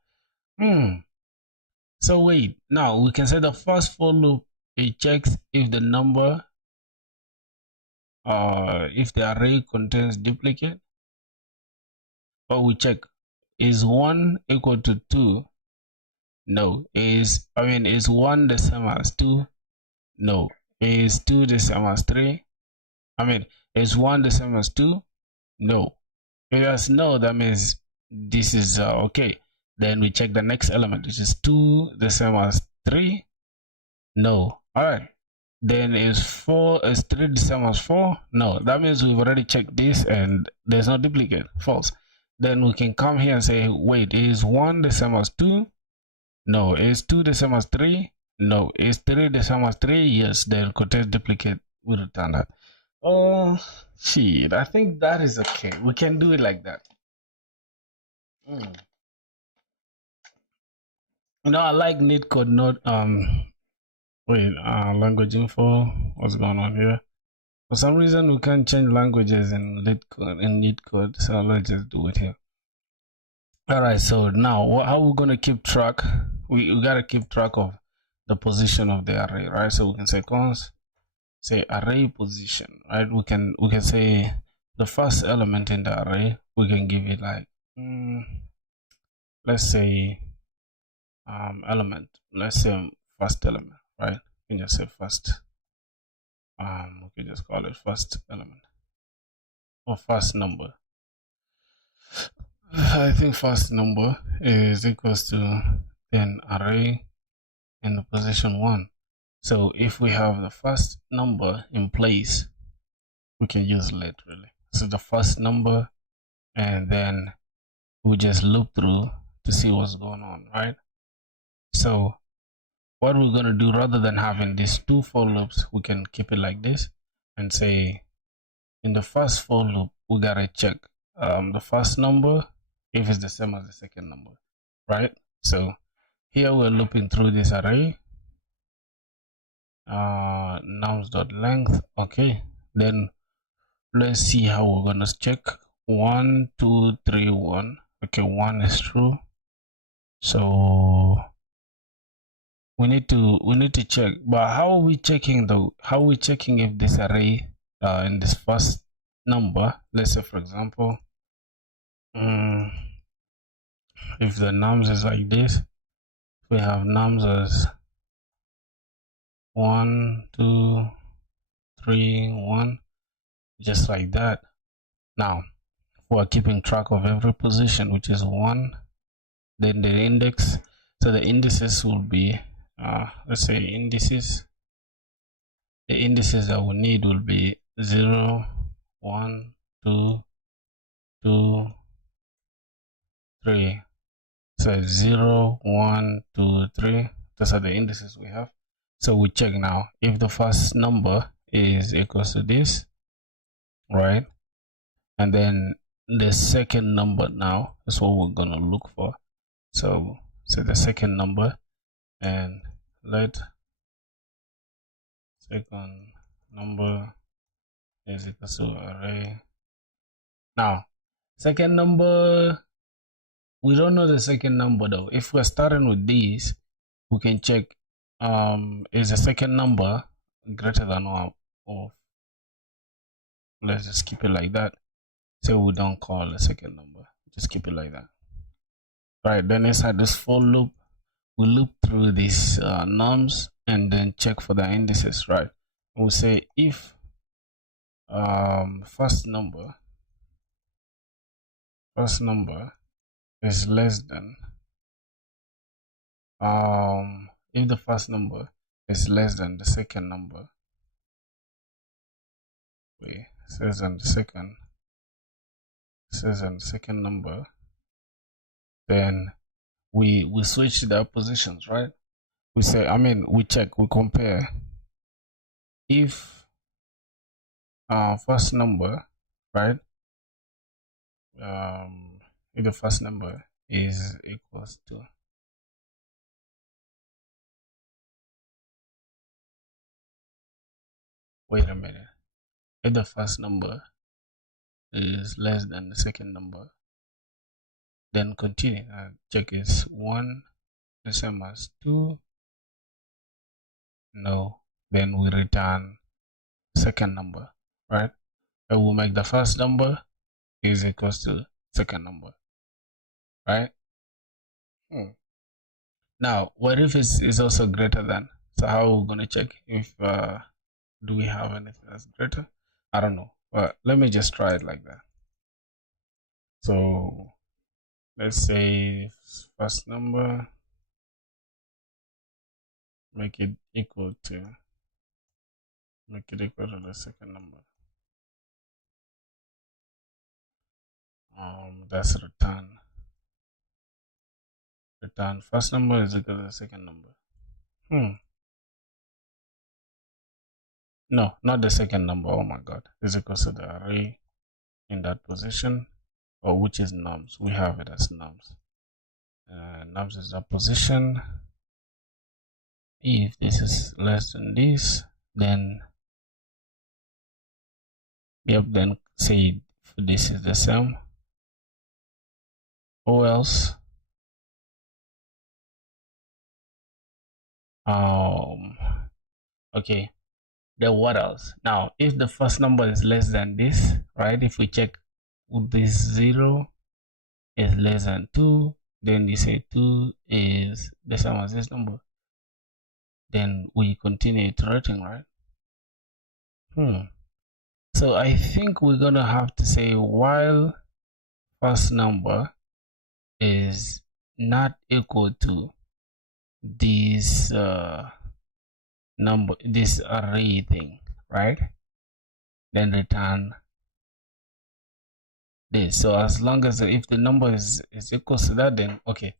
So wait, now we can say the first for loop, it checks if the number if the array contains duplicate, or we check is 1 equal to 2. No. Is 1 the same as 2? No. Is 2 the same as 3? Is 1 the same as 2? No. If that's no, that means this is okay. Then we check the next element, which is 2 the same as 3. No. All right. Then is 3 the same as 4? No. That means we've already checked this and there's no duplicate. False. Then we can come here and say, wait, is 1 the same as 2? No. Is 2 the same as 3? No. Is 3 the same as 3? Yes. Then contains duplicate. We return that. Oh, shit. I think that is okay. We can do it like that. You know, I like neat code, not language info. What's going on here? For some reason, we can't change languages in neat code, so let's just do it here. All right. So now, how are we gonna keep track? We gotta keep track of the position of the array, right? So we can say const, say array position, right? We can say the first element in the array. We can give it like, let's say, element. Let's say first element, right? We can just say first. We can just call it first element or first number. I think first number is equals to then array in the position 1. So if we have the first number in place, we can use let really. So the first number, and then we just loop through to see what's going on, right? So what we're going to do, rather than having these 2 for loops, we can keep it like this and say in the first for loop, we got to check the first number if it's the same as the second number, right? So here we're looping through this array, nums.length. Okay, then let's see how we're gonna check. 1 2 3 1. Okay, 1 is true, so we need to check. But how are we checking though? How are we checking if this array in this first number, let's say for example, if the nums is like this, we have nums as 1 2 3 1, just like that. Now we're keeping track of every position, which is 1, then the index. So the indices will be let's say indices, the indices that we need will be 0 1 2 2 3. So 0 1 2 3, those are the indices we have. So we check now if the first number is equals to this, right? And then the second number now is what we're gonna look for. So the second number, and let second number is equals to array. Now second number, we don't know the second number though. If we're starting with these, we can check is the second number greater than or let's just keep it like that. So we don't call the second number, just keep it like that. Right, then inside this for loop, we loop through these nums and then check for the indices, right? We'll say if first number is less than if the first number is less than the second number, says on the second number, then we switch the positions, right? We say, we check, we compare if first number, right, if the first number is equals to, wait a minute, if the first number is less than the second number, then continue and check is 1 the same as 2, no, then we return second number, right? And we'll make the first number is equals to second number, right? Now what if it's also greater than? So how are we gonna check if do we have anything that's greater? I don't know, but let me just try it like that. So let's say first number make it equal to the second number. That's return. Return first number is equal to the second number. No, not the second number. Oh my god. Is equal to the array in that position, or which is nums. We have it as nums. Nums is that position. If this is less than this, then then say this is the same, or else okay, then what else? Now if the first number is less than this, right, if we check with this 0 is less than 2, then we say 2 is the same as this number, then we continue iterating, right? So I think we're gonna have to say while first number is not equal to this number, this array thing, right? Then return this. So as long as if the number is equal to that, then okay,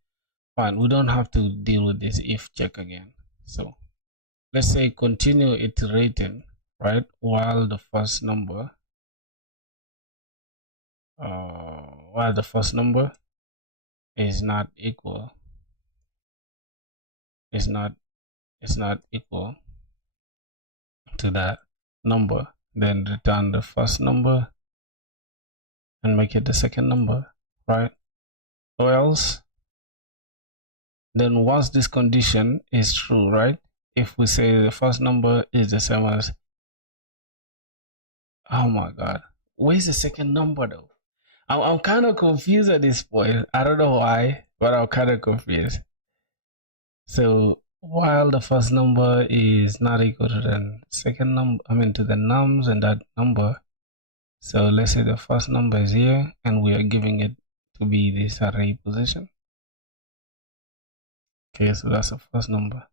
fine. We don't have to deal with this if check again. So let's say continue iterating, right, while the first number is not equal, is not equal to that number, then return the first number and make it the second number, right? Or else, then once this condition is true, right, if we say the first number is the same as, oh my god, where's the second number though? I'm kind of confused at this point. I don't know why, but I'm kind of confused. So while the first number is not equal to the second number, to the nums and that number, so let's say the first number is here and we are giving it to be this array position. Okay, so that's the first number.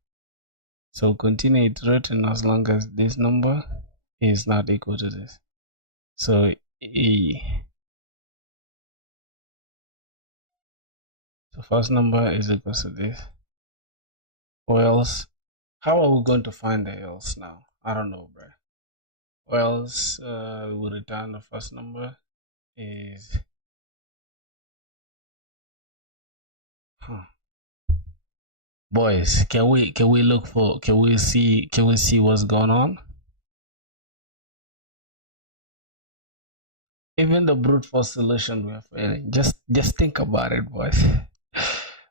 So continue iterating as long as this number is not equal to this. So so first number is equal to this. Or else, how are we going to find the else now? I don't know, bro. Or else we will return the first number is boys, can we look for, can we see what's going on? Even the brute force solution we are failing. Just think about it, boys.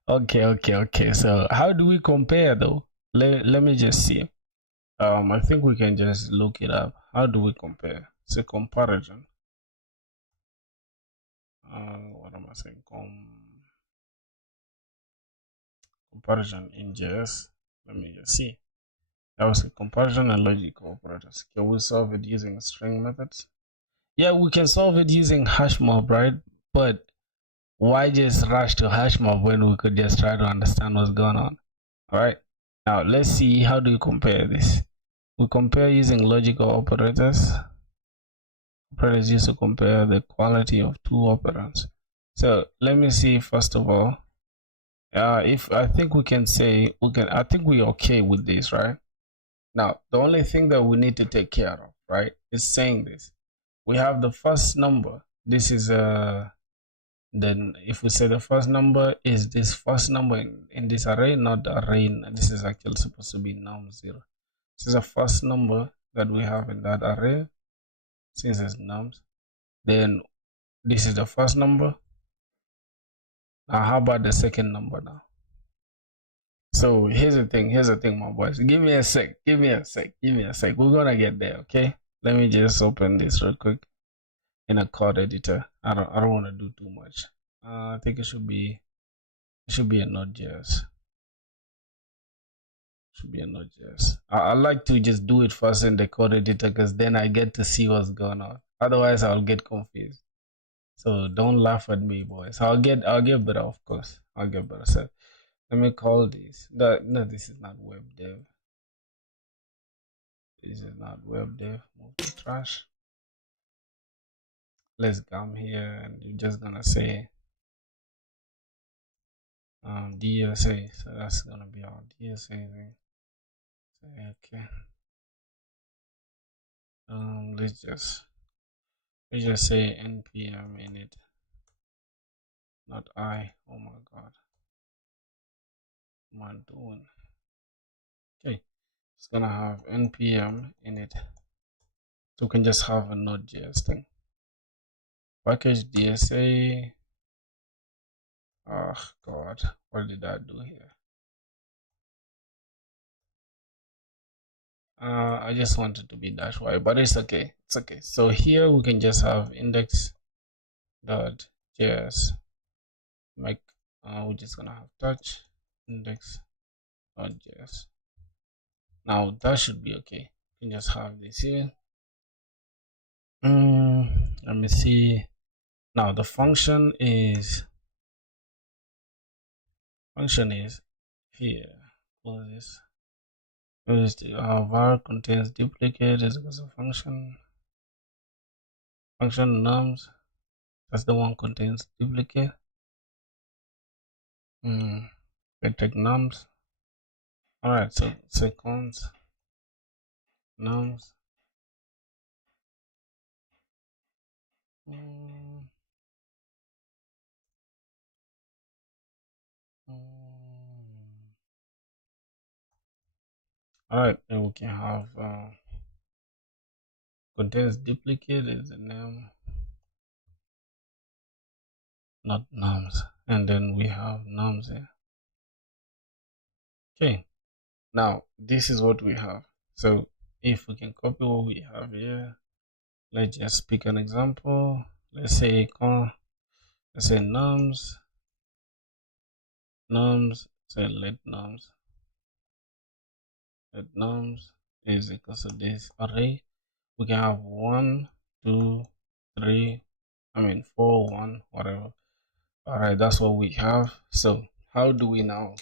Okay. So how do we compare though? Let me just see. I think we can just look it up. How do we compare? It's a comparison. What am I saying? Comparison in JS. Let me just see. That was a comparison and logical operators. Can we solve it using string methods? Yeah, we can solve it using hashmob, right? But why just rush to hashmob when we could just try to understand what's going on? All right. Now let's see, how do you compare this? We compare using logical operators. Operators used to compare the quality of two operands. So let me see first of all. If I think we can say I think we're okay with this, right? Now the only thing that we need to take care of, right, is saying this. We have the first number. This is then if we say the first number is this first number in this array, not the array, this is actually supposed to be num0. This is the first number that we have in that array, since it's nums. Then this is the first number. Now how about the second number now? So here's the thing, my boys. Give me a sec. We're gonna get there, okay? Let me just open this real quick in a code editor. I don't want to do too much. I think it should be a Node.js. I like to just do it first in the code editor because then I get to see what's going on. Otherwise, I'll get confused. So don't laugh at me, boys. I'll get better, of course. I'll get better. So let me call this. No, this is not web dev. This is not web dev. Move to trash. Let's come here and you're just gonna say DSA. So that's gonna be our DSA thing. Okay. Let's just say npm init, not I. Oh my god, what am I doing? Okay, it's gonna have npm init, so we can just have a Node.js thing. Package DSA. Oh god, what did I do here? I just wanted to be dash y, but it's okay. It's okay. So here we can just have index.js. Make we're just gonna have touch index.js. Now that should be okay. You can just have this here. Let me see. Now the function is here. Close this. Var contains duplicate is equals to function nums. That's the one contains duplicate. We take nums. All right, so cons nums. All right, then we can have contains duplicate is the name, not nums, and then we have nums here. Okay, now this is what we have. So if we can copy what we have here, let's just pick an example. Let's say nums, say let nums is equals to this array. We can have 1, 2, 3, 4, 1, whatever. All right, that's what we have. So how do we now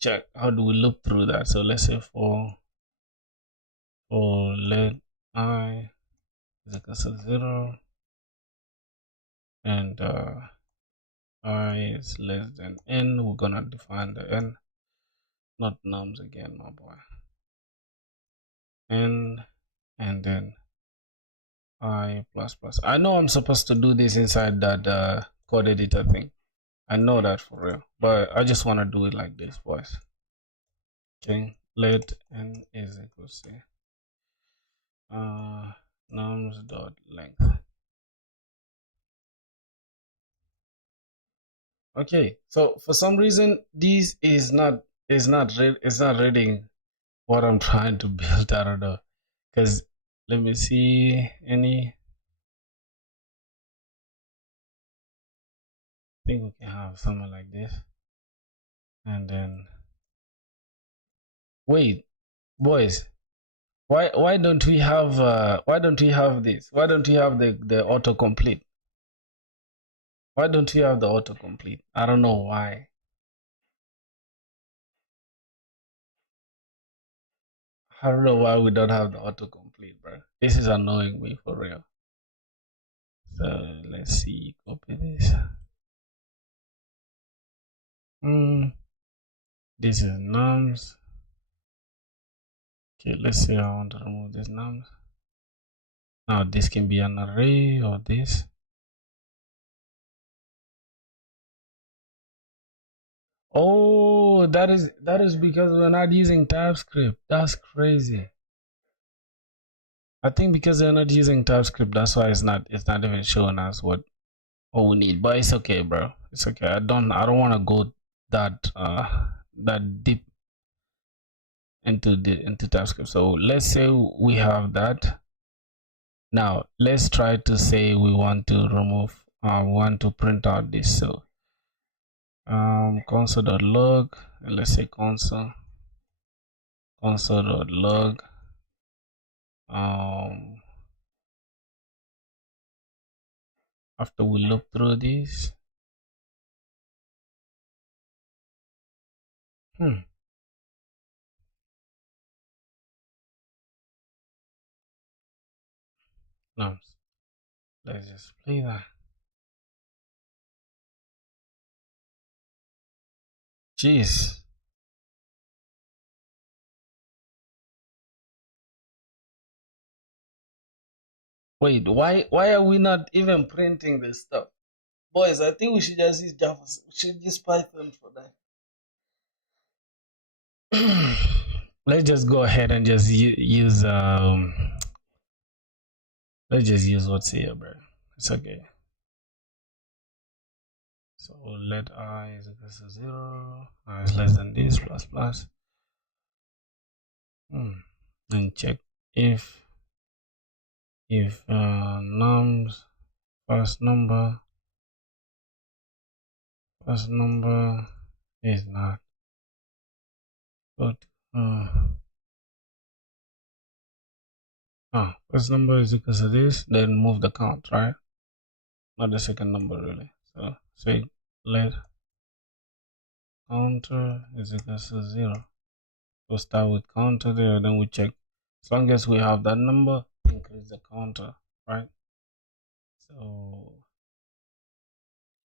check? How do we loop through that? So let's say for let I is equals to 0 and I is less than n, we're gonna define the n, not nums again, my boy. N and then I plus plus. I know I'm supposed to do this inside that code editor thing. I know that for real, but I just want to do it like this, boys. Okay, let n is equals to nums dot length. Okay, so for some reason this is not reading what I'm trying to build. I don't know, because let me see any. I think we can have something like this, and then wait, boys, why don't we have this? Why don't we have the autocomplete? Why don't we have the autocomplete? I don't know why. I don't know why we don't have the autocomplete, bro. This is annoying me for real. So let's see, copy this. This is nums. Okay, let's say I want to remove this nums. Now this can be an array or this. Oh, that is because we're not using TypeScript. That's crazy. I think because they're not using TypeScript, that's why it's not even showing us what we need. But it's okay, bro. It's okay. I don't want to go that deep into TypeScript. So let's say we have that. Now let's try to say we want to remove we want to print out this. So console.log, and let's say console.log after we look through this. nums. Let's just play that. Jeez. Wait, why are we not even printing this stuff? Boys, I think we should just use Java. We should use Python for that. Let's just go ahead and just use let's just use what's here, bro. It's okay. So let I is equal to 0, I is less than this, plus plus. And check if nums first number is not good. First number is equal to this, then move the count, right? Not the second number really. So say let counter is equal to 0. We'll start with counter there, then we check. As long as we have that number, increase the counter, right? So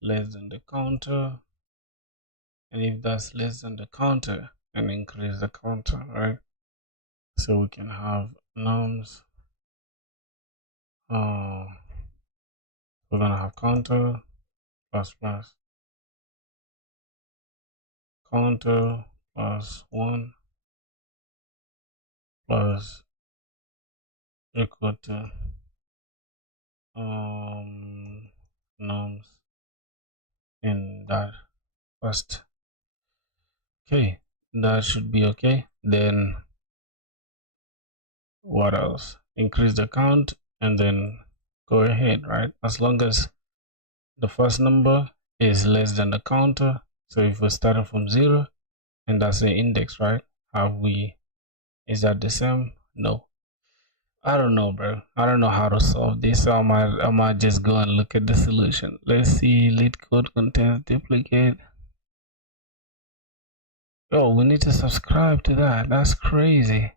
less than the counter, and if that's less than the counter, and increase the counter, right? So we can have nums. We're gonna have counter plus plus counter plus 1 plus equal to nums in that first. Okay, that should be okay. Then what else? Increase the count and then go ahead, right? As long as the first number is less than the counter. So if we started from 0 and that's the index, right? Is that the same? No. I don't know, bro. I don't know how to solve this. So I might just go and look at the solution. Let's see. LeetCode contains duplicate. Oh, we need to subscribe to that. That's crazy.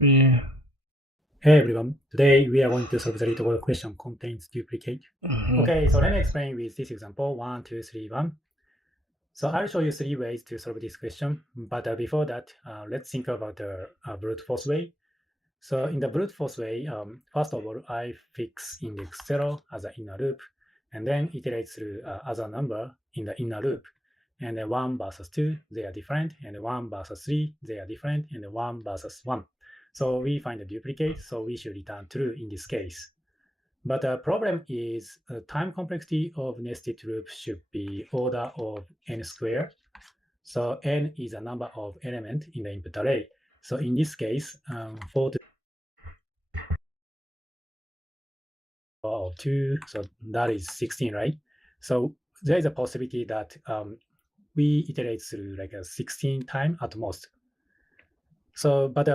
Yeah. Hey everyone, today we are going to solve the LeetCode question contains duplicate. Okay, so let me explain with this example 1, 2, 3, 1. So I'll show you 3 ways to solve this question, but before that, let's think about the brute force way. So in the brute force way, first of all, I fix index 0 as an inner loop, and then iterate through other number in the inner loop. And then 1 versus 2, they are different, and 1 versus 3, they are different, and 1 versus 1. So we find a duplicate, so we should return true in this case. But the problem is time complexity of nested loop should be order of n squared. So n is a number of elements in the input array. So in this case, 4 to the power of 2, so that is 16, right? So there is a possibility that we iterate through like a 16 times at most. So, but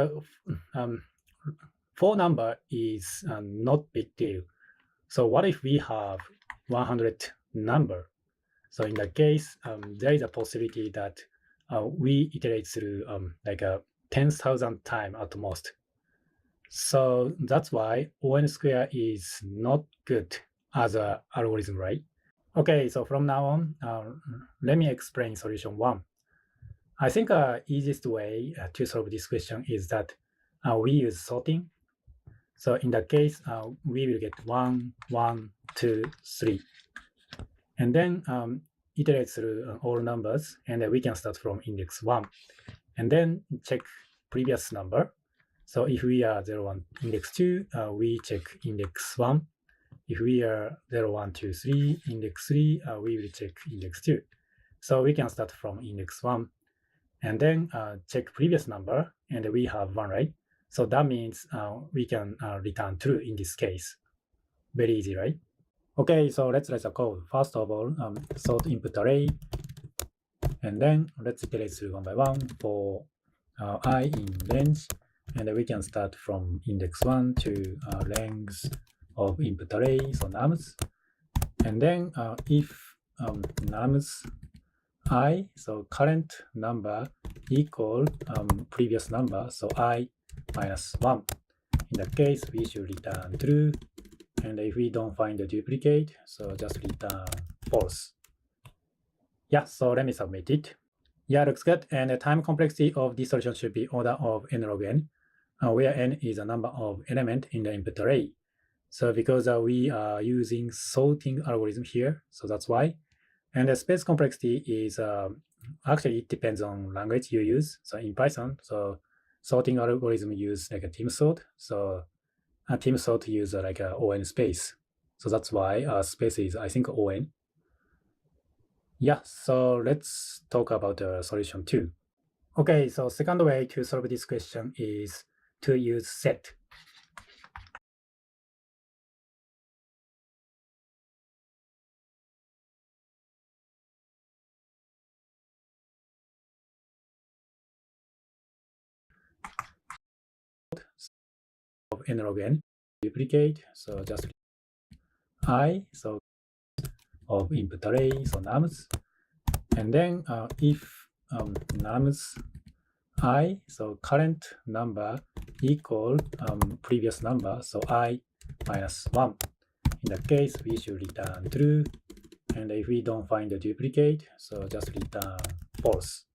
4 number is not big deal. So what if we have 100 number? So in that case, there is a possibility that we iterate through like a 10,000 times at most. So that's why O(n) square is not good as an algorithm, right? Okay, so from now on, let me explain solution 1. I think easiest way to solve this question is that we use sorting. So in that case, we will get 1, 1, 2, 3. And then iterate through all numbers, and we can start from index 1. And then check previous number. So if we are 0, 1, index 2, we check index 1. If we are 0, 1, 2, 3, index 3, we will check index 2. So we can start from index 1. And then check previous number, and we have 1, right? So that means we can return true in this case. Very easy, right? Okay, so let's write the code. First of all, sort input array, and then let's iterate through 1 by 1 for I in range, and we can start from index 1 to length of input array, so nums. And then if nums I, so current number equal previous number, so I minus 1. In that case, we should return true. And if we don't find the duplicate, so just return false. Yeah, so let me submit it. Yeah, looks good. And the time complexity of this solution should be order of n log n, where n is the number of element in the input array. So because we are using sorting algorithm here, so that's why. And the space complexity is actually it depends on language you use. So in Python, so sorting algorithm use like a team sort. So a team sort use like a on space. So that's why space is I think on. Yeah, so let's talk about the solution 2. Okay, so second way to solve this question is to use set. Of n log n, duplicate, so just I, so of input array, so nums, and then if nums I, so current number equal previous number, so I minus 1. In that case, we should return true. And if we don't find the duplicate, so just return false.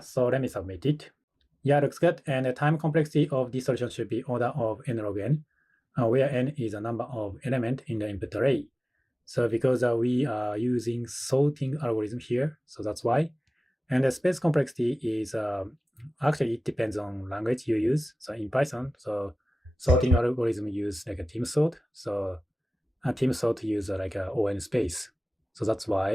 So let me submit it. Yeah, looks good. And the time complexity of this solution should be order of n log n, where n is the number of element in the input array. So because we are using sorting algorithm here, so that's why. And the space complexity is actually it depends on language you use. So in Python, so sorting algorithm use like a team sort. So a team sort use like a on space. So that's why